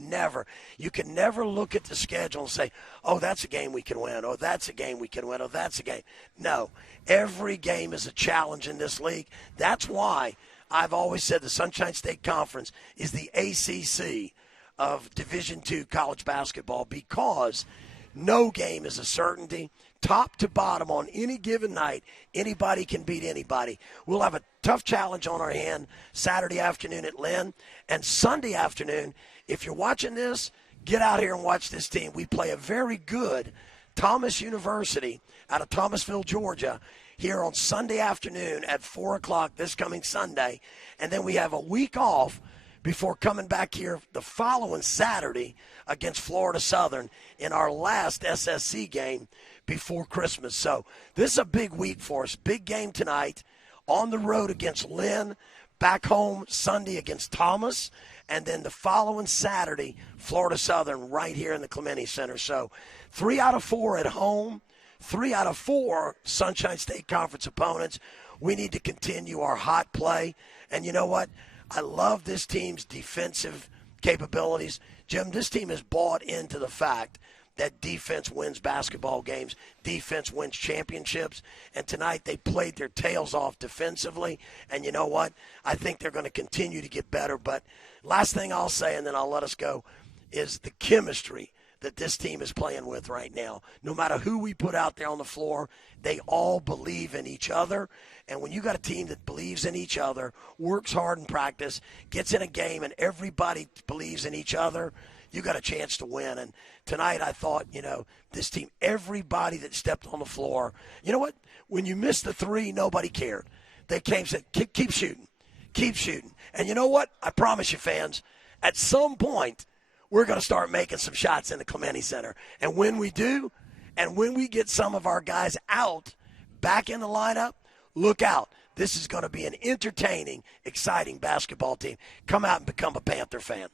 can never look at the schedule and say, oh, that's a game we can win. Oh, that's a game we can win. Oh, that's a game. No, every game is a challenge in this league. That's why I've always said the Sunshine State Conference is the ACC of Division II college basketball because no game is a certainty. Top to bottom on any given night, anybody can beat anybody. We'll have a tough challenge on our hand Saturday afternoon at Lynn. And Sunday afternoon, if you're watching this, get out here and watch this team. We play a very good Thomas University out of Thomasville, Georgia, here on Sunday afternoon at 4 o'clock this coming Sunday. And then we have a week off before coming back here the following Saturday against Florida Southern in our last SSC game before Christmas. So this is a big week for us. Big game tonight, on the road against Lynn, back home Sunday against Thomas, and then the following Saturday, Florida Southern right here in the Clemente Center. So 3 out of 4 at home, 3 out of 4 Sunshine State Conference opponents. We need to continue our hot play. And you know what? I love this team's defensive capabilities. Jim, this team has bought into the fact that defense wins basketball games, defense wins championships, and tonight they played their tails off defensively, and you know what? I think they're going to continue to get better. But last thing I'll say, and then I'll let us go, is the chemistry that this team is playing with right now. No matter who we put out there on the floor, they all believe in each other. And when you got a team that believes in each other, works hard in practice, gets in a game, and everybody believes in each other, you got a chance to win. And tonight I thought, this team, everybody that stepped on the floor, you know what? When you missed the three, nobody cared. They came and said, keep shooting, keep shooting. And you know what? I promise you, fans, at some point, we're going to start making some shots in the Clemente Center. And when we do, and when we get some of our guys out, back in the lineup, look out. This is going to be an entertaining, exciting basketball team. Come out and become a Panther fan.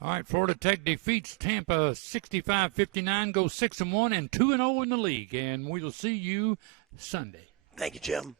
All right, Florida Tech defeats Tampa 65-59, goes 6-1 and 2-0 in the league. And we will see you Sunday. Thank you, Jim.